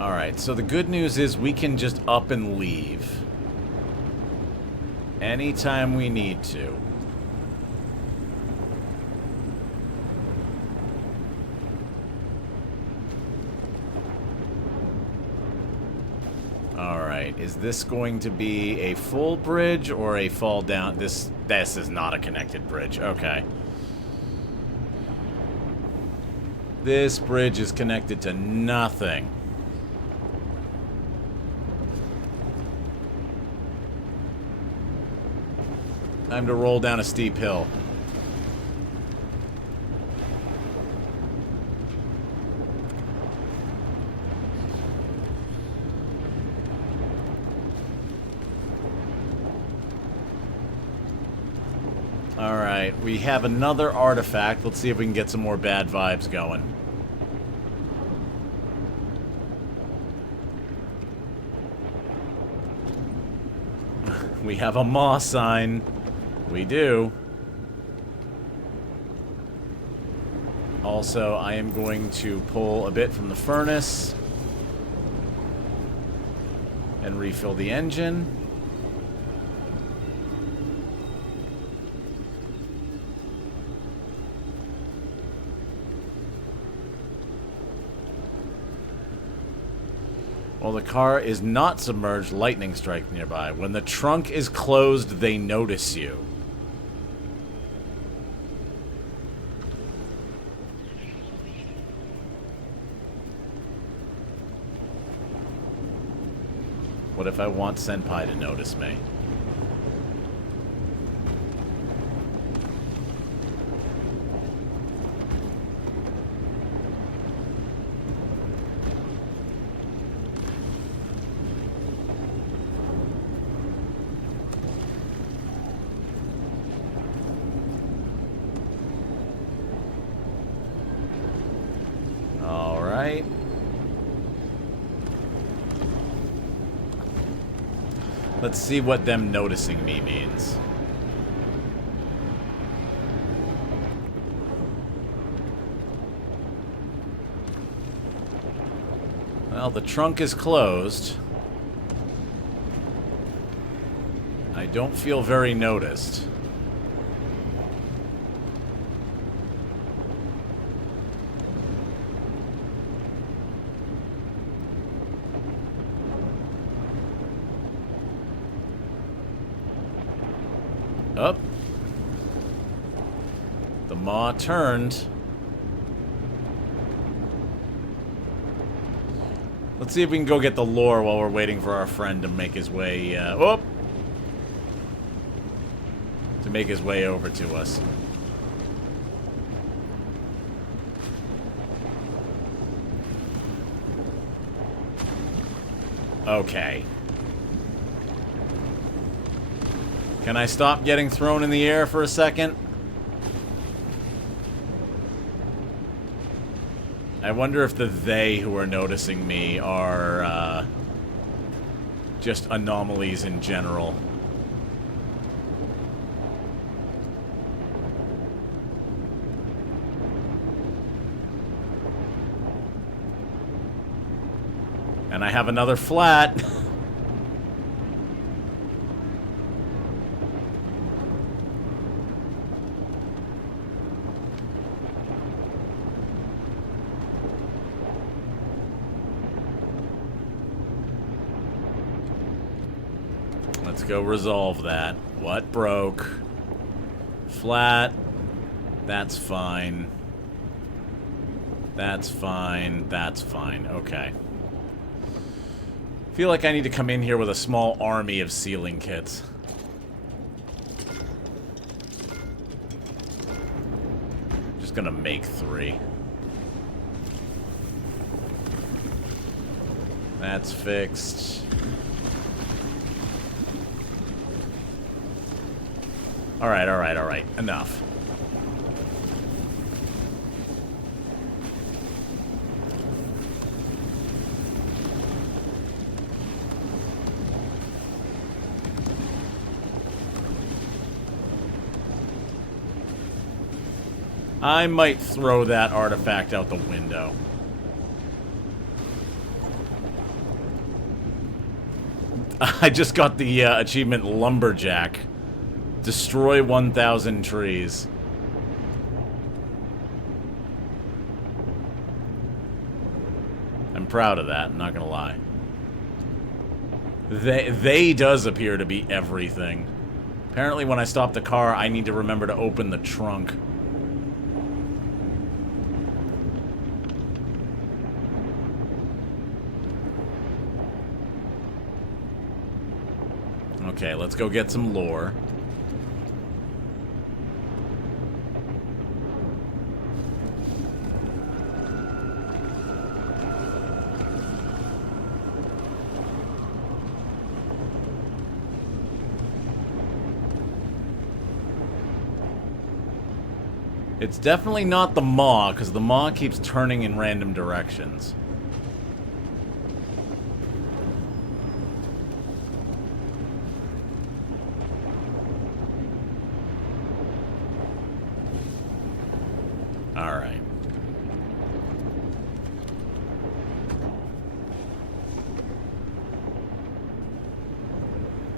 Alright, so the good news is we can just up and leave. Anytime we need to. Alright, is this going to be a full bridge or a fall down? This is not a connected bridge. Okay. This bridge is connected to nothing. Time to roll down a steep hill. Alright, we have another artifact. Let's see if we can get some more bad vibes going. We have a maw sign. We do. Also, I am going to pull a bit from the furnace and refill the engine. While the car is not submerged, lightning strikes nearby. When the trunk is closed, they notice you. What if I want Senpai to notice me? All right. Let's see what them noticing me means. Well, the trunk is closed. I don't feel very noticed. Up. The maw turned. Let's see if we can go get the lore while we're waiting for our friend to make his way, to make his way over to us. Okay. Can I stop getting thrown in the air for a second? I wonder if the they who are noticing me are just anomalies in general. And I have another flat. Let's go resolve that. What broke? Flat. That's fine. That's fine. That's fine. Okay. Feel like I need to come in here with a small army of sealing kits. Just gonna make 3. That's fixed. Alright, alright, alright. Enough. I might throw that artifact out the window. I just got the achievement Lumberjack. Destroy 1,000 trees. I'm proud of that, I'm not gonna lie. They does appear to be everything. Apparently when I stop the car, I need to remember to open the trunk. Okay, let's go get some lore. It's definitely not the maw, because the maw keeps turning in random directions. Alright.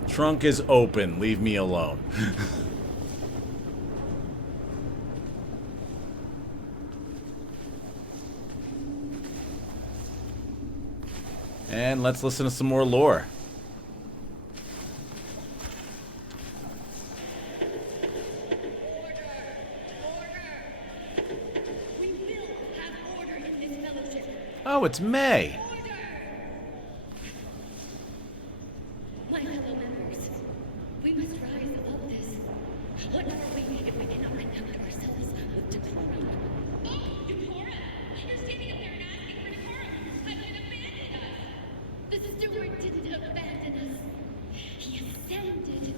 Trunk is open. Leave me alone. And let's listen to some more lore. Oh, it's May. My fellow members, we must rise above this. What are we if we cannot conduct ourselves with decorum? Oh, decorum? You're standing up there and asking for decorum. I thought abandoned us. The steward didn't abandon us. He ascended.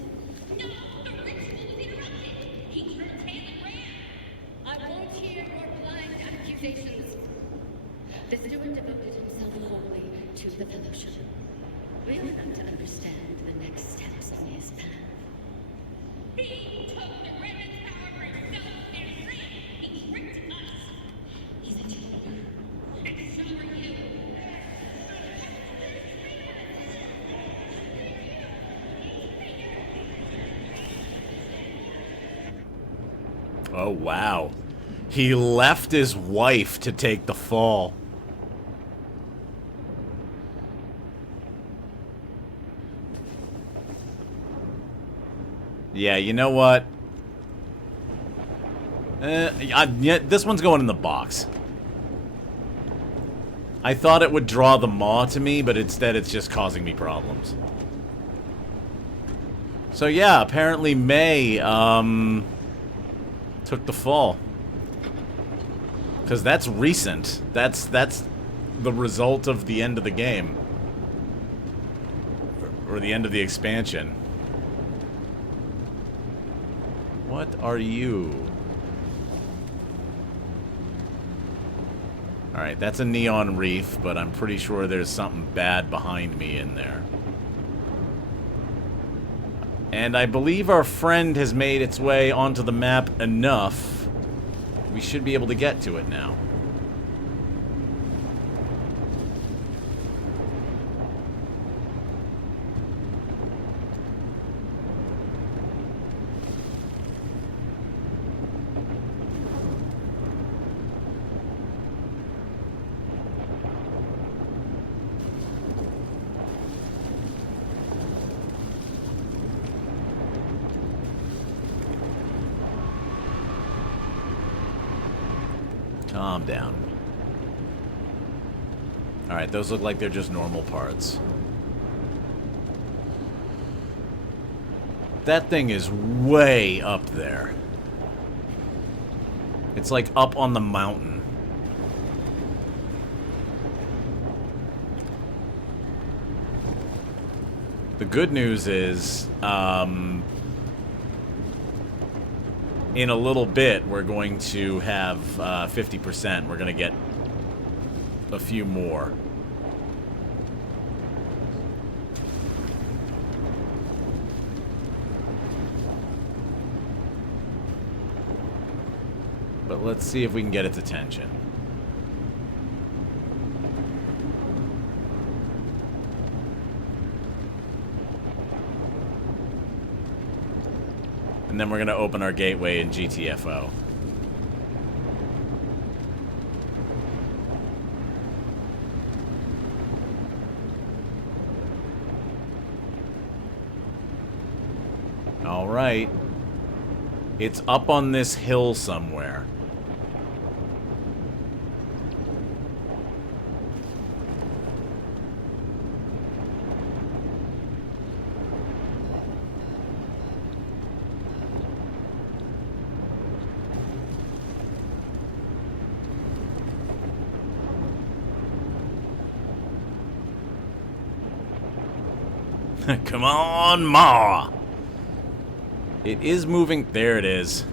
No, the ritual was interrupted. He turned tail and ran. I won't hear your blind accusations. The steward devoted himself wholly to the fellowship. We are not to understand the next steps on his path. He took the Revenant's power for himself and ran. He tricked us. He's a cheater. And so are you. Oh, wow. He left his wife to take the fall. Yeah, you know what? Yeah, this one's going in the box. I thought it would draw the maw to me, but instead it's just causing me problems. So yeah, apparently May, took the fall. Because that's recent. That's the result of the end of the game. Or the end of the expansion. What are you? Alright, that's a neon reef, but I'm pretty sure there's something bad behind me in there. And I believe our friend has made its way onto the map enough. We should be able to get to it now. Calm down. Alright, those look like they're just normal parts. That thing is way up there. It's like up on the mountain. The good news is, in a little bit, we're going to have 50%. We're going to get a few more. But let's see if we can get its attention. And then we're going to open our gateway in GTFO. All right. It's up on this hill somewhere. Come on, Ma! It is moving. There it is.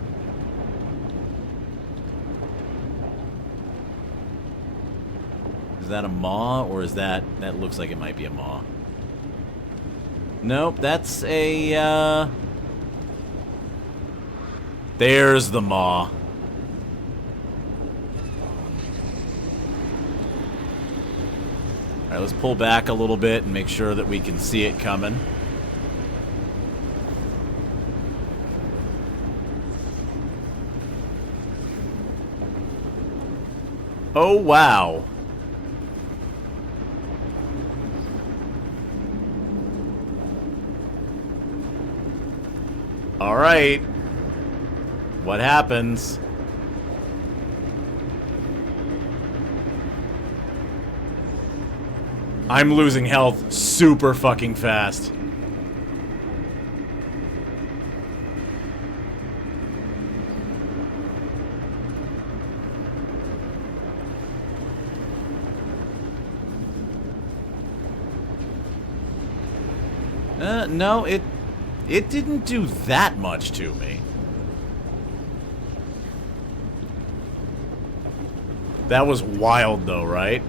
Is that a maw, or is that... That looks like it might be a maw. Nope, that's a, There's the maw. Alright, let's pull back a little bit and make sure that we can see it coming. Oh, wow. right. What happens? I'm losing health super fucking fast. No, it didn't do that much to me. That was wild though, right?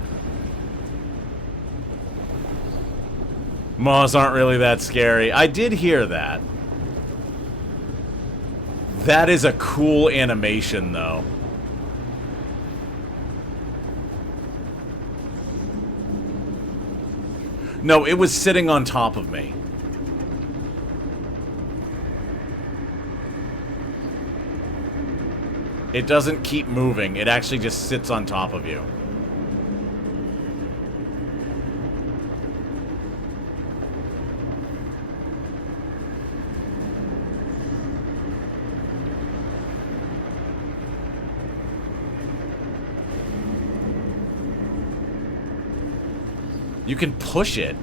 Moths aren't really that scary. I did hear that. That is a cool animation though. No, it was sitting on top of me. It doesn't keep moving. It actually just sits on top of you. You can push it.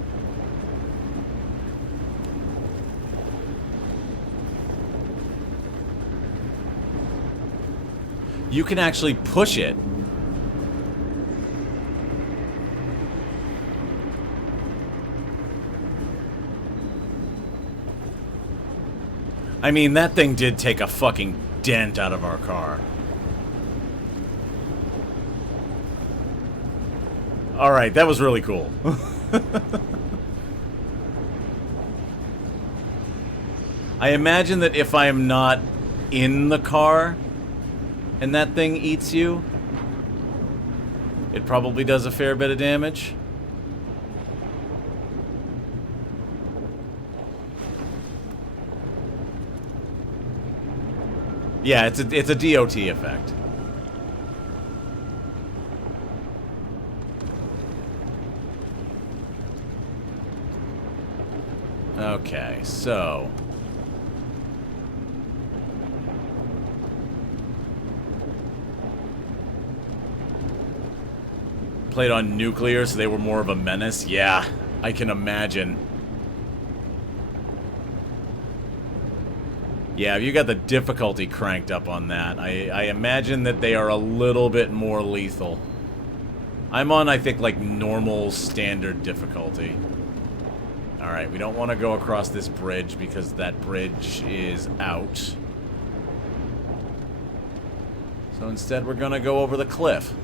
You can actually push it. I mean, that thing did take a fucking dent out of our car. Alright, that was really cool. I imagine that if I am not in the car and that thing eats you, it probably does a fair bit of damage. Yeah, it's a DOT effect. Okay, so played on nuclear, so they were more of a menace. Yeah, I can imagine. Yeah, you got the difficulty cranked up on that. I imagine that they are a little bit more lethal. I'm on, I think, like, normal standard difficulty. Alright, we don't want to go across this bridge because that bridge is out. So instead we're gonna go over the cliff.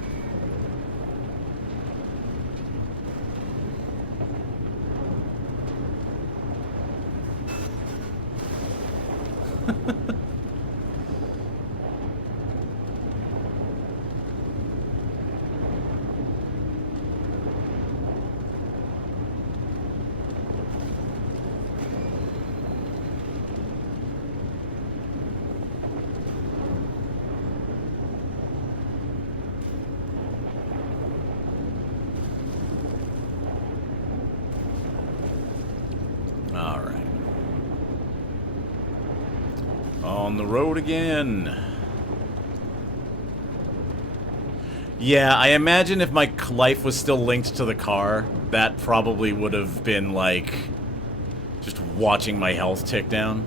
Alright. On the road again. Yeah, I imagine if my life was still linked to the car, that probably would have been like just watching my health tick down.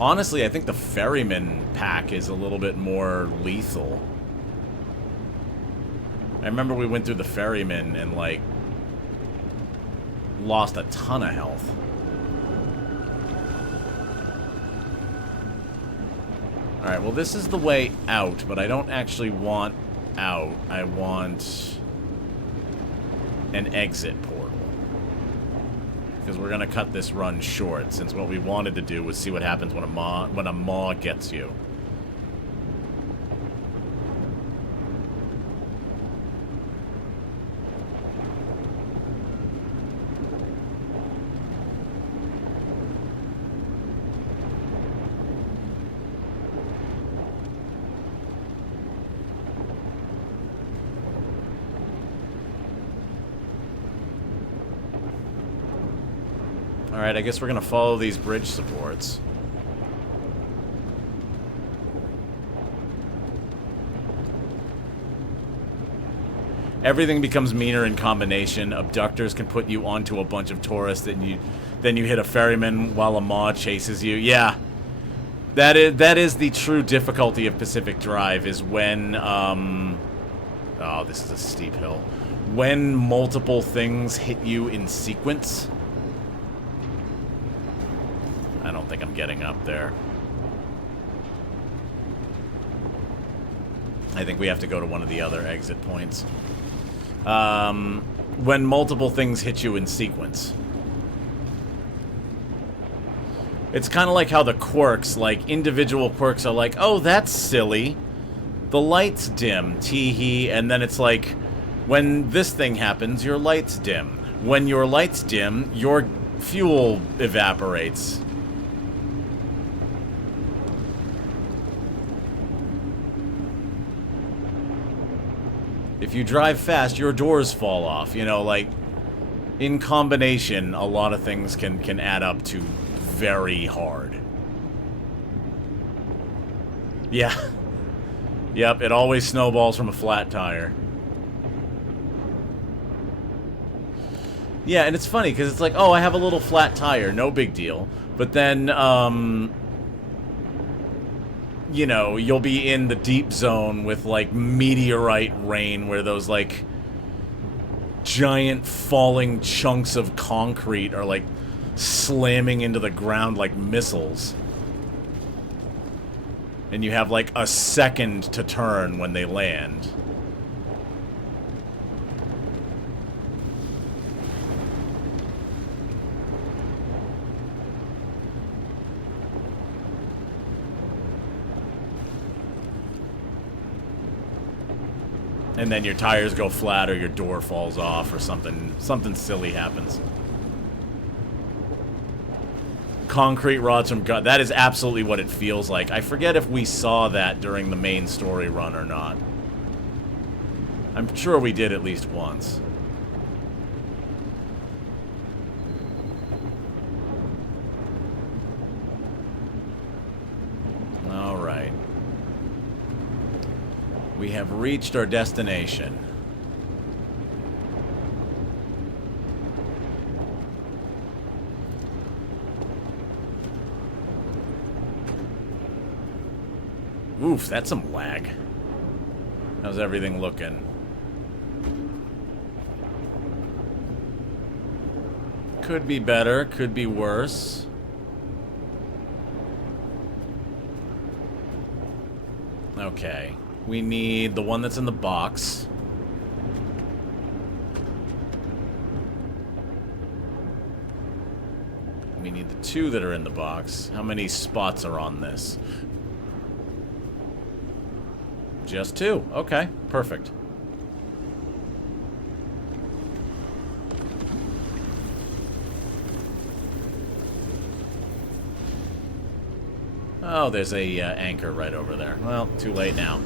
Honestly, I think the ferryman pack is a little bit more lethal. I remember we went through the ferryman and like lost a ton of health. Alright, well this is the way out, but I don't actually want out. I want an exit portal. Because we're gonna cut this run short, since what we wanted to do was see what happens when a maw gets you. Alright, I guess we're gonna follow these bridge supports. Everything becomes meaner in combination. Abductors can put you onto a bunch of tourists, then you hit a ferryman while a maw chases you. Yeah. That is the true difficulty of Pacific Drive, is when, oh, this is a steep hill. When multiple things hit you in sequence. I don't think I'm getting up there. I think we have to go to one of the other exit points. When multiple things hit you in sequence. It's kind of like how the quirks, like, individual quirks are like, oh, that's silly. The light's dim, tee-hee, and then it's like, when this thing happens, your light's dim. When your light's dim, your fuel evaporates. If you drive fast, your doors fall off. You know, like, in combination, a lot of things can add up to very hard. Yeah. Yep, it always snowballs from a flat tire. Yeah, and it's funny, because it's like, oh, I have a little flat tire, no big deal. But then, you know, you'll be in the deep zone with, like, meteorite rain, where those, like, giant falling chunks of concrete are, like, slamming into the ground like missiles. And you have, like, a second to turn when they land. And then your tires go flat or your door falls off or something silly happens. Concrete rods from gut. That is absolutely what it feels like. I forget if we saw that during the main story run or not. I'm sure we did at least once. Alright. We have reached our destination. Oof, that's some lag. How's everything looking? Could be better, could be worse. Okay. We need the one that's in the box. We need the two that are in the box. How many spots are on this? Just two. Okay, perfect. Oh, there's a anchor right over there. Well, too late now.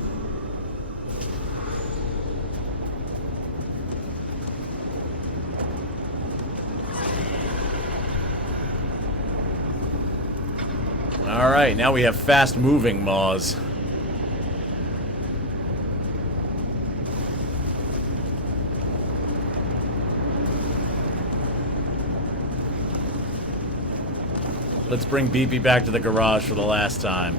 Alright, now we have fast-moving maws. Let's bring Beepy back to the garage for the last time.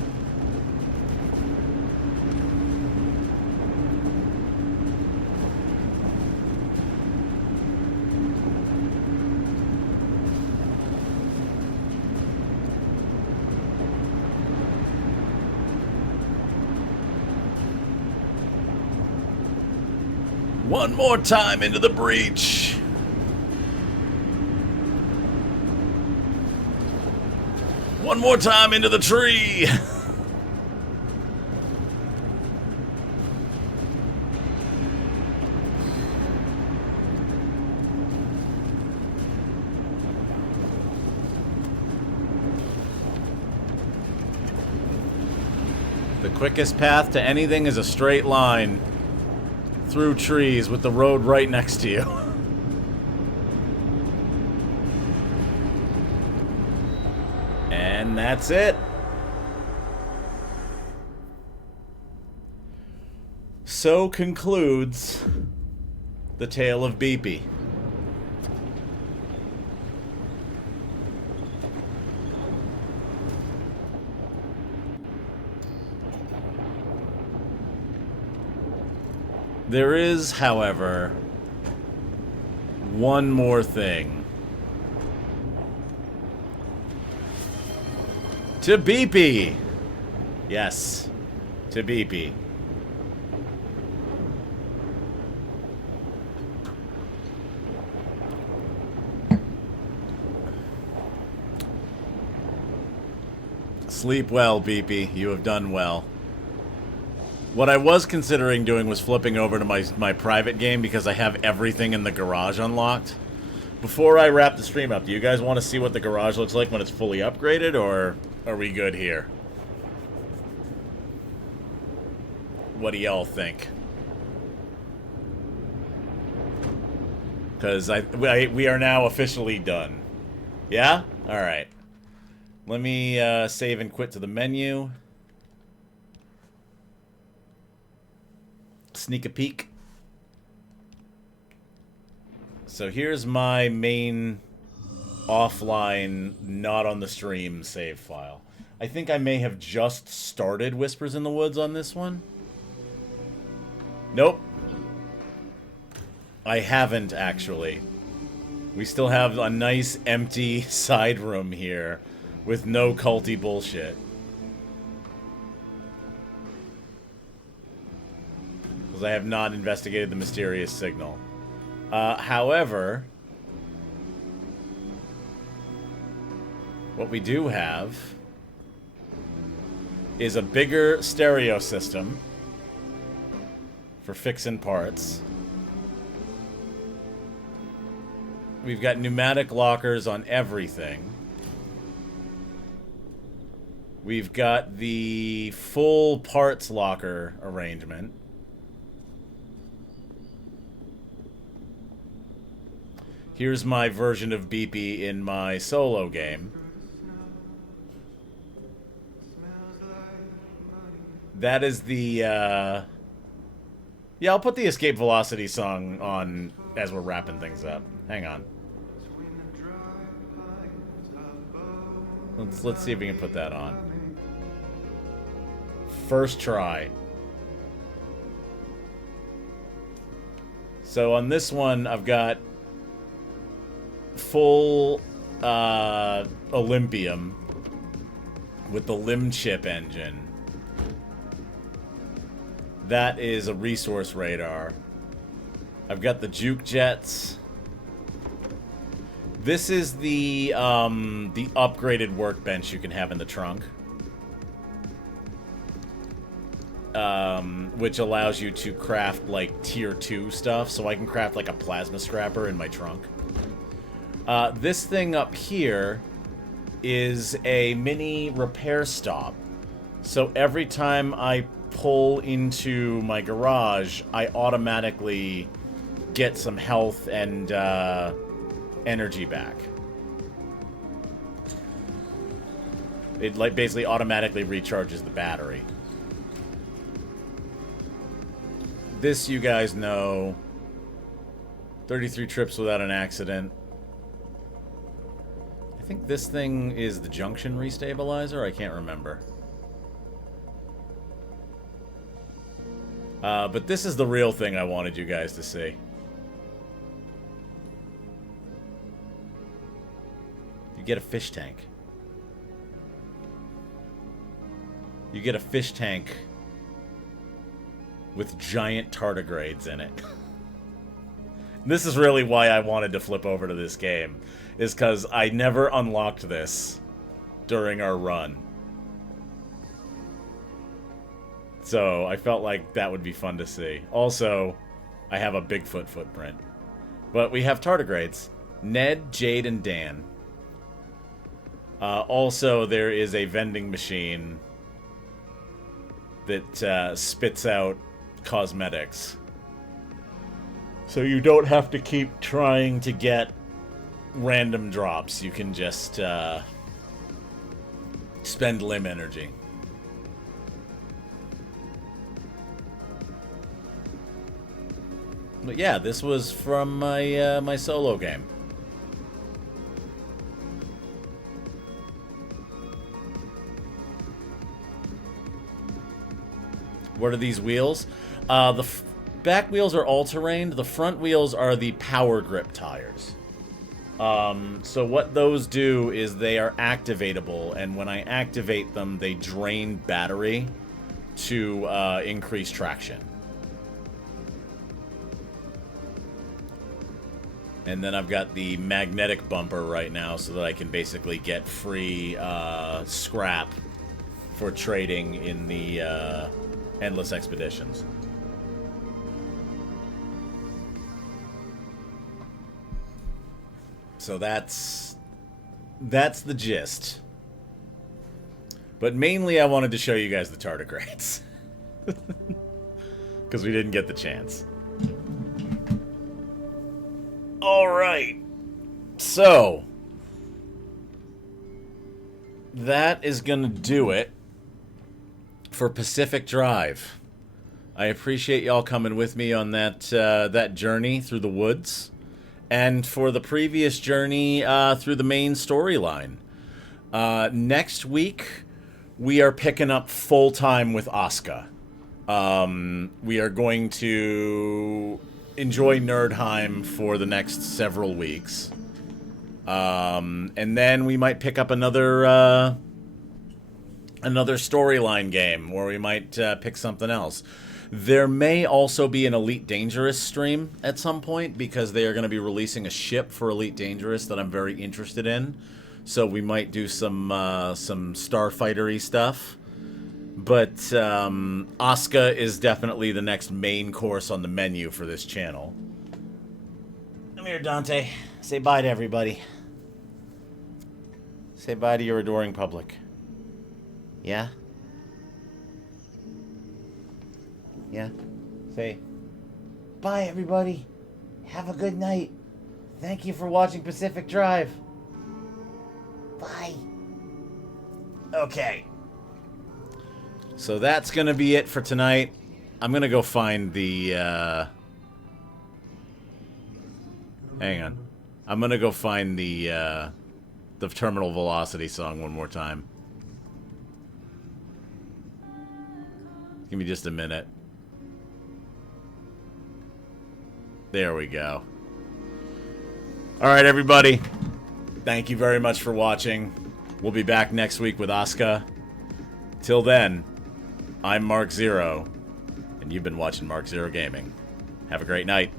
One more time into the breach. One more time into the tree. The quickest path to anything is a straight line through trees with the road right next to you. that's it. So concludes the tale of Beepy. There is, however, one more thing. To Beepy! Yes, to Beepy. Sleep well, Beepy. You have done well. What I was considering doing was flipping over to my private game because I have everything in the garage unlocked. Before I wrap the stream up, do you guys want to see what the garage looks like when it's fully upgraded, or are we good here? What do y'all think? Because we are now officially done. Yeah? Alright. Let me save and quit to the menu. Sneak a peek. So here's my main offline, not on the stream save file. I think I may have just started Whispers in the Woods on this one. Nope. I haven't, actually. We still have a nice empty side room here with no culty bullshit. I have not investigated the mysterious signal. However, what we do have is a bigger stereo system for fixing parts. We've got pneumatic lockers on everything. We've got the full parts locker arrangement. Here's my version of Beepy in my solo game. That is the, yeah, I'll put the Escape Velocity song on as we're wrapping things up. Hang on. Let's see if we can put that on. First try. So on this one, I've got full Olympium with the limb chip engine. That is a resource radar. I've got the juke jets. This is the upgraded workbench you can have in the trunk, which allows you to craft like tier 2 stuff. So I can craft like a plasma scrapper in my trunk. This thing up here is a mini repair stop. So every time I pull into my garage, I automatically get some health and energy back. It like basically automatically recharges the battery. This, you guys know, 33 trips without an accident. I think this thing is the junction restabilizer. I can't remember. But this is the real thing I wanted you guys to see. You get a fish tank. You get a fish tank with giant tardigrades in it. This is really why I wanted to flip over to this game, is because I never unlocked this during our run. So I felt like that would be fun to see. Also, I have a Bigfoot footprint. But we have tardigrades. Ned, Jade, and Dan. Also, there is a vending machine that spits out cosmetics. So you don't have to keep trying to get random drops. You can just Spend limb energy. But yeah, this was from my my solo game. What are these wheels? The back wheels are all-terrain. The front wheels are the power grip tires. So what those do is they are activatable, and when I activate them, they drain battery to increase traction. And then I've got the magnetic bumper right now so that I can basically get free scrap for trading in the Endless Expeditions. So that's the gist. But mainly I wanted to show you guys the tardigrades. Because we didn't get the chance. Alright. So that is going to do it for Pacific Drive. I appreciate y'all coming with me on that that journey through the woods, and for the previous journey through the main storyline. Next week, we are picking up full-time with Asuka. We are going to enjoy Nerdheim for the next several weeks. And then we might pick up another storyline game, or we might pick something else. There may also be an Elite Dangerous stream at some point, because they are going to be releasing a ship for Elite Dangerous that I'm very interested in. So we might do some starfighter-y stuff. But Asuka is definitely the next main course on the menu for this channel. Come here, Dante. Say bye to everybody. Say bye to your adoring public. Yeah? Yeah? Say, bye, everybody. Have a good night. Thank you for watching Pacific Drive. Bye. Okay. So that's going to be it for tonight. I'm going to go find the... Hang on. I'm going to go find the Terminal Velocity song one more time. Give me just a minute. There we go. Alright, everybody. Thank you very much for watching. We'll be back next week with Asuka. Till then, I'm Mark Zero, and you've been watching Mark Zero Gaming. Have a great night.